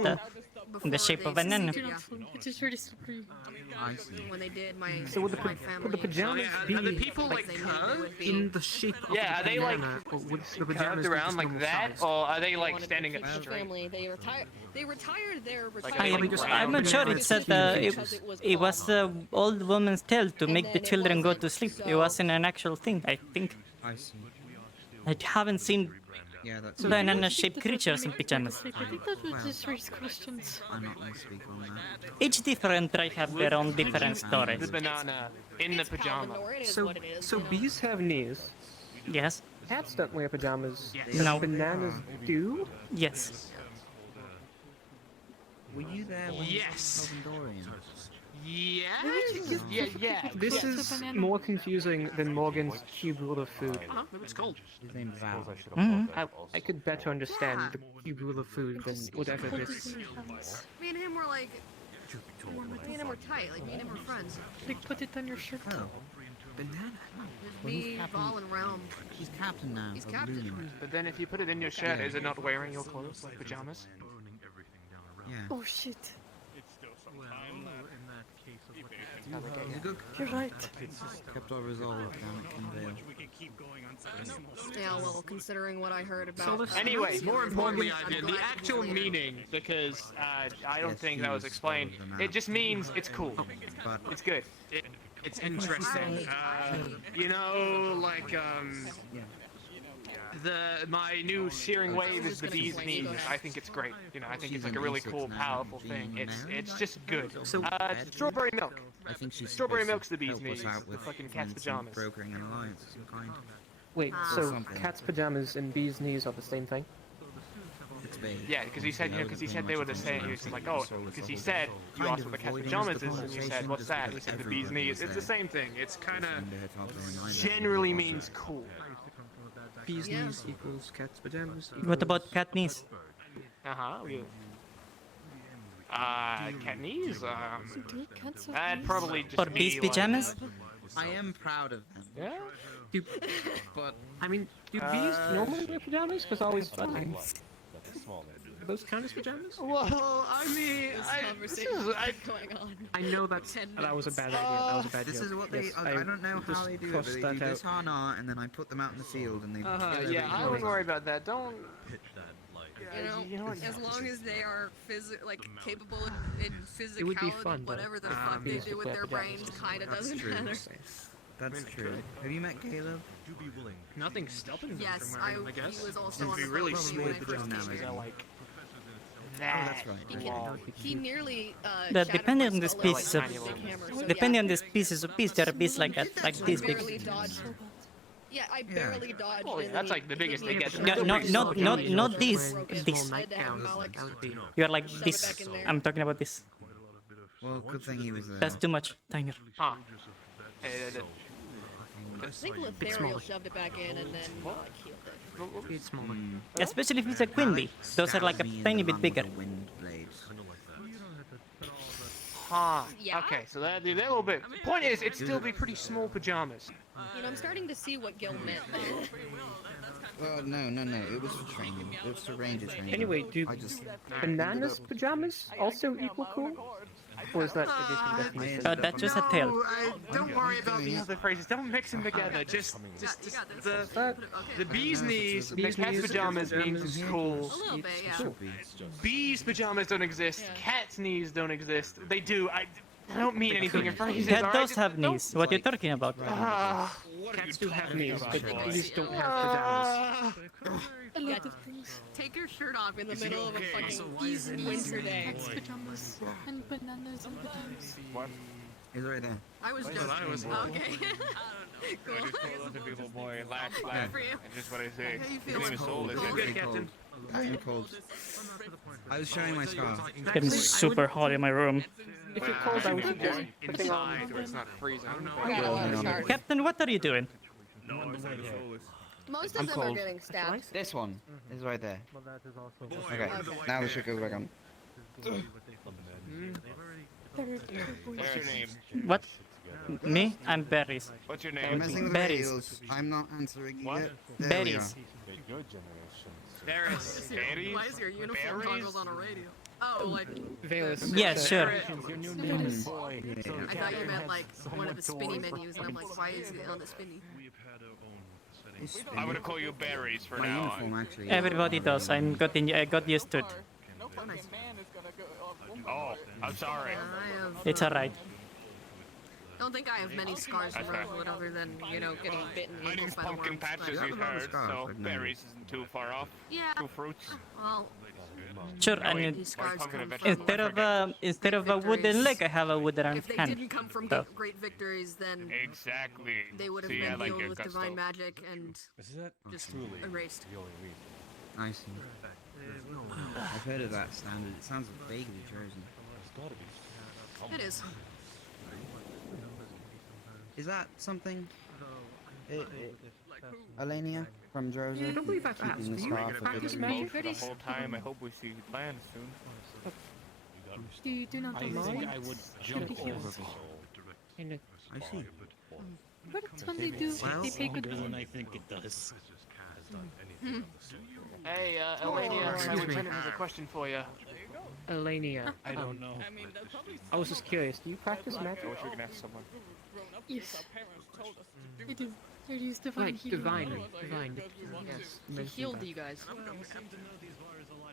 in the shape of banana. Do not fall. It is really slippery. I see. when they did, my So would the, my pa- family would the pajamas So, yeah, be are the people, like, they knew they would be in the shape of Yeah, the are they, like, banana, or would the Curved pajamas be around just like normal that, sized? or are they like wanted to standing up keep the straight? family. They retired. They retired their Like retirement. a I'm not sure. It said it was an old woman's tale to make the children go to sleep. It wasn't an actual thing, I think. I see. I haven't seen Yeah, that's. banana-shaped creatures in pajamas. I think that would just raise questions. I'm not gonna speak on that. Each different tribe have their own different The stories. banana in the pajama. So bees have knees. Yes. Cats don't wear pajamas. Yes. but No. Bananas do? Yes. Were you there when Yes. Dorian? Yes. Yeah. This is more confusing than Morgan's cube rule of food. It's cold. His name's Val. I could better understand the cube rule of food than whatever this. Me and him were like. Me and him were tight. Like me and him were friends. Like, put it on your shirt. Oh. Banana. Me, Vol, and Realm. He's captain now. He's of captain. Lumen. But then if you put it in your shirt, is it not wearing your clothes like pajamas? Yeah. Oh shit. He's a good. You're right. Kept our resolve down at Convale. Yeah, well, considering what I heard about. Anyway, more importantly, Ivan, the actual meaning, because I don't think that was explained. It just means it's cool. It's good. It's interesting. You know, like my new searing wave is the bee's knees. I think it's great. You know, I think it's like a really cool, powerful thing. It's just good. So strawberry milk. I think she's Strawberry supposed milk's the to bee's help us knees. out The with fucking cat's some pajamas. brokering an alliance of some kind. Wait, Or so something. cat's pajamas and bees' knees are the same thing? It's vague. Yeah, because he said, because he said they were the same. He was like, oh, because he said, you asked what the cat's pajamas is, and you said, what's that? He said the bee's knees. It's the same thing. It's kind of generally means cool. Bees' knees equals cat's pajamas. What about cat knees? Uh-huh. Cat knees? Do cats have I'd knees? probably just Or be bees' like- pajamas? I am proud of them. Yeah? Do, But I mean, do bees normally wear pajamas? Because I always thought those count as pajamas? Well, I mean, going on. I know that was a bad idea. That was a bad this joke. is what they. Yes, I don't know how just they do it, but crossed they that do this out. hana, and then I put them out in the field, and they. yeah, I wouldn't worry about that. Don't. You know, as long as they are capable in It would be physicality, fun, though. whatever the fuck they bees do with with their their pajamas. brains, kind of That's doesn't true. matter. That's true. Have you met Caleb? Nothing's stopping them Yes, from wearing them, I guess. he was also It'd on be the really boat smooth when I first pajamas. came They're here. like Oh, that that's right. He, long. he nearly That shattered depending my on the skull with species a of big hammer, so depending yeah. on the species of bees, there are bees like this I big. barely dodged. Yeah, I barely dodged. Oh, yeah, and that's he like the hit biggest me they with get. a No, hammer. not this. Broke it. This. I had to have Malik You are like shove it this. back in there. I'm talking about this. Well, good thing he was there. That's too much. Tinier. Huh. I think Lothario shoved it back in and then killed it. It's smaller. Especially if it's a queen bee. Those are like a tiny bit bigger. Wind blades. Huh. Yeah? Okay, so they're a little bit. Point is, it'd still be pretty small pajamas. You know, I'm starting to see what Gil meant. No. It was for training. It was for ranger training. Anyway, do I just bananas pajamas also equal cool? Or is that a different definition? That's just a tail. Don't worry about the other phrases. Don't mix them together. Just the bee's knees. The cat's pajamas means it's cool. A little bit, yeah. Bees pajamas don't exist. Cat's knees don't exist. They do. I don't mean anything in phrases. Cat does have knees. What are you talking about? Cats do have knees, but bees don't have pajamas. A lot of things. Take your shirt off in the middle of a fucking winter day. Cat's pajamas and bananas and pajamas. What? He's right there. I was just okay. Cool. Other people, boy, laugh. Good for you. That's just what I say. How you His name is feeling? Soulless. Good, Captain. I'm cold. I was showing my scar. It's getting super hot in my room. If you're cold, I would suggest putting on... Inside where it's not freezing. Captain, what are you doing? Most I'm of them are cold. getting stabbed. This one is right there. Okay, now we should go back on. What's your name? What? Me? I'm Berries. What's your You're name? messing with Berries. rails. I'm not answering What? yet. There we Berries. Berries. Why is your uniform toggles on a radio? Oh, like. Veilus. Yeah, sure. I thought you meant like one of the spinny menus, and I'm like, why is it on the spinny? I'm gonna call you Berries for My now uniform on. actually. Everybody does. I got used to it. Oh, I'm sorry. It's alright. I don't think I have many scars from Rosewood other than, you know, getting bitten My name's by the Pumpkin worms, Patch, but- as you heard, scars, so but no. berries isn't too far off. Yeah. Two fruits. Well, Sure, I mean, these scars pumpkin come and from instead of a wooden leg, I have a wooden if they hand. didn't come from So. great victories, then Exactly. they would have See, I been like healed your with gusto. divine magic and just erased. I see. I've heard of that standard. It sounds vaguely chosen. It is. Is that something? Alania from Droza? I don't believe I've asked. Keeping the Do you scar for practice good magic? reason. The whole time, I hope we see land soon. You do not I allow think it. I would Should jump be over healed. the I see. But when they do, Well, they take good longer than being. I think it does. Hey, Elenia, my lieutenant has a question for you. Elenia. I don't know. I was just curious, do you practice magic? I wish we could ask someone. Yes. I do. I use divine Like, healing. divine. Yes. She Medicine healed back. you guys.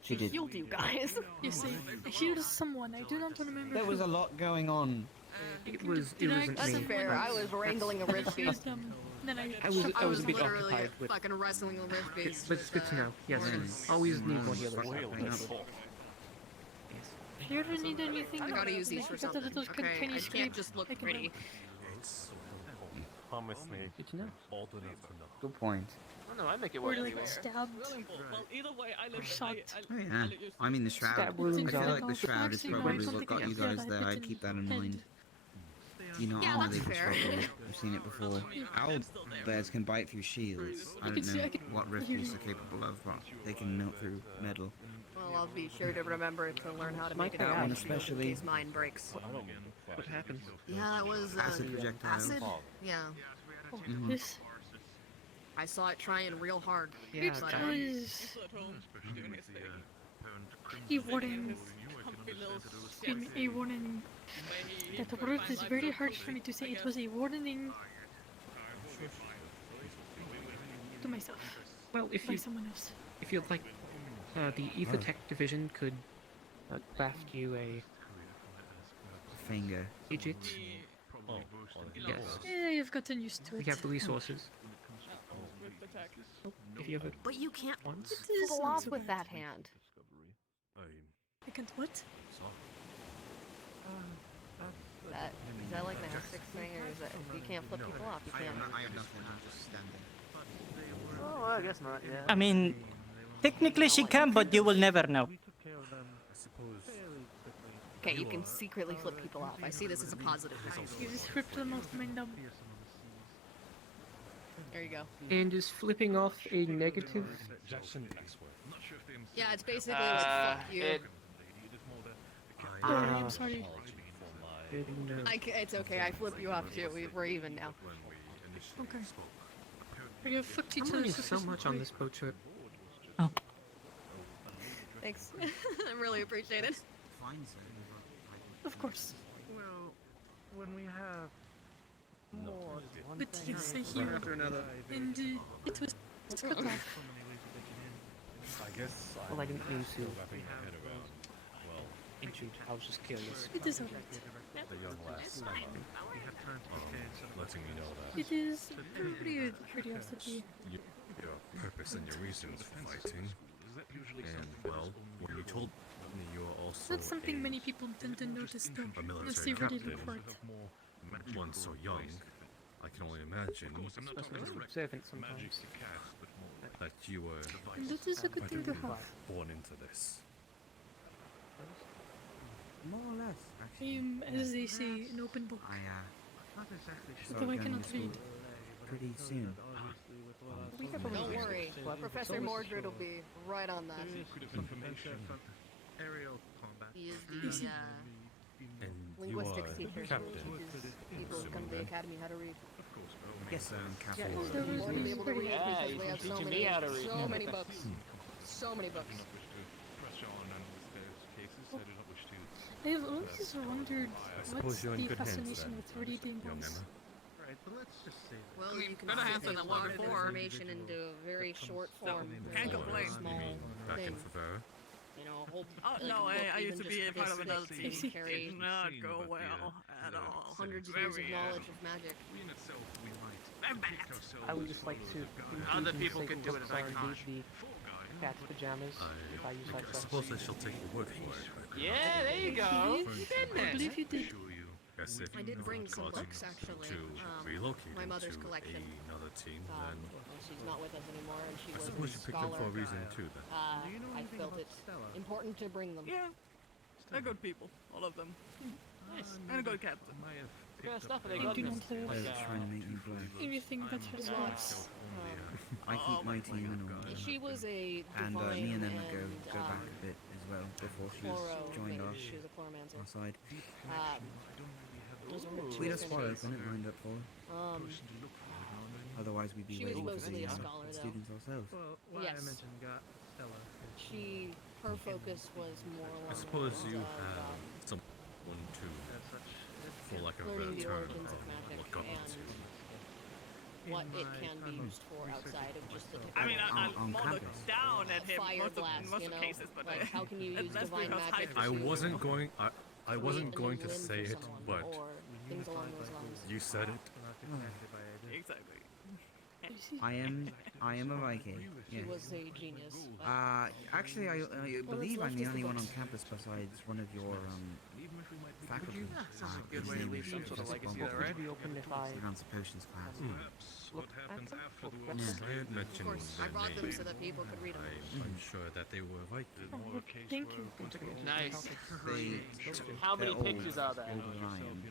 She did. Healed you guys. Yes, I healed someone. I do not remember. There was who. a lot going on. It wasn't That's me. fair. I was wrangling a rift beast. Then I was a bit literally occupied with... fucking wrestling a rift beast. But it's good to know. Yes, always need more healers. If you ever need anything, I gotta use these for like a something. little Okay, tiny I scrape, can't just look I can pretty. Good to know. Good point. Oh, no, I make it Or work like anywhere. stabbed. Either way, I Or shot. Oh yeah. I mean the shroud. Stab I wounds feel are- like the shroud is probably what got you guys there. I'd keep that in mind. You know, armor they can struggle. I've seen it before. Owl bears can bite through shields. I don't know what rift beasts are capable of, but they can melt through metal. Well, I'll be sure to remember to learn how to Might make it pay out. out. In Especially- case mine breaks. What happened? Yeah, it was Acid projectiles. acid. Yeah, Mhm. This I saw it trying real hard. Yeah, but, it was a warning. A warning. That word is very hard for me to say. It was a warning to myself Well, if by you someone else. if you'd like, the Ether Tech division could craft you a Finger. digit. Yes, Yeah, you've gotten used to we it. have the resources. If you ever But you can't once. It is pull not off so with bad. that hand. I can't what? Is that like the F6 thing, or is that you can't flip people off? You can't. I have nothing. I'm just standing. Oh, I guess not, yeah. I mean, technically she can, but you will never know. Okay, you can secretly flip people off. I see this as a positive thing. You just ripped them off my dumb. There you go. And is flipping off a negative? Yeah, it's basically like fuck you. I'm sorry. It's okay. I flip you off too. We're even now. Okay. We have fucked each I'm other learning so sufficiently. much on this boat trip. Thanks. I really appreciate it. Of course. Well, when we have more. But yes, I hear. And it was cut off. I guess. Well, I didn't mean to wrapping my head around. Well, intrude. I was just curious. It is alright. the young last summer. Letting me know that. It is pretty curiosity. Your purpose and your reasons for fighting. And, well, when you told me you were also That's something many people tend to notice though, a unless military they really captain, look for it. one so young, I can only imagine Observant sometimes. that you were And that is a good thing to have. born into this. More or less, I actually. am, as they say, an open book. Although I cannot read. Pretty soon. Don't worry, Professor Mordred will be right on that. Aerial combat. He is Easy. the And linguistics you are teacher. captain. He teaches people who come to the academy how to read. Yes, I'm Yeah, captain. he's important to be able to read because we have so many, so many Hmm. books. So many books. I have always wondered suppose what's you're in the good hands fascination then, with reading young was. Emma. Right, but let's just say that. Well, I mean, you can better fit hands than a that one lot of before. information into a very short form. Can't Very complain. small Back in thing. Favara? You know, a whole Oh, like, no, a book I used even to be a just part of this another thick team. can carry Did not go well at all. hundreds of Very, years of knowledge of magic. In itself, we might I'm back. protect ourselves I would just like to Other include people in can do it as I the can't. cat's pajamas if I use I myself. suppose I shall take your word for it. Yeah, there you go. I believe you did. Guess if I did bring some causing books actually. to relocate My mother's into collection. another team, Well, then she's not with us anymore, and she I was suppose a you picked them scholar. for a reason too. Then I felt it important to bring them. Yeah, they're good people, all of them. Nice. And a good captain. Yeah, stuff they I got do this. not have They're trying to make me blow. anything better than words. I keep my team and all that. She was a And divine me and Emma go back um, a bit as well before she chloro joined lady. our, She was a chloromancer. our side. She We was just gonna- swallowed open it, lined up for her. Otherwise we'd be she was waiting for mostly the a scholar, though. students ourselves. Well, why Yes. I mentioned got Stella. Her focus was more along I suppose the you lines of, have someone to, for lack of a learning better the term, origins of magic look up and to. what it can be used for outside of just the I mean, typical I'm more looked campus. down at him fire blast, most you of know? cases, but Like, how can you use that's divine because magic height I to wasn't going. I create wasn't a going new to limb say for it, someone, but or things along those lines. you said it. Exactly. I am a Viking. She Yes. was a genius. Actually, I believe I'm the only one on campus besides one of your faculty. good way to leave some sort of legacy there, right? Be open if I Around the potions class. look at them. I had mentioned I their brought them name. so that people could read them. I'm sure that they were Viking. Thank you. Nice. They, How many they're pictures are there? older than I am.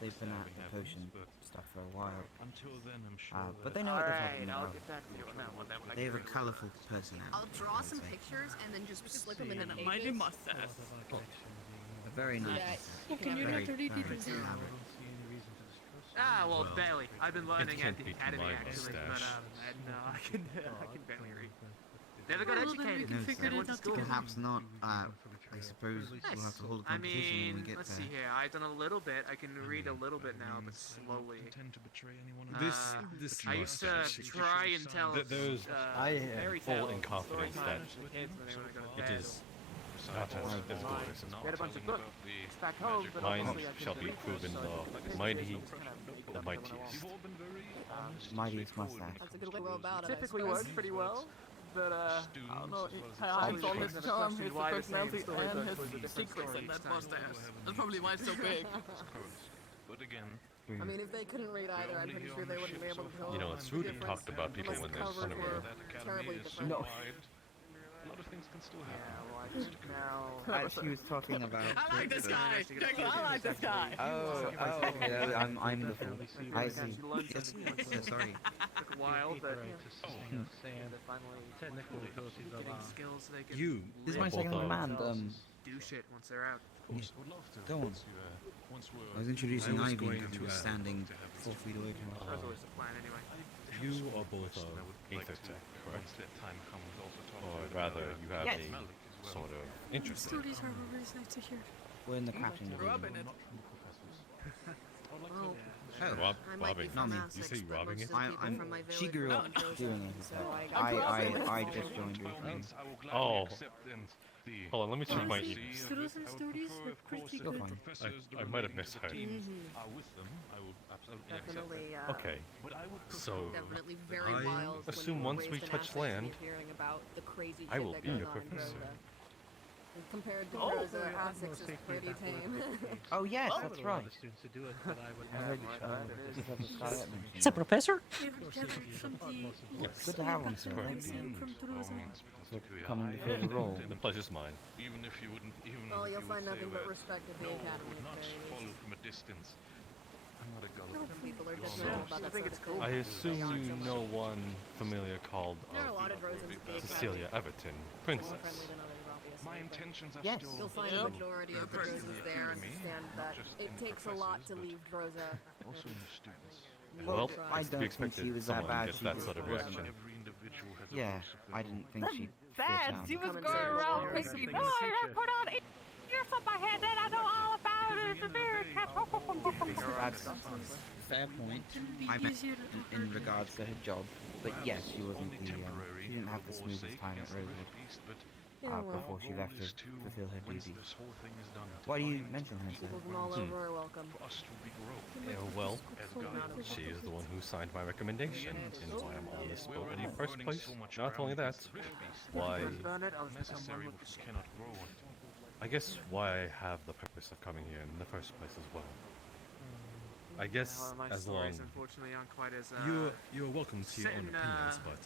They've been at the potion stuff for a while. Until then, I'm sure. But they know what they're talking Alright, I'll about. get back to you on that one. Then when I They have a get colourful personality. I'll draw I'd some say. pictures and then just slip them in the And a pages. mighty mustache. A very nice. That Okay, you're Very, not already very people there. elaborate. Ah, well, Well, barely. I've been learning it at can't the beat academy my actually, but mustache. no, I can barely read. Never got Well, then we educated. can figure Never it went to out school. together. Perhaps not. I suppose we'll have to hold a I competition when we mean, get let's there. see here. I've done a little bit. I can read a little bit now, but slowly. Intend to betray anyone. This I used to mustache. try and tell Those- I am full in confidence that it is not as good as We had a bunch of books back home, but mine obviously I shall be couldn't proven finish, the so mighty, the mightiest. Mightiest mustache. That's a good way to go about it. Typically I works suppose. pretty well, but I don't know. I It's saw always his a charm, question his why the personality, same story and goes with a his different secrets story in that each time. mustache. That's probably why it's so big. But again, I mean, if they couldn't read either, I'm pretty sure they wouldn't be able to tell. You know, it's rude to talk about people when they're Covers unaware. were terribly different. No. a lot of things can still happen. As he was talking about. I like this guy. I like this guy. Oh, yeah, I'm the fool. I see. Yes, yes, sorry. Took a while, but Technical abilities of getting skills they can You. This is my Both second of command. do shit once they're out. Yeah. Go on. I was introducing I was Ivy going because he to, was standing 4 feet away from That was us. always the plan anyway. You are both of Aether Tech, correct? Or rather, you have Yes. a sort of interest in it. Stories are always nice to hear. We're in the crafting division. Robbing. Not me. You say robbing it? She grew up doing it. I just joined recently. Oh. Hold on, let me check my Honestly, emails. stories and stories are pretty You're good. fine. I might have misheard. Definitely, Okay. So, definitely very I wild. when assume you were once we raised in touch Essex land, and hearing about the crazy I shit will that be goes your on in professor. Rosa. Compared to Oh. Rosa, Essex is pretty tame. Oh yes, I that's would allow right. the students to do it, but I would I heard It's a professor? We have gathered from the It's good to have one, sir. Thank you. from Toulouse. For coming to fill the role. The pleasure's mine. Even if you wouldn't, even Well, if you'll you find would nothing say but that, respect at the no, academy. would at not the very follow least. from a distance. I'm not a Some gullible. people are You are judgmental not. about that sort of thing. I assume you know one familiar called There are a lot of Rosans at the Cecilia academy. Everton, More Princess. friendly than others, obviously. My but intentions are Yes. still. You'll find the majority of the Rosans there understand that it takes a lot to leave Rosa. Also in the students. Well, I it's to don't be think she expected was that someone bad. gets She that just sort of wasn't- reaction. Every individual has a Yeah, dose of I didn't think she'd fit Bad. down. She was Come and going say around hello. thinking, no, I put on ears on my head, and I know all about it. The beer cat. That's fair point. I meant in regards to her job, but yes, she wasn't the. She didn't have the smoothest time at Rosewood before she left to fulfill her duties. Why do you mention her, sir? People from all over are welcome. Yeah, well, she is the one who signed my recommendation, and why I'm on this boat in the first place. Not only that, why... I guess why I have the purpose of coming here in the first place as well. I guess my as long... stories, unfortunately, aren't quite as You're welcome to your own setting, opinions, but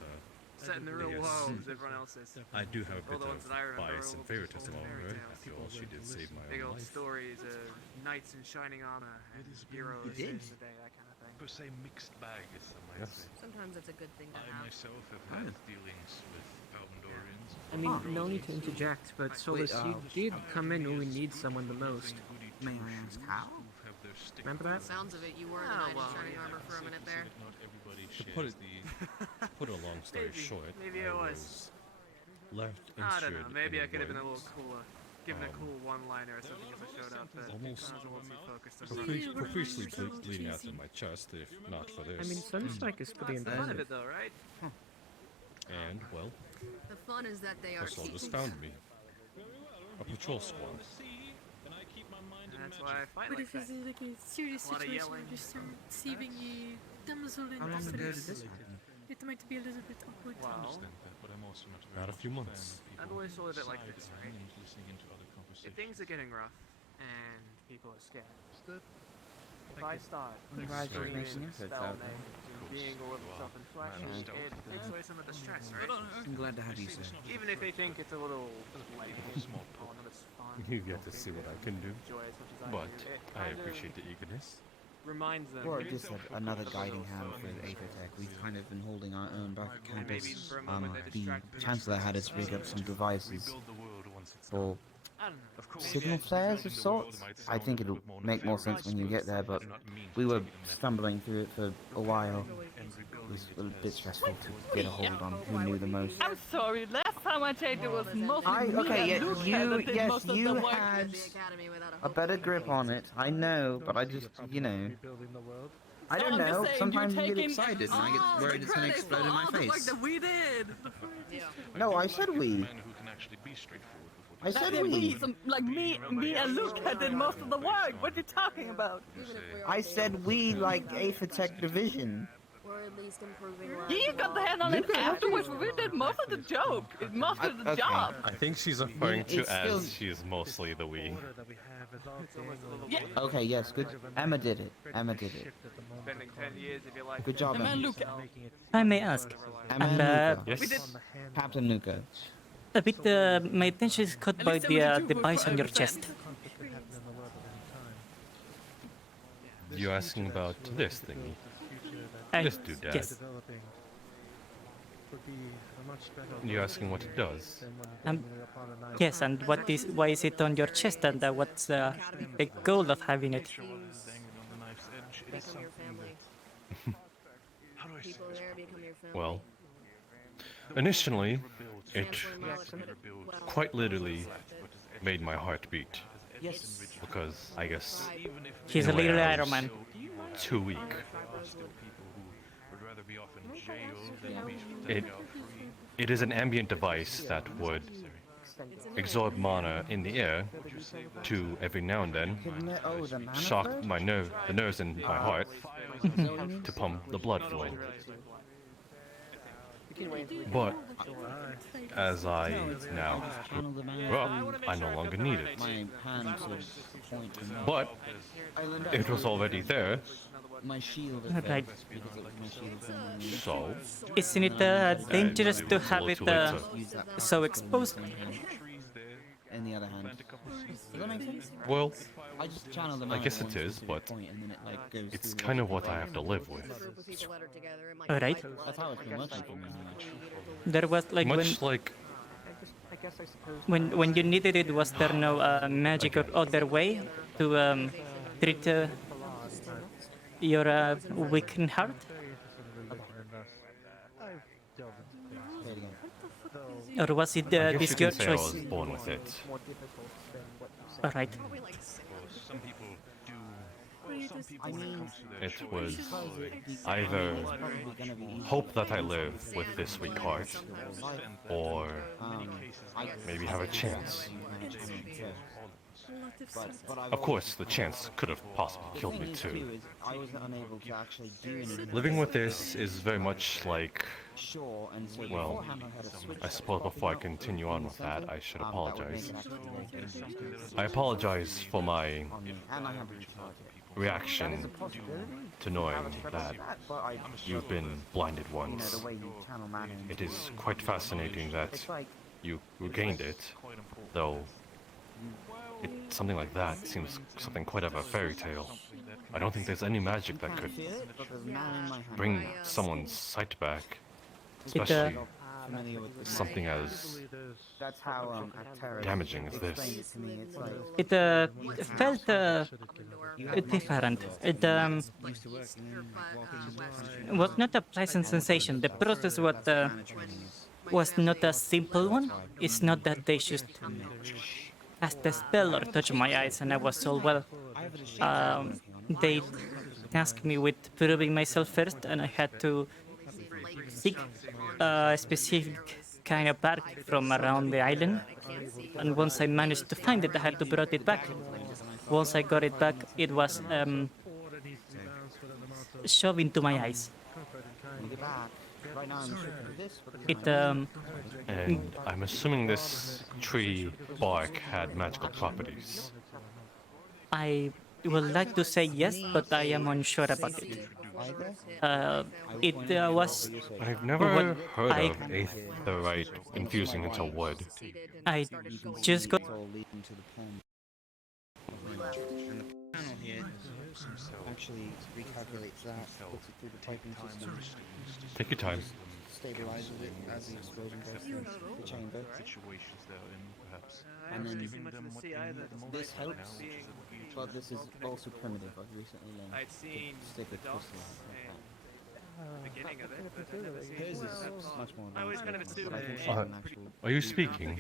set in the real yes. world as everyone else is. I do have a All bit the ones of that I remember bias are and all favoritism just over fairy her. tales. After all, she did save my Big own old life. stories of knights in shining armor and heroes did. saving the day, that kind of thing. Per se mixed bag, as some might Yes. say. Sometimes it's a good thing to I have. myself have had dealings with Albandorians. I mean, no need to interject, but Solus, you did come in when we need someone the most. May I ask how? Remember that? Sounds of it, you were the knight in shining armor for a minute there. To put a long story short, maybe I it was left I don't know. insured Maybe in I could have been a Wales. little cooler. Given a cool one-liner or something as I showed up, but Almost I was a little too focused on profusely bleeding out of my chest, if not for this. I mean, Sunstrike is pretty That's the fun of impressive. it, though, right? And, well, The fun is that they are the soldiers teaching. found me. A patrol squad. And that's why I fight But like if that. it's like a serious A lot of situation yelling. where you're still receiving a damsel in How long ago did distress, this happen? it might be a little bit awkward. Well, Not a few months. I've always thought of it like this, right? If things are getting rough and people are scared, if I start I'm glad you're screaming, making efforts spell out there. names, being all over self-inflection, it takes away some of the stress, right? I'm glad to have you, sir. Even if they think it's a little like, oh, no, it's fun. You get to see what I can do. Enjoy as much as I But do. It I kind of appreciate the eagerness. reminds them. Or just another guiding hand for Aether Tech. We've kind of been holding our own back at campus. The Chancellor had us rig up some devices for signal flares of sorts. I think it'll make more sense when you get there, but we were stumbling through it for a while. It was a bit stressful to get a hold on who knew the most. I'm sorry, last time I checked it was mostly me Okay, and yeah, Luke you, that did yes, most of you the work. had a better grip on it. I know, but I just, you know. I don't I'm just know. saying, Sometimes you're you get taking excited and I all get the worried it's gonna credit explode for in my all the work face. that we did. No, I said we. I said we. Like me and Luke that did most of the work. What are you talking about? I said we like Aether Tech Division. Or at least improving Yeah, you got the hand on it afterwards, but we did most of the joke. Most of the job. I think she's referring to It's still- as she is mostly the we. Yeah. Okay, yes, good. Emma did it. Emma did it. Spending 10 years of your life. Good job, Emma Emma. and Luca. I may ask. Emma And, and We Luca. did- Captain Luca. A bit, my attention is caught by the device on your chest. You asking about this thingy? This doodad. Yes. You asking what it does? Yes, and why is it on your chest, and what's the goal of having it? people there become your family. Well, initially, it Transform out, well, quite literally accepted. made my heart beat. Yes. Because I guess He's in a way little I Iron was Man. too weak. Would rather be off in jail than be It is an ambient device that would absorb mana in the air to every now and then shock the nerves in my heart to pump the blood flow. But as I now grew up, I no longer need it. But it was already there. Right. So Isn't it dangerous to have it so exposed? In the other hand. Does that make sense? Well, I just channel the I mana guess once it is, to a but point and then it like goes it's through kind the of what I rest have to live with. Alright. That's how it's been working for me anyway. There was like Much like when you needed it, was there no magic or other way to treat your weakened heart? Or was it I guess this you your can say I choice? was born with it. Alright. Some people do. Some people I mean, It was either hope that I live with this weak heart, or maybe have a chance. Of course, the chance could have possibly killed me too. I was unable to actually do anything. Living with this is very much like, Sure, and so well, beforehand I had a switch I suppose before I continue on with that, I should apologize. I apologize for my and I have reaction to knowing that you've been blinded once. It is quite fascinating that you regained it, though something like that seems something quite of a fairy tale. I don't think there's any magic that could bring someone's sight back, especially something as That's how damaging as this. It felt different. It was not a pleasant sensation. The process was not a simple one. It's not that they just cast a spell or touch my eyes and I was all well. They tasked me with proving myself first, and I had to seek a specific kind of bark from around the island. And once I managed to find it, I had to brought it back. Once I got it back, it was shoved into my eyes. It And I'm assuming this tree bark had magical properties. I would like to say yes, but I am unsure about it. It was. I've never heard of aetherite infusing into wood. I just got. Panel here actually recalculates that, puts it through the typing system. Take your time. Stabilizes it as the explosion goes through the chamber. And then this helps, but this is also primitive. I've recently learned to stick with crystal like that. Beginning of it. Hers is much more I always kind of advanced, assumed but I think she's Uh, an actual... are you speaking?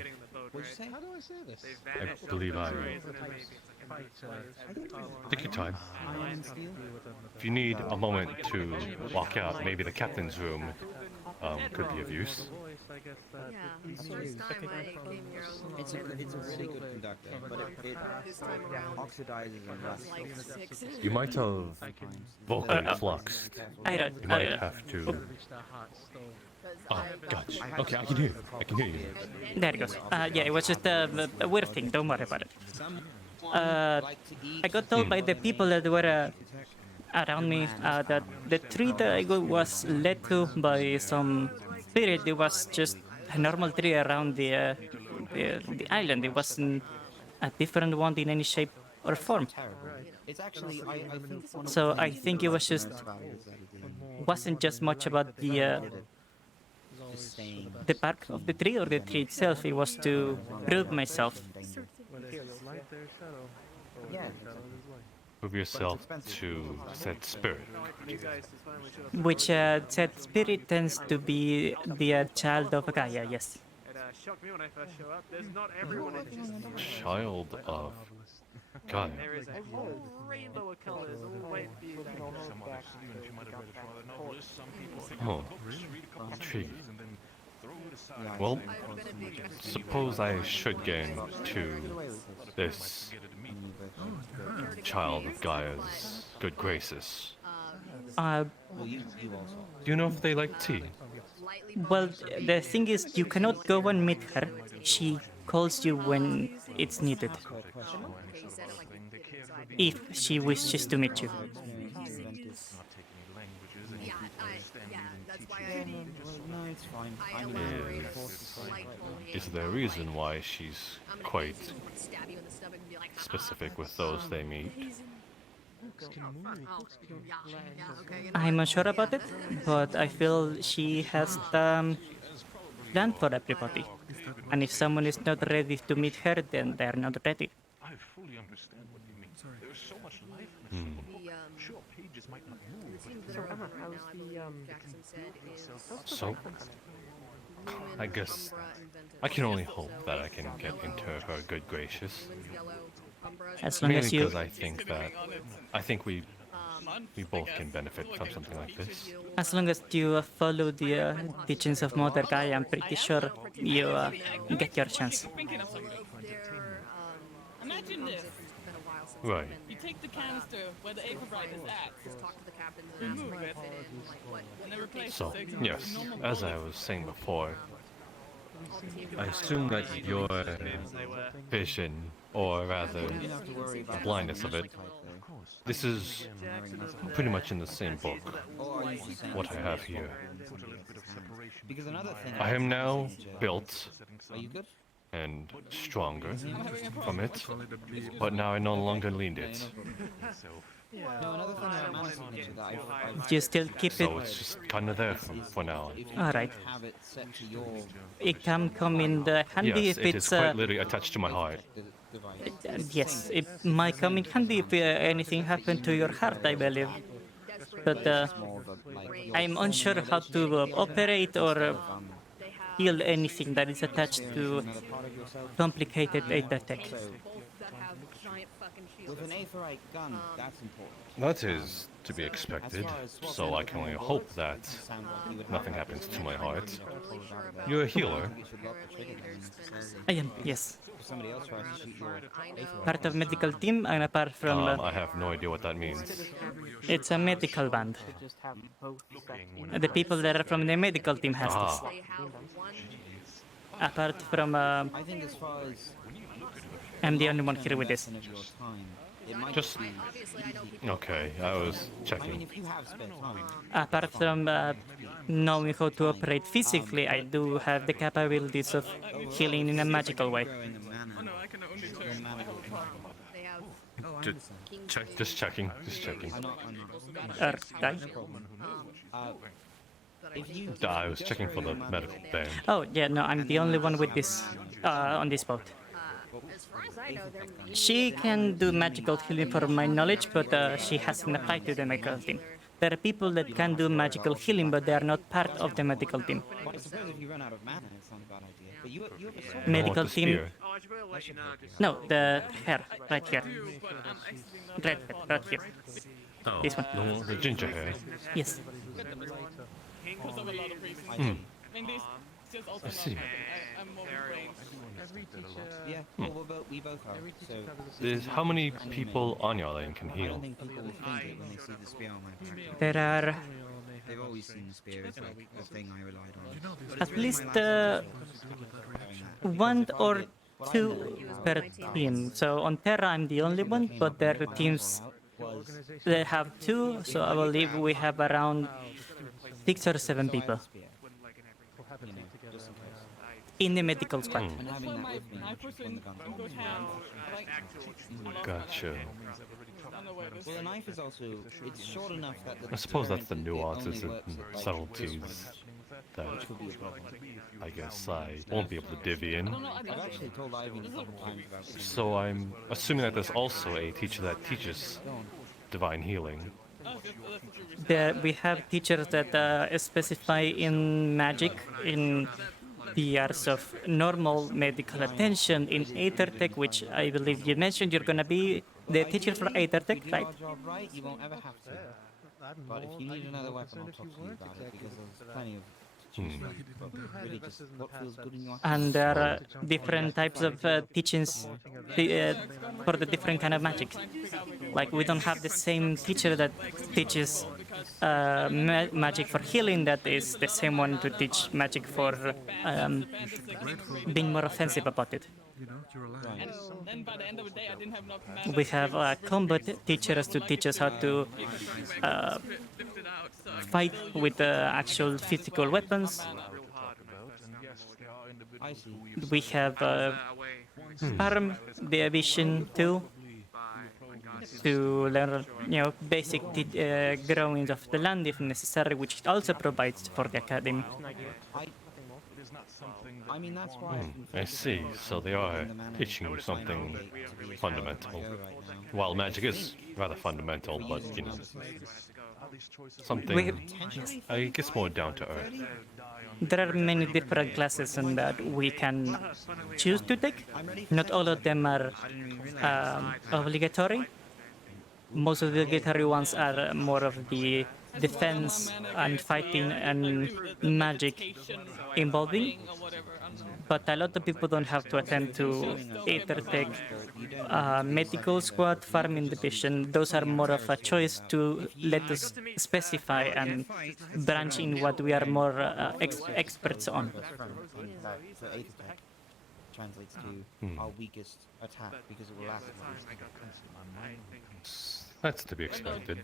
What'd you say? How do I say this? I believe I. Take your time. If you need a moment to walk out, maybe the captain's room could be of use. It's a really good conductor, but it oxidizes and rusts. You might have vocally fluxed. You might have to. Oh, gosh. Okay, I can hear you. I can hear you. There it goes. Yeah, it was just a weird thing. Don't worry about it. I got told by the people that were around me that the tree that I was led to by some spirit, it was just a normal tree around the island. It wasn't a different one in any shape or form. It's actually, So I think it was just wasn't just much about the bark of the tree or the tree itself. It was to prove myself. Yeah. Prove yourself to said spirit. Which said spirit tends to be the child of Gaia, yes. It shocked me when I first showed up. There's not everyone in this. Child of Gaia. There is a whole rainbow of colors, all waiting for you. Oh, intriguing. Well, suppose I should get into this child of Gaia's good graces. Uh, Do you know if they like tea? well, the thing is, you cannot go and meet her. She calls you when it's needed. If she wishes to meet you. Is there a reason why she's quite specific with those they meet? I'm unsure about it, but I feel she has the plan for everybody. And if someone is not ready to meet her, then they're not ready. I fully understand what you mean. There is so much life in a book. Sure, pages might not move, but So Emma, how's the So, I guess I can only hope that I can get into her good graces. As long Mainly as you... because I think we both can benefit from something like this. As long as you follow the teachings of Mother Gaia, I'm pretty sure you get your chance. Imagine this. Right. You take the canister where the Aetherite is at, remove it, and then replace So, it. yes, as I was saying before, I assume that your vision, or rather, the blindness of it, this is pretty much in the same book, what I have here. I am now built and stronger from it, but now I no longer need it. Do you still keep it? So it's just kind of there for now. Alright. It can come in the handy Yes, if it it's... is quite literally attached to my heart. Yes, it might come in handy if anything happened to your heart, I believe. But I'm unsure how to operate or heal anything that is attached to complicated data tech. With an Aetherite gun, that's important. That is to be expected, so I can only hope that nothing happens to my heart. You're a healer. I am, yes. Somebody else tries to shoot your Part of medical team and apart from... I have no idea what that means. It's a medical band. The people that are from the medical team has this. Apart from... I think as far as I'm the only one here with this. Just... Okay, I was checking. Apart from knowing how to operate physically, I do have the capabilities of healing in a magical way. Just checking. Right. I was checking for the medical band. Oh, yeah, no, I'm the only one with this, on this boat. She can do magical healing from my knowledge, but she hasn't applied to the medical team. There are people that can do magical healing, but they are not part of the medical team. I suppose if you run out of mana, it's not a bad idea. But you have a sword. Medical team... No, the hair, right here. Red hair, right here. Oh, This one. the ginger hair. Yes. I see. Yeah, well, we both are. So How many people on your lane can I heal? don't think people will think it when they see the spear on my back. There are They've always seen the spear as like a thing I relied on. at least one or two per team. So on Terra I'm the only one, but there are teams they have two, so I believe we have around 6 or 7 people in the medical squad. Gotcha. Well, the knife is also, it's short enough that I suppose that's the nuances and subtleties that I guess I won't be able to divvy in. I've actually told Ivan a couple times about this. So I'm assuming that there's also a teacher that teaches divine healing. We have teachers that specify in magic, in the arts of normal medical attention, in Aethertech, which I believe you mentioned you're gonna be the teacher for Aethertech, right? Job right, you won't ever have to. But if you need another weapon, I'll talk to you about it because there's plenty of. But really, just what feels good in your And there are different types of teachings for the different kind of magic. Like we don't have the same teacher that teaches magic for healing that is the same one to teach magic for being more offensive about it. And then by the end of the day, I didn't have enough mana. We have combat teachers to teach us how to fight with actual physical weapons. We have farm the vision too, to learn, basic growing of the land if necessary, which also provides for the academy. I mean, that's why I see. So they are teaching you something fundamental. While magic is rather fundamental, but something, I guess, more down to earth. There are many different classes in that we can choose to take. Not all of them are obligatory. Most of the obligatory ones are more of the defense and fighting and magic involving. But a lot of people don't have to attend to Aethertech, medical squad, farming division. Those are more of a choice to let us specify and branch in what we are more experts on. So Aethertech translates to our weakest attack because it will last That's to be expected.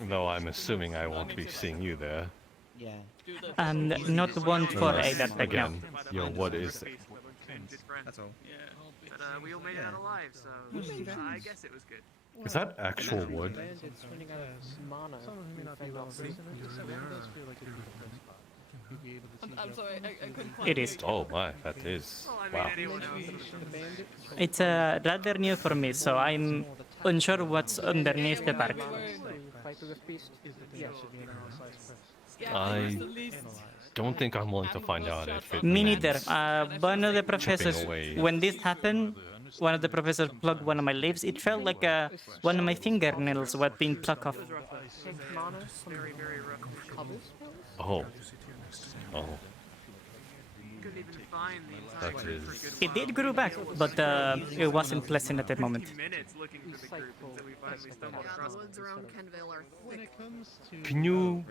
Though I'm assuming I won't be seeing you there. Yeah. And not one for Aethertech now. Again, what is it? That's all. But we all made it out alive, so I guess it was good. Is that actual wood? I'm sorry, I couldn't It is. Oh my, that is. Wow. It's rather new for me, so I'm unsure what's underneath the bark. I don't think I'm willing to find out if it Me means neither. One of the professors, chipping away. when this happened, one of the professors plucked one of my leaves. It felt like one of my fingernails was being plucked off. Oh. Oh. That is. It did grow back, but it wasn't pleasant at the moment. Can you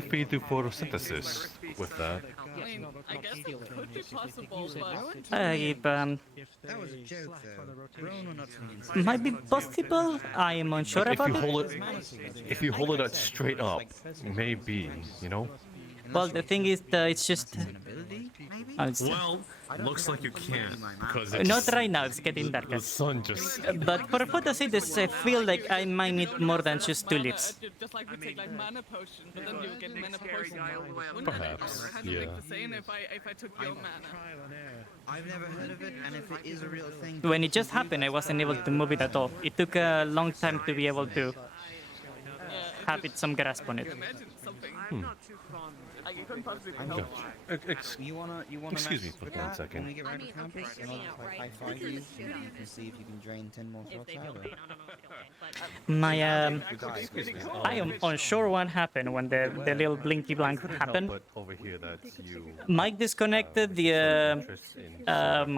feed through photosynthesis with that? I mean, I guess it could be possible, but... That was a joke, though. Grown or not Might be possible. I am unsure about it. If you hold it straight up, maybe, Well, the thing is, it's just. Well, looks like you can't because Not right now. It's getting darker. The sun just. But for photosynthesis, I feel like I might need more than just 2 leaves. Just like we take like mana potion, but then you would get mana potion. Perhaps, How do you yeah. make the same if I took your mana? I've never heard of it, and if it is a real thing... When it just happened, I wasn't able to move it at all. It took a long time to be able to have it some grasp on it. Excuse me for 1 second. When we get rid of campus, and I'll just like high-five you, and you can see if you can drain 10 more shots out of it. My I am unsure what happened when the little blinky blank happened. But over here that you. Mike disconnected the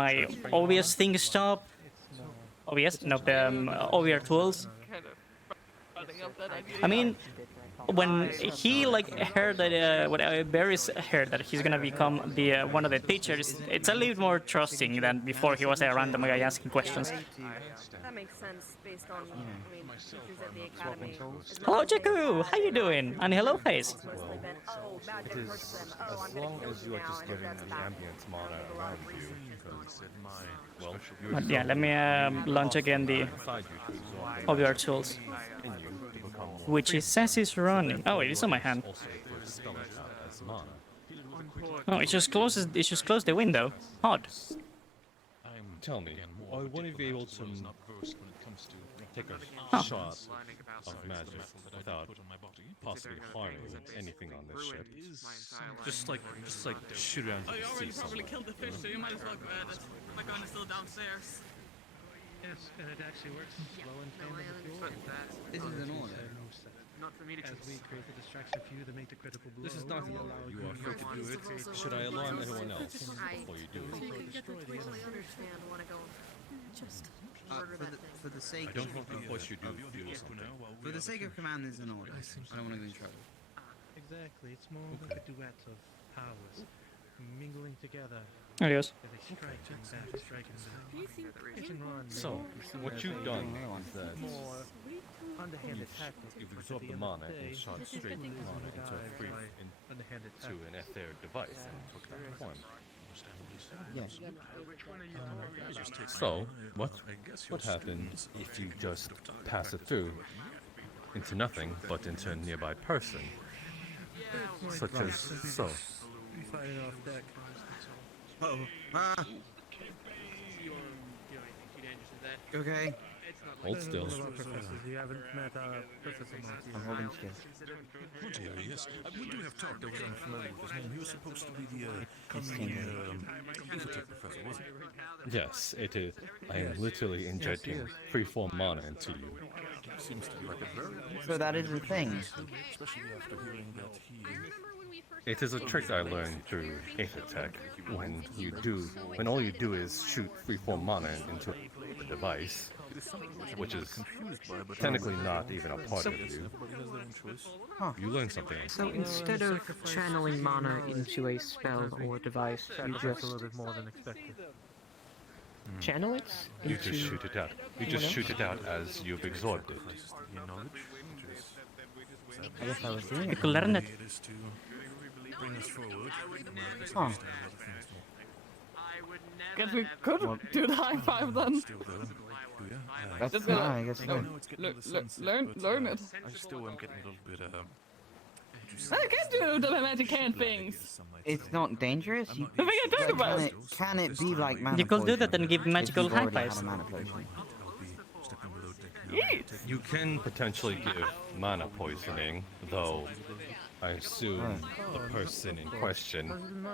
my obvious thing stopped. Obvious, no, the OVR tools. I mean, when he heard that when Barry's heard that he's gonna become the one of the teachers, it's a little more trusting than before he was a random guy asking questions. That makes sense based on, teachers at the academy. Hello, Jakku. How you doing? And hello, Face. It is as long as you are just getting the ambient mana around you. But yeah, let me launch again the OVR tools, which it says is running. Oh, it is on my hand. spell it out as mana. Oh, it just closes. It just closed the window. Odd. Tell me, are one of you able to take a shot of magic without possibly harming anything on this ship? Just like shoot around Oh, the you already sea probably somewhere. killed the fish, so you might as well go at it. My gun is still downstairs. Yes, and it actually works well in tandem with your This is an order. Not for me to as we create the distraction for you to make the critical blow. This is not we allow you are free to do it. Should I alarm anyone else before you do So you it? can get them to really understand when I go, just murder that thing. For the sake I don't of want to force you to do something. For the sake of command, there's an order. I don't want to go in trouble. Exactly, it's more like a duet of powers mingling together. Adios. As they strike and back, strike and back. Hit and run. So, what you've done is that more underhanded tactics. you've but at absorbed the the end of mana the day, and shot straight it mana isn't into a guided free by underhanded to an etheric device and took that form. Yes. So, what happens if you just pass it through into nothing but into a nearby person? Such as so. We fight it off deck. Oh. Okay. Hold still. You haven't met Professor Monty. I'm holding still. Monty, yes. We do have talk that was unfamiliar with his name. He was supposed to be the coming Infotech professor, wasn't he? Yes, it is. I am literally injecting freeform mana into you. Seems to be like a very So that is a thing. especially after hearing that he. It is a trick I learned through Infotech. When all you do is shoot freeform mana into a device, which is technically not even a part of you, you learn something. So instead of channeling mana into a spell or device, you just a little bit more than expected. channel it You into... just shoot it out. You just shoot it out as you've absorbed it. I guess I was doing You it. could learn it. Bring us forward. Huh. Guess we could do the high five then. That's Just fine, I guess so. Learn it. I still am getting a little bit I can do the magic hand things. It's not dangerous. You, The thing I talked about. can it be like mana You could do that poison and give if magical you've high already had fives. a mana potion? Yes. You can potentially give mana poisoning, though I assume the person in question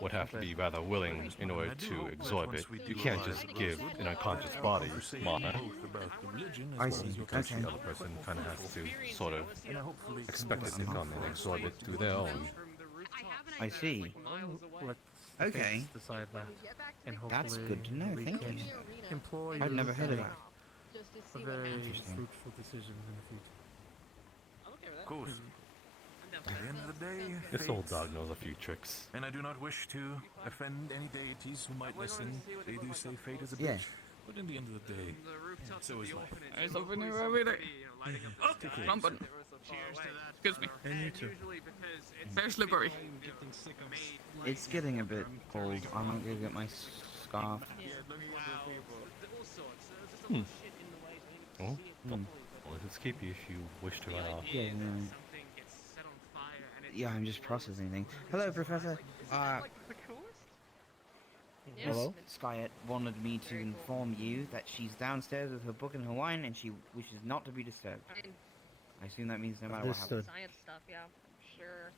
would have to be rather willing in order to absorb it. You can't just give an unconscious body mana. I see. Because Okay. the other person kind of has to sort of expect it to come and absorb it through their own. I see. Okay. Decide that. And That's hopefully good to know. we Thank can you. employ I've you never heard of to that. make very Interesting. fruitful decisions in the future. Of course. At the end of the day, This old fates- dog knows a few tricks. And I do not wish to offend any deities who might listen. They do say fate is a Yeah. bitch. But in the end of the day, so is life. There's something new every day. Oh, wrong button. Excuse me. And you too. Very slippery. It's getting a bit cold. I might go get my scarf. Hmm. Oh, well, let's keep you if you wish to run off. Yeah, no. Yeah, I'm just processing things. Hello, Professor. Hello? Skyet wanted me to inform you that she's downstairs with her book and her wine, and she wishes not to be disturbed. I assume that means no matter what happens. Science stuff, yeah, sure.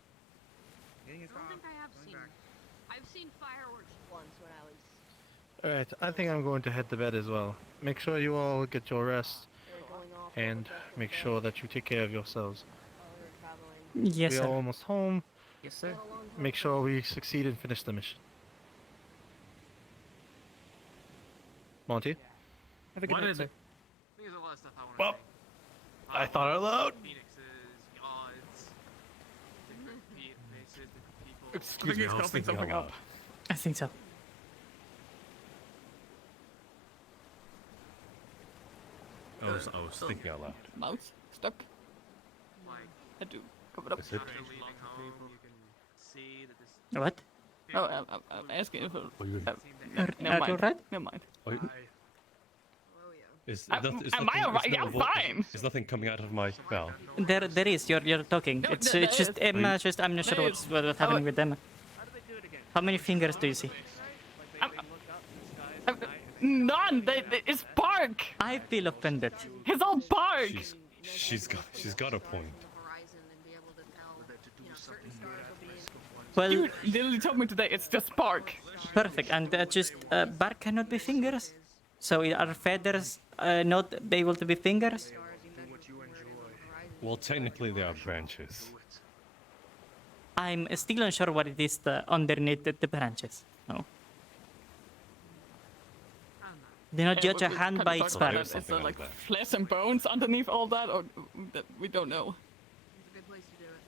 I don't think I have seen. I've seen fireworks once when I was. Alright, I think I'm going to head to bed as well. Make sure you all get your rest. And make sure that you take care of yourselves. Yes, We sir. are almost home. Yes, sir. Make sure we succeed and finish the mission. Monty? Have a good What night, is sir. it? There's a lot of stuff I want Well, I thought out loud. Phoenixes, gods, different faces, different people. Excuse me, I was thinking out loud. I think so. I was thinking out loud. Mouse stuck. Had to cover it up. Is it? What? Oh, I'm asking if. Oh, you Are Never you mind. alright? Never mind. Oh, you- Am I alright? Yeah, I'm fine. There's nothing coming out of my mouth. There is. You're talking. No, It's there just is. Emma. Just I'm not sure what's happening with Emma. How many fingers do you see? None. It's bark. I feel offended. It's all bark. She's got a point. Well, you literally told me today it's just bark. Perfect. And just bark cannot be fingers. So are feathers not able to be fingers? Well, technically they are branches. I'm still unsure what it is underneath the branches. No. Do not judge a hand by its bark. Is there like flesh and bones underneath all that, or that we don't know? It's a good place to do it.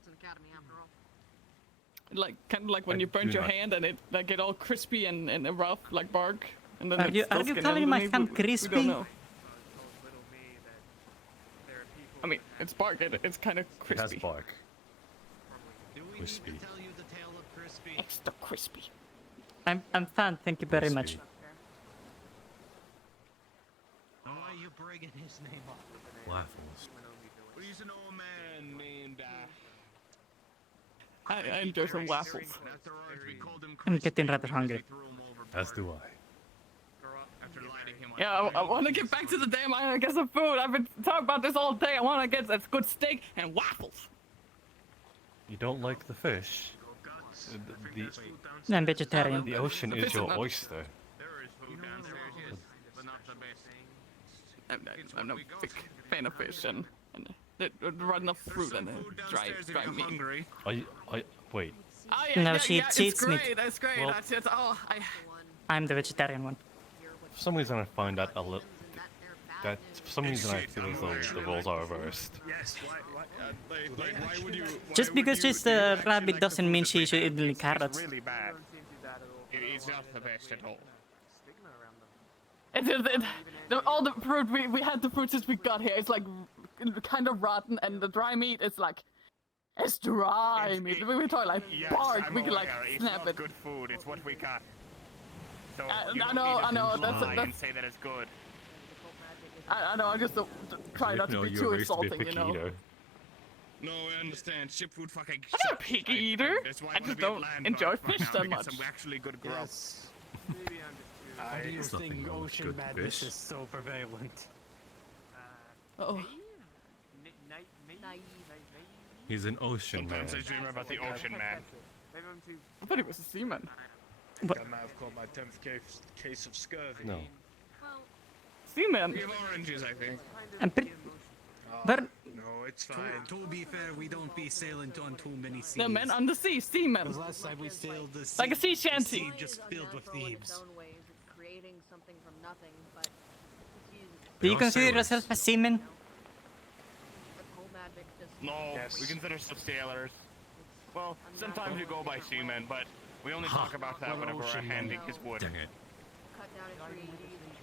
It's an academy after all. Like kind of like when you burnt your hand and it like get all crispy and rough like bark. And then Are you calling my hand We crispy? don't know. I mean, it's bark. It's kind of crispy. It has bark. Crispy. Extra crispy. I'm fan. Thank you very much. Why are you bringing his name up? Waffles. He's an old man named. I enjoy some waffles. I'm getting rather hungry. As do I. Yeah, I want to get back to the damn. I want to get some food. I've been talking about this all day. I want to get a good steak and waffles. You don't like the fish? I'm vegetarian. The ocean is your oyster. I'm not a big fan of fish and not enough fruit and dry meat. Wait. Oh, No, she eats it's meat. great. That's great. Well- That's all. I'm the vegetarian one. For some reason I find that a little... That for some reason I feel as though the roles are reversed. Yes. Why would you? Just because she's a rabbit doesn't mean she should eat carrots. Really bad. It's not the best at all. All the fruit we had the fruit since we got here. It's like kind of rotten, and the dry meat is like it's dry meat. We talk like Yes, bark. I'm We can aware. like It's snap not it. good food. It's what we got. So I you don't know, need to I know, lie that's- and say that it's good. I know. I just try not to be too insulting, you know. No, I understand. Ship food fucking. I'm not a picky eater. That's why I wanna just be at don't land enjoy guard fish now that to get much. Some actually good grub. Why do you There's nothing think wrong with ocean good madness fish. is so prevalent? Oh. He's an ocean man. Sometimes I dream about the ocean man. I thought he was a seaman. I might have caught my 10th case of scurvy. No. Seaman. We have oranges, I think. I'm pretty. But No, it's fine. To be fair, we don't be sailing on too many seas. The men on the sea, seamen. Because last time we sailed the sea, Like a sea the shanty. sea just filled with thieves. Creating something from nothing, but do you consider yourself a seaman? magic just No, we consider ourselves sailors. Well, sometimes we go by seamen, but we only talk about that whenever we're handing his wood. Dang it. cut down a tree.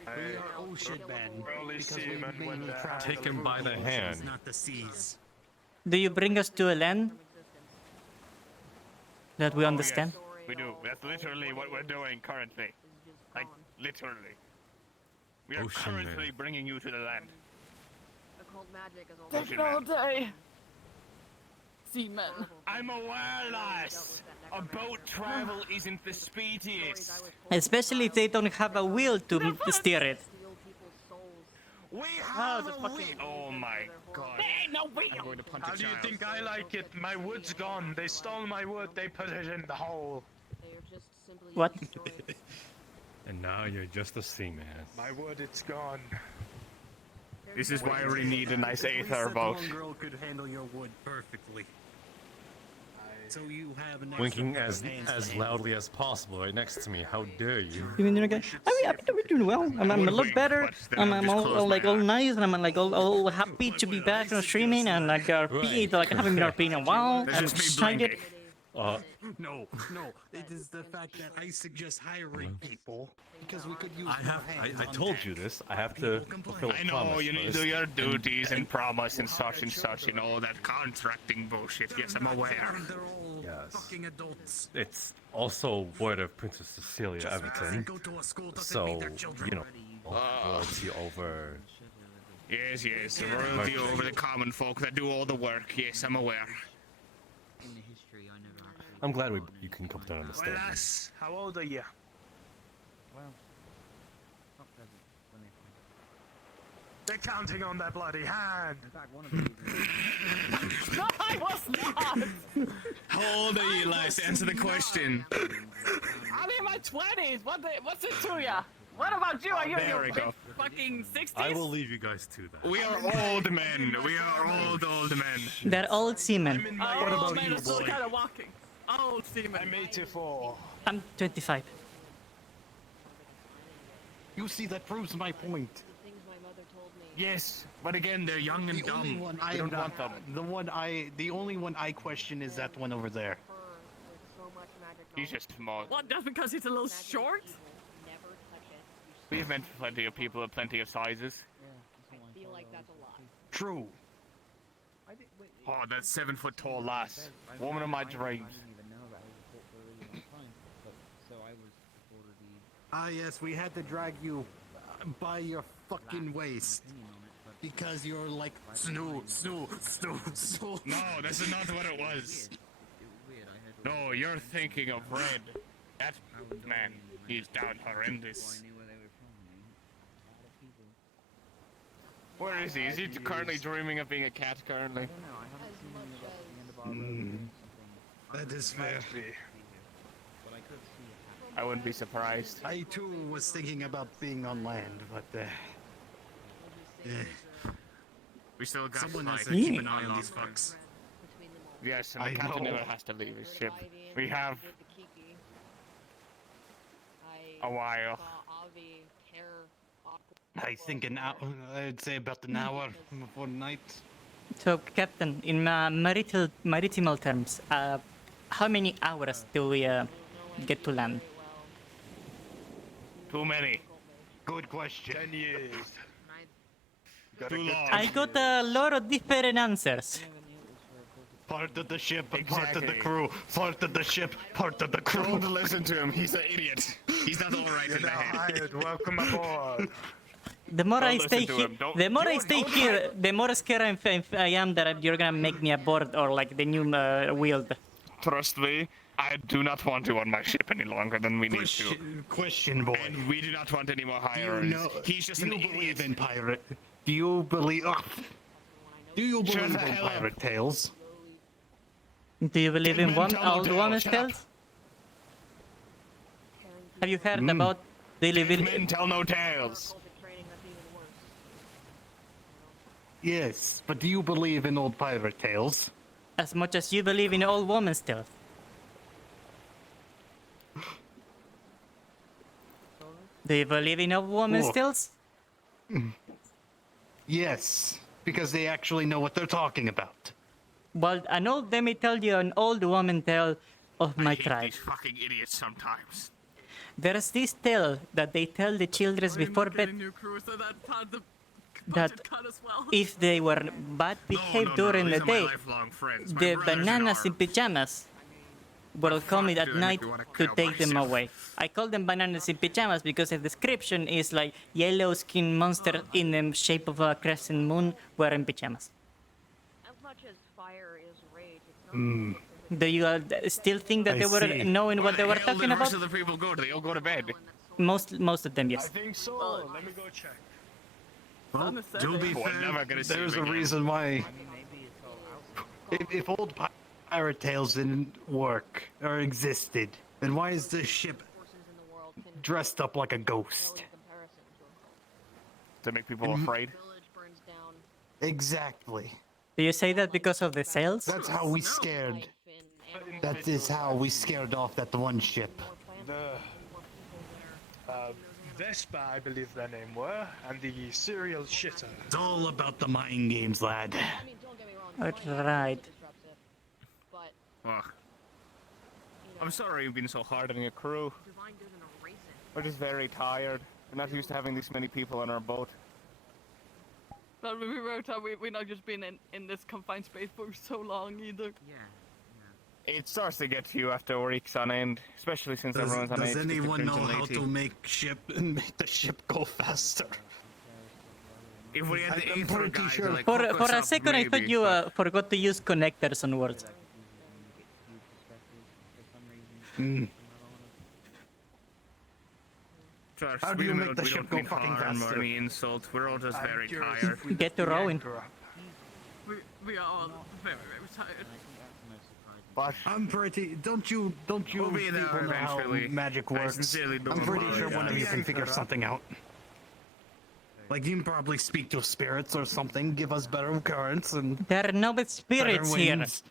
We are ocean men Early because we seamen with mainly the- travel Take him through by the oceans, hand. not the seas. Do you bring us to a land that we Oh, understand? yes, we do. That's literally what we're doing currently. Like, literally. We are Ocean currently man. bringing you to the land. Occult magic is Take it all day. Seamen. I'm aware, lass. A boat travel isn't the speediest. Especially if they don't have a wheel to steer it. We have a wheel. Oh my god. Hey, no wheel. I'm going to punch How a do you child. think I like it? My wood's gone. They stole my wood. They put it in the hole. What? And now you're just a seaman. My wood, it's gone. This is why we need a nice aether boat. One girl could handle your wood perfectly. So you have an extra Winking pair of as hands to loudly as possible right next to me. How dare you? You mean, okay? I'm doing well. I'm a lot better. I'm all like all nice, and I'm like all happy to be back on streaming and like RP. Like I haven't been RP in a while. I'm excited. No, it is the fact that I suggest hiring people because we could use I told you this. I have to fulfill a I know, promise you need to first. do your duties and promise and such, and all that contracting bullshit. Yes, I'm aware. Yes. fucking adults. It's also word of Princess Cecilia Everton. Go to a school doesn't So, mean they're children. you know, Royalty over. Yes, yes, the royalty over the common folk that do all the work. Yes, I'm aware. I'm glad you can come to an understanding. Well, lass, how old are you? Well, not present when they They're counting on their bloody hand. In fact, one of the reasons. No, I was not! How old are you, lass? Answer the question. I'm in my 20s! What's it to ya? What about you? Are you in your fucking 60s? I will leave you guys to that. We are old men. We are old men. They're old seamen. What about man, you, I'm still boy? kind of walking. Old seaman. I'm 84. I'm 25. You see, that proves my point. Yes, but again, they're young and The only dumb. one We don't want them. the only one I question is that one over there. He's just small. What, just because he's a little short? We've met plenty of people of plenty of sizes. I feel like that's a lot. True. Oh, that 7-foot tall lass. Woman of my dreams. Ah, yes, we had to drag you by your fucking waist. Because you're like, snoo. No, that's not what it was. No, you're thinking of Red. That man, he's down horrendous. Where is he? Is he currently dreaming of being a cat currently? That is fair. I wouldn't be surprised. I too was thinking about being on land, but We still got someone has to fight. keep an eye on these fucks. Yes, and the I captain know. never has to leave his ship. We have a while. I think an hour, I'd say about an hour before night. So, Captain, in maritimal terms, how many hours do we get to land? Too many. Good question. 10 years. Too long. I got a lot of different answers. Part of the ship, part of the Exactly. crew, part of the ship, part of the crew. Don't listen to him. He's an idiot. He's not all right in the head. Hired. Welcome aboard. The more Don't I listen stay to here, him. Don't- the more I don't- stay don't here, the more scared I am that you're gonna make me a board or like the new wield. Trust me, I do not want you on my ship any longer than we need to. Question, boy. And we do not want any more Do you hirers. know? He's just do an you idiot. believe in pirate? Do you believe? Do you Shut believe the in hell up. pirate tales? Do you believe in Dead men tell no old tale, woman's shut up. tales? Have you heard about daily Dead men tell no tales. Yes, but do you believe in old pirate tales? as much as you believe in old woman's tales? Do you believe in old woman's Look. tales? Yes, because they actually know what they're talking about. Well, an old let me tell you an old woman tale of my I hate tribe. these fucking idiots sometimes. There's this tale that they tell the children before bed New crew, so that part the that budget cut as well. if they were bad behaved during these the are my day, lifelong friends. My the brothers in bananas arms. in pajamas will come in fuck at do they night make me wanna to kill take them myself? away. I call them bananas in pajamas because the description is like yellow skinned monster in the shape of a crescent moon wearing pajamas. As much as fire is rage, it's not Do you still think that I they were see. knowing what they were Hell, talking the about? rest of the people go? Do they all go to bed? Most of them, I yes. think so. Let me go check. Well, Unnecessary. to be Oh, I'm never fair, gonna see there's him a again. reason why. If old pirate tales didn't work or existed, then why is this ship dressed up like a ghost? To make people afraid. Exactly. Do you say that because of the sails? That's how we scared. That is how we scared off that one ship. The Vespa, I believe their name were, and the serial shitter. It's all about the mind games, lad. Right. Ugh. I'm sorry you've been so hard on your crew. We're just very tired. We're not used to having this many people on our boat. But we wrote out we've not just been in this confined space for so long either. It starts to get to you after weeks on end, especially since everyone's on Does age anyone know how 80. to make the ship go faster? If we had the I'm intro pretty guy sure. to like For hook us a up, second, I thought maybe, you but- forgot to use connectors on words. Trust, How do we you don't make know- the we ship don't go mean fucking harm or faster? any insult. We're all just very tired. Get to rowing. We are all very, very tired. But I'm pretty. Don't you We'll people be there know how eventually. magic I works? sincerely do I'm pretty sure one of you apologize. can figure something out. Like you can probably speak to spirits or something, give us better currents and. There are no spirits better here. winds.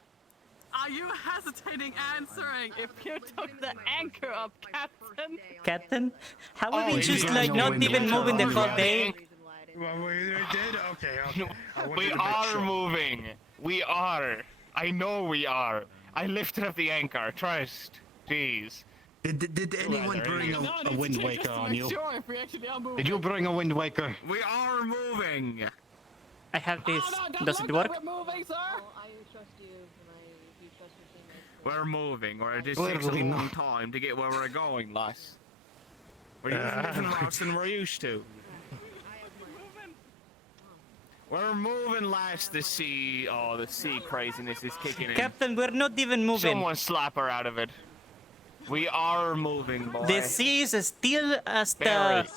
Are you hesitating answering if you took the anchor up, Captain? Captain? How have Oh, we just yeah, like no, not we even did. moving the whole day? Well, we did? Okay. we are moving. We are. I know we are. I lifted up the anchor. Trust. Jeez. Did anyone bring a Wind Waker on you? Sure, if we actually are moving. Did you bring a Wind Waker? We are moving. I have this. Oh, Does it work? We're moving, sir. I trust you, and you trust your teammates. We're moving, or it just takes a Literally long not. time to get where we're going, lass. We're using different routes than we're used to. We're moving, lass. The sea craziness is kicking in. Captain, we're not even moving. Someone slap her out of it. We are moving, boy. The sea is still as Barry.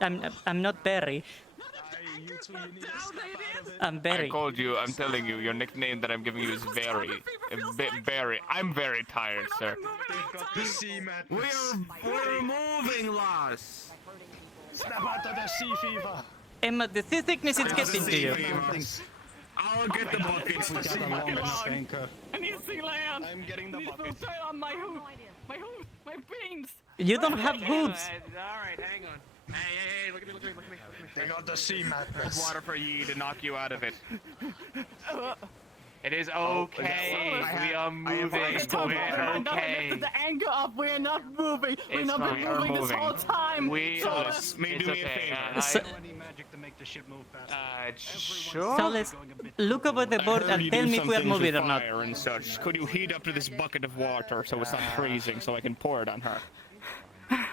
the. I'm not Barry. I'm I Barry. called you. I'm telling you, your nickname that I'm giving you is Barry. Barry. I'm very tired, sir. We're moving, lass. Snap out of the sea fever. Emma, the sea sickness is getting to you. I'll get the buckets. We got a long enough anchor. I need to see land. I'm getting the bucket. Turn on my hoop. My beans. You don't have hooves. Alright, hang on. Hey, look at me. They got the sea madness. Water for ye to knock you out of it. It is okay. We are moving. We're okay. The anchor up. We're not moving. We're It's not fine, been we're moving this moving. whole time. We So are. let's- Do me a favor. So- Any magic to make the ship move faster? Sure. So let's look over the board and tell me if we are moving or not. Fire and such. Could you heat up to this bucket of water so it's not freezing, so I can pour it on her?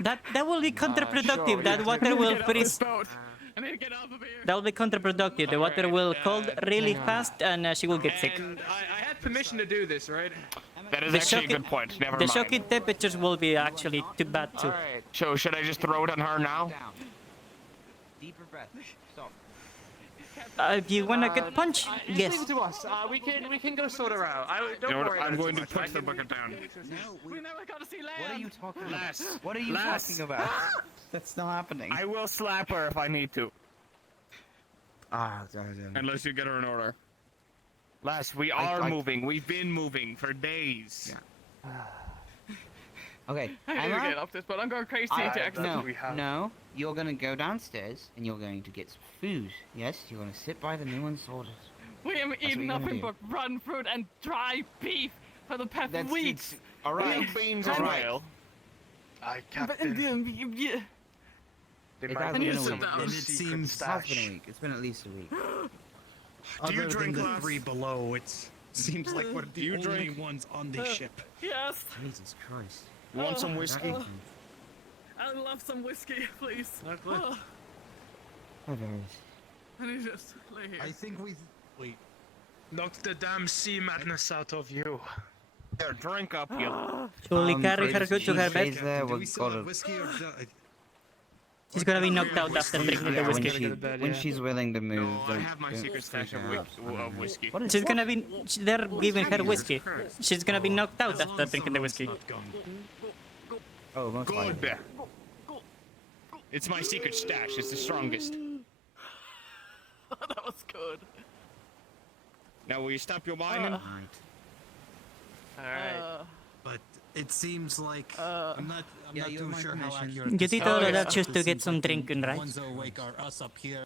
That will be counterproductive. sure, That yeah. water will Get off this freeze. boat. I need to get off of here. That will be counterproductive. The water will cold really fast and she will get sick. And I had permission to do this, right? That is The actually a shocking- good point. Never The mind. shocking temperatures will be actually too bad too. Alright. So should I just throw it on her now? Deeper breath. Stop. If you want a good punch, Leave yes. it to us. We can go sort her out. Don't You know what? worry. I'm about it going too to much. put the bucket down. We never got to see land. What are you talking about? Lass. What are you Lass. talking about? That's not happening. I will slap her if I need to. Unless Unless you get her in order. Lass, we are moving. We've been moving for days. Okay, I need to get Emma. off this boat. I'm going crazy, Jackson. No. You're gonna go downstairs and you're going to get some food. Yes, you're gonna sit by the new unsorted. We have what eaten you're gonna nothing do. but rotten fruit and dry beef for the past That's weeks. All right. Weeks. Beans And- as well. Aye, But, Captain. yeah. They It might hasn't be been a some week. down. And it secret seems It has been a stash. week. It's been at least a week. Other you drink, than the lass? 3 below, it seems like we're the only drink? ones on the ship. Yes. Jesus Christ. You want some whiskey? I love some whiskey, please. Not good. Oh, Oh, there I need to just lay here. I think we. Wait. Knock the damn sea madness out of you. Here, drink up, you. Surely carry her if to she her stays bed. there, Do we're we still have gonna. whiskey or? She's gonna be knocked out after drinking the Yeah, when, whiskey. when she's willing to move. No, I don't- have my don't secret freak stash of out. whiskey. What is She's what? gonna be. They're giving her whiskey. She's gonna be knocked out after drinking the whiskey. Oh, most likely. Good. It's my secret stash. It's the strongest. That was good. Now, will you stop your whining? Alright. But it seems like I'm not Yeah, you have too my sure how permission. accurate. You this did is. all of yeah. that just to It get seems some like the drinking, right? ones that are awake are us up here,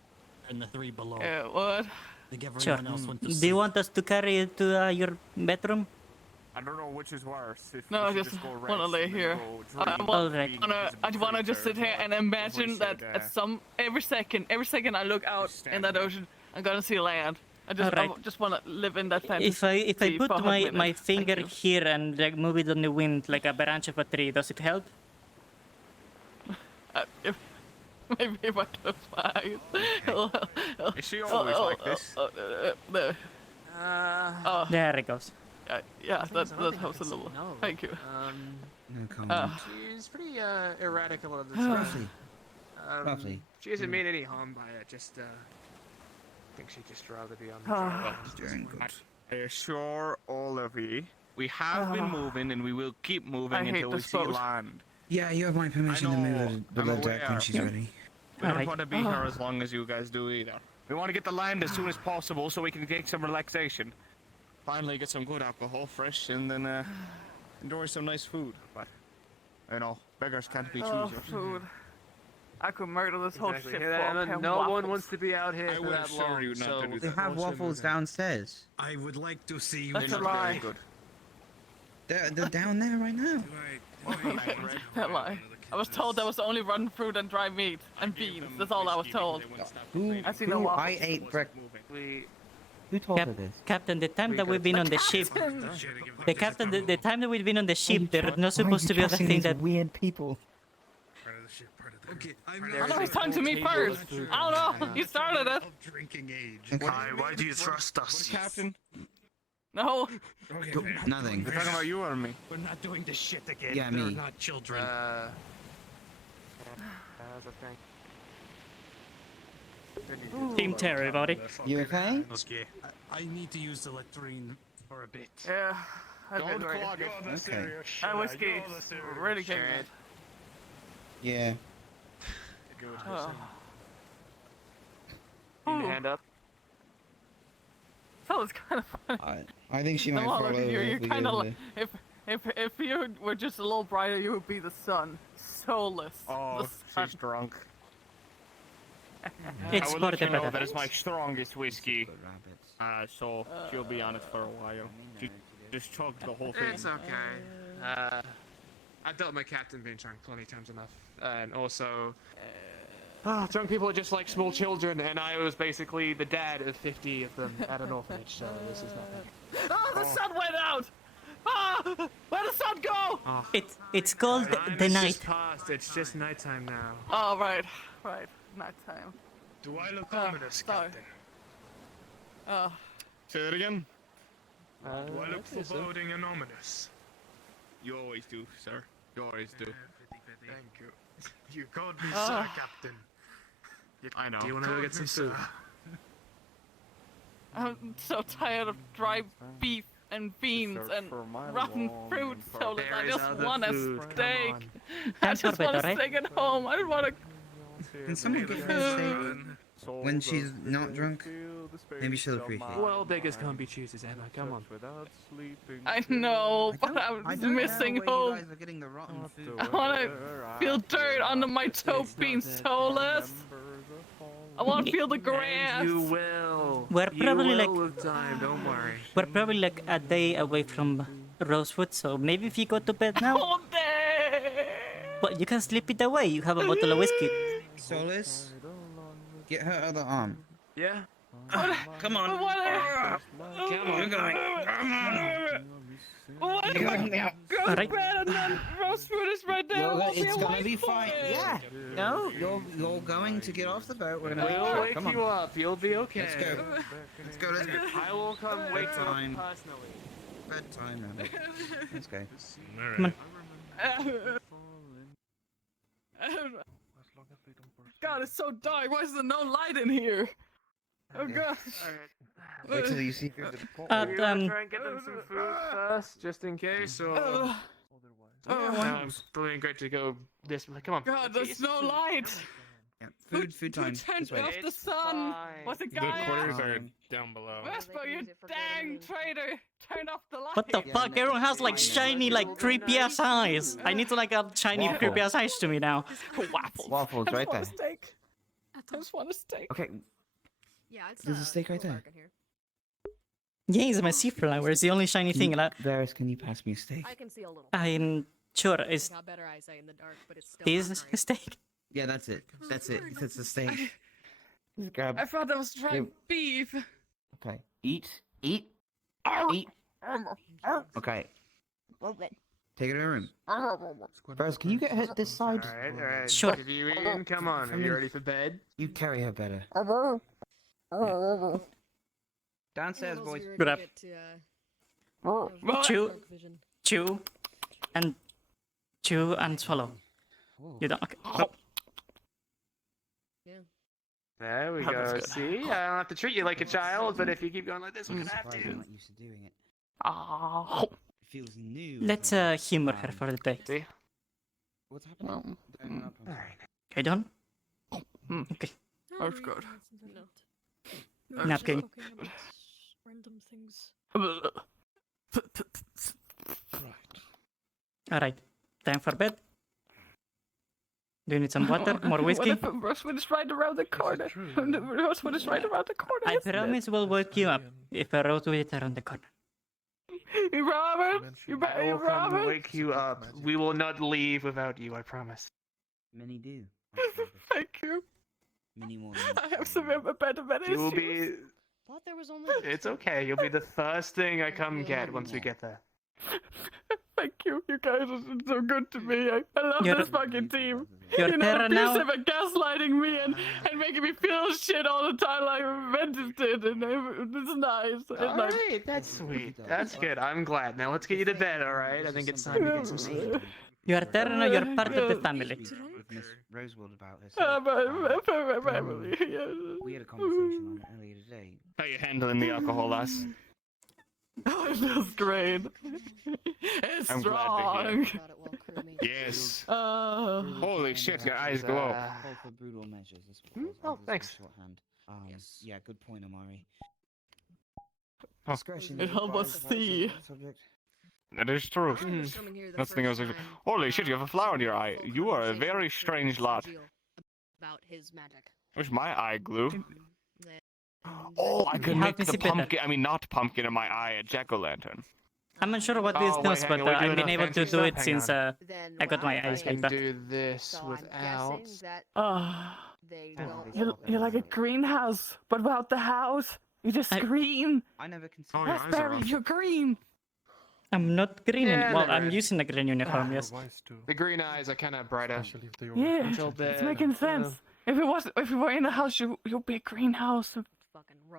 and the 3 below. What? I think Sure. everyone else went to Do sleep. you want us to carry it to your bedroom? I don't know which is worse. If No, we I should just go wanna rest lay and then here. go I drink Alright. beans I wanna just sit here and imagine we that should, at every second I look out in that ocean, I'm gonna see land. Alright. just want to live in that fantasy. If I for put a hot minute. my finger Thank you. here and like move it on the wind like a branch of a tree, does it help? Maybe if I close my eyes. Is she always like this? There it goes. Yeah, that helps a little. Thank you. No comment. She's pretty erratic a lot of the time. Roughly. Roughly. She doesn't mean any harm by it. Just I think she'd just rather be on the trail. I assure all of you, we have been moving and we will keep moving until we see land. Yeah, you have my permission to move it below I'm deck when aware. she's ready. We don't want to be here as long as you guys do either. We want to get the land as soon as possible so we can get some relaxation. Finally get some good alcohol, fresh, and then enjoy some nice food. But, you know, beggars can't be choosers. Food. I could murder this whole Exactly. shit Yeah, for a no pair of one waffles. wants to be out here I for would that assure long. you not so to do They that. have waffles downstairs. I would like to see you. That's a in lie. Good. They're down there right now. That lie. I was told there was only rotten fruit and dry meat and beans. That's all I was told. I see no waffles. I ate breakfast. We Who told her this? Captain, the time that we've been on the ship, the time that we've been on the ship, there's not supposed to be other thing that. Weird people. Okay, I'm I thought it was talking to me first. I don't know. You started it. drinking age. Why do you trust us? Captain? No. Nothing. We're talking about you or me? We're not doing this shit again. Yeah, They're me. not children. that's a thing. Team Terror, everybody. You okay? Okay. I need to use the latrine for a bit. Yeah. I Don't did right. clog it. Okay. That whiskey really came in. Yeah. Oh. Need a hand up? That was kind of funny. I think she might The fall more over. look at you, if you're we kind go of to like if you were just a little brighter, you would be the sun, soulless. Oh, the sun. she's drunk. It's I will for let the you know better. that is my strongest whiskey. So she'll be on it for a while. She just chugged the whole thing. It's okay. I've dealt with my captain being drunk plenty of times enough. And also, drunk people are just like small children, and I was basically the dad of 50 of them at an orphanage, so this is nothing. Oh, the sun went out! Ah! Where'd the sun go? Oh. It's called Time the is night. just past. It's just nighttime now. Oh, right. Nighttime. Do I look ominous, sorry. Captain? Say that again? Do I look foreboding and ominous? You always do, sir. You always do. Thank you. You called me sir, Captain. I know. Do you want to go get some food? I'm so tired of dry beef and beans and rotten fruit, so I There is just other want a food, come steak. on. I Time for just want bed, a alright? steak at home. I don't want to. Can someone get her a steak when she's not drunk? Maybe she'll appreciate it. Well, beggars can't be choosers, Emma. Come on. I know, but I'm missing home. I want to feel dirt under my toe, being soulless. I want to feel the grass. And you will. We're You probably will like with time. Don't worry. we're probably like a day away from Rosewood, so maybe if you go to bed now. All day. But you can sleep it away. You have a bottle of whiskey. Solace, get her other arm. Yeah. Come on. Whatever. Come on. You're going. Come on. What if I go to Alright. bed and then Rosewood is right there? I won't It's gonna awake be for fine. it. Yeah. No, you're going to get off the boat. We're gonna wake you We'll up. wake Come you on. up. You'll be okay. Let's go. Let's go. Let's go. I will come wake you up Bedtime. personally. Bedtime now. Let's go. Come on. God, it's so dark. Why is there no light in here? Oh God. Wait till you see through the port. Do you want to try and get them some food first, just in case, or? I'm doing great to go this way. Come on. God, there's no light. Yeah. Food time. Turn This way. off the sun. What's the guy? are down below. Vesper, you dang traitor! Turn off the light. What the fuck? Everyone has like shiny, like creepy ass eyes. I need to like have shiny, Waffle. creepy ass eyes to me now. Waffles. Waffles I just right want there. a steak. I just want a steak. Okay. Yeah, it's There's a steak right there. dark in here. Yeah, it's my sea flower. It's the only shiny thing. And Varys, can you pass me a steak? I can see a little. I'm sure I it's got better eyesight in the dark, but it's still. this not a great. steak. Yeah, that's it. That's it. It's a steak. Just grab. I thought I was trying beef. Okay. Eat. Okay. Take it to her room. First, can you get her this side? Alright. Sure. Give you in. Come on. Are you ready for bed? You carry her better. Downstairs, boys. Good up. Chew, chew and swallow. You don't. Okay. Oh. There we That was go. good. See, I don't have to treat you like a child, but if you keep going like this, we're gonna have to. I'm not used to doing it. Oh. It feels new. Let's humor her for the day. See? What's happening? Okay, done. Okay. That's good. Napkin. Random things. Alright. Time for bed. Do you need some water? More whiskey? What if Rosewood is right around the corner? Rosewood is right around the corner. I isn't it? promise we'll wake you up if a Rosewood is around the corner. You Robert? You I will come Robert? wake you up. We will not leave without you, I promise. Many do. Thank you. Many more. I have some better You will be. Thought there was only. It's okay. You'll be the first thing I come get once we get there. Thank you. You guys are so good to me. I love You're- this fucking team. You're You know, Terra now. abusive and gaslighting me and making me feel shit all the time like Ventus did. And it's nice. It's nice. Alright, that's sweet. That's good. I'm glad. Now let's get you to bed, alright? I think it's time to get some sleep. You are Terra now, you're part of the family. With Miss Rosewood about her. My family. Yes. We had a conversation on it earlier today. How you handling the alcohol, lass? Oh, it feels great. It's I'm strong. glad to hear. Yes. Holy shit, your eyes glow. Call for brutal measures. Oh, thanks. Shorthand. Yeah, good point, Amari. Oh. Discretion. It helped us see. Subject. That is true. That's the thing I was like, holy shit, you have a flower in your eye. You are a very strange lot. About his magic. Where's my eye glue? Oh, I could make the pumpkin, not pumpkin in my eye, a jack-o'-lantern. I'm not sure what this Oh, does, wait, but hang on, we're I've doing been a able to fancy do it stuff, since hang I got my eyes I like can that. do this without... You're like a greenhouse, but without the house. You're just green. I never considered. Raspberry, you're green. I'm not green. Yeah, Well, never. I'm using a green uniform, yes. The green eyes are kind of brighter. Yeah, Until it's then, making sense. If it were in a house, you'll be a greenhouse.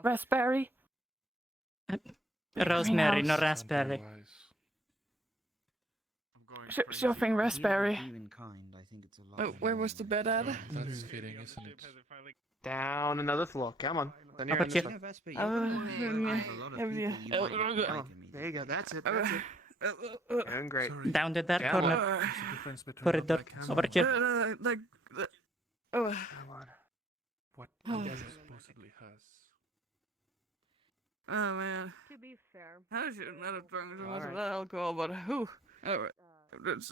Raspberry. Rosemary, no Greenhouse. raspberry. Shoving raspberry. Human kind, I think it's a lot. Where was the bed at? That's fitting, isn't it? Down another floor. Come on. Then Up you're in here. this one. There you go. That's it. That's it. Doing great. Down the dark Yeah, corner. Corridor. Over here. What Oh. he supposedly has. Oh man. To be fair. I shouldn't have drunk so much of Alright. that alcohol, but whew. Alright. It's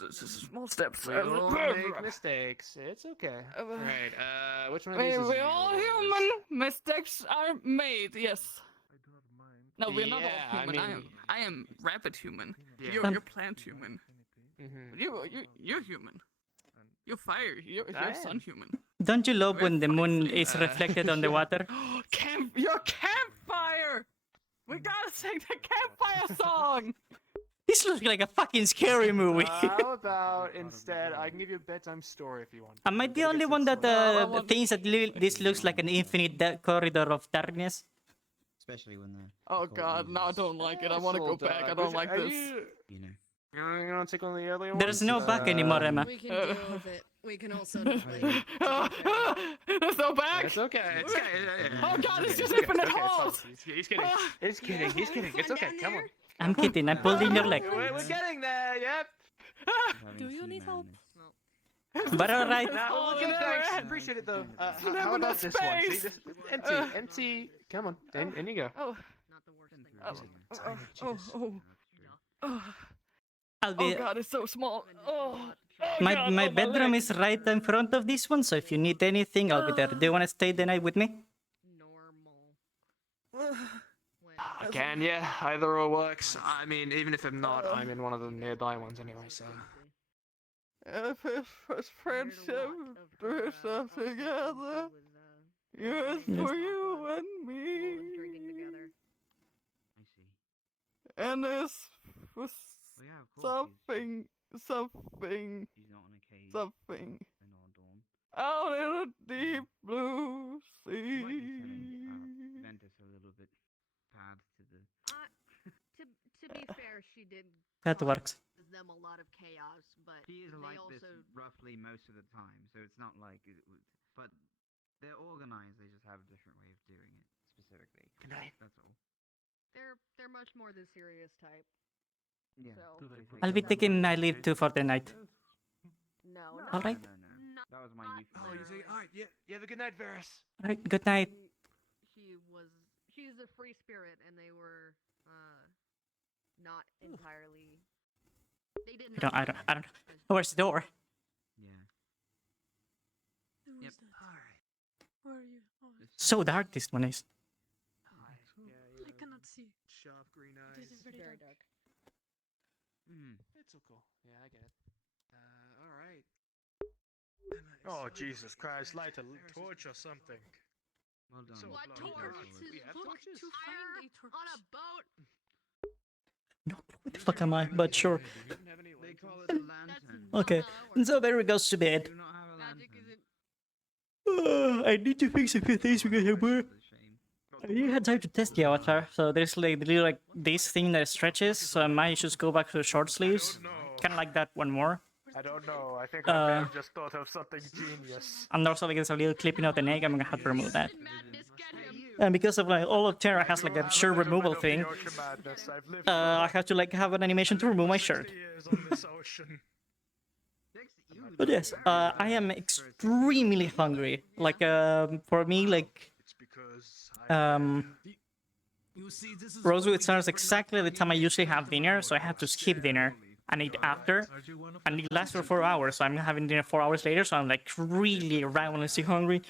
small steps. We all make mistakes. It's okay. Right. Which one of these is We're all human. Mistakes are made. Yes. No, we're not Yeah, all I human. mean- I am rabbit human. Yeah. You're plant human. Mhm. You're human. You're fire. You're I sun am. human. Don't you love when the moon is reflected on the water? Your campfire. We gotta sing the campfire song. This looks like a fucking scary movie. How about instead, I can give you a bedtime story if you want. Am I the only one that thinks that this looks like an infinite corridor of darkness? Especially when they're. Oh god, no, I don't like it. I want to go back. I don't like this. You know. You want to take one of the earlier There's ones? no back anymore, Emma. We can deal with it. We can also not like. There's no back. It's okay. It's okay. Oh god, it's just okay, infinite okay, it's holes. fine. He's kidding. He's kidding. He's kidding. It's okay. Come on. I'm kidding. I pulled in your leg. We're getting there. Yep. Do you need help? But alright. No, we'll get there. I appreciate it though. How about this one? See, this empty, empty. Come on, in you go. Oh. I'll be. Oh god, it's so small. Oh. My bedroom is right in front of this one, so if you need anything, I'll be there. Do you want to stay the night with me? Can yeah, either or works. I mean, even if I'm not, I'm in one of the nearby ones anyway. So. If it's friendship, do stuff together. Yes, for you and me. And there's Well, yeah, of course. something. She's not on a cage. Something. And all dawn. Out in a deep blue sea. Ventus a little bit bad to the. To be fair, she did. That works. Them a lot of chaos, but She is they like also. this roughly most of the time, so it's not like it would. But they're organized. They just have a different way of doing it specifically. Good night. That's all. They're much more the serious type. Yeah. So. I'll be taking my leave too for the night. No. All right. No. That was my youth. Oh, you say, alright, yeah, have a good night, Varys. All right. Good night. She's a free spirit, and they were not entirely. They didn't. I don't. Where's the door? Yeah. Who is that? Alright. Where are you? Oh, So dark this one is. I cannot see. Sharp green eyes. This is very dark. It's so cool. Yeah, I get it. Alright. Oh, Jesus Christ, light a torch or something. Well done. So What blown torch? up. We have Look torches? to find a torch. On a boat. What the fuck am I? But sure. They call it a lantern. Okay. So Barry goes to bed. Do not have a lantern. I need to fix a few things because I didn't have time to test the avatar, so there's like the little like this thing that stretches, so I might just go back to the short sleeves. Kind of like that one more. I don't know. I think I may have just thought of something genius. And also because a little clipping out the neck, I'm gonna have to remove that. And because of like all of Terra has like a shirt removal thing, I have to like have an animation to remove my shirt. But yes, I am extremely hungry. Like for me, like Rosewood starts exactly the time I usually have dinner, so I have to skip dinner and eat after. And it lasts for 4 hours, so I'm having dinner 4 hours later, so I'm like really ravenously hungry.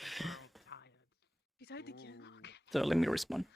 He died again. So let me respond.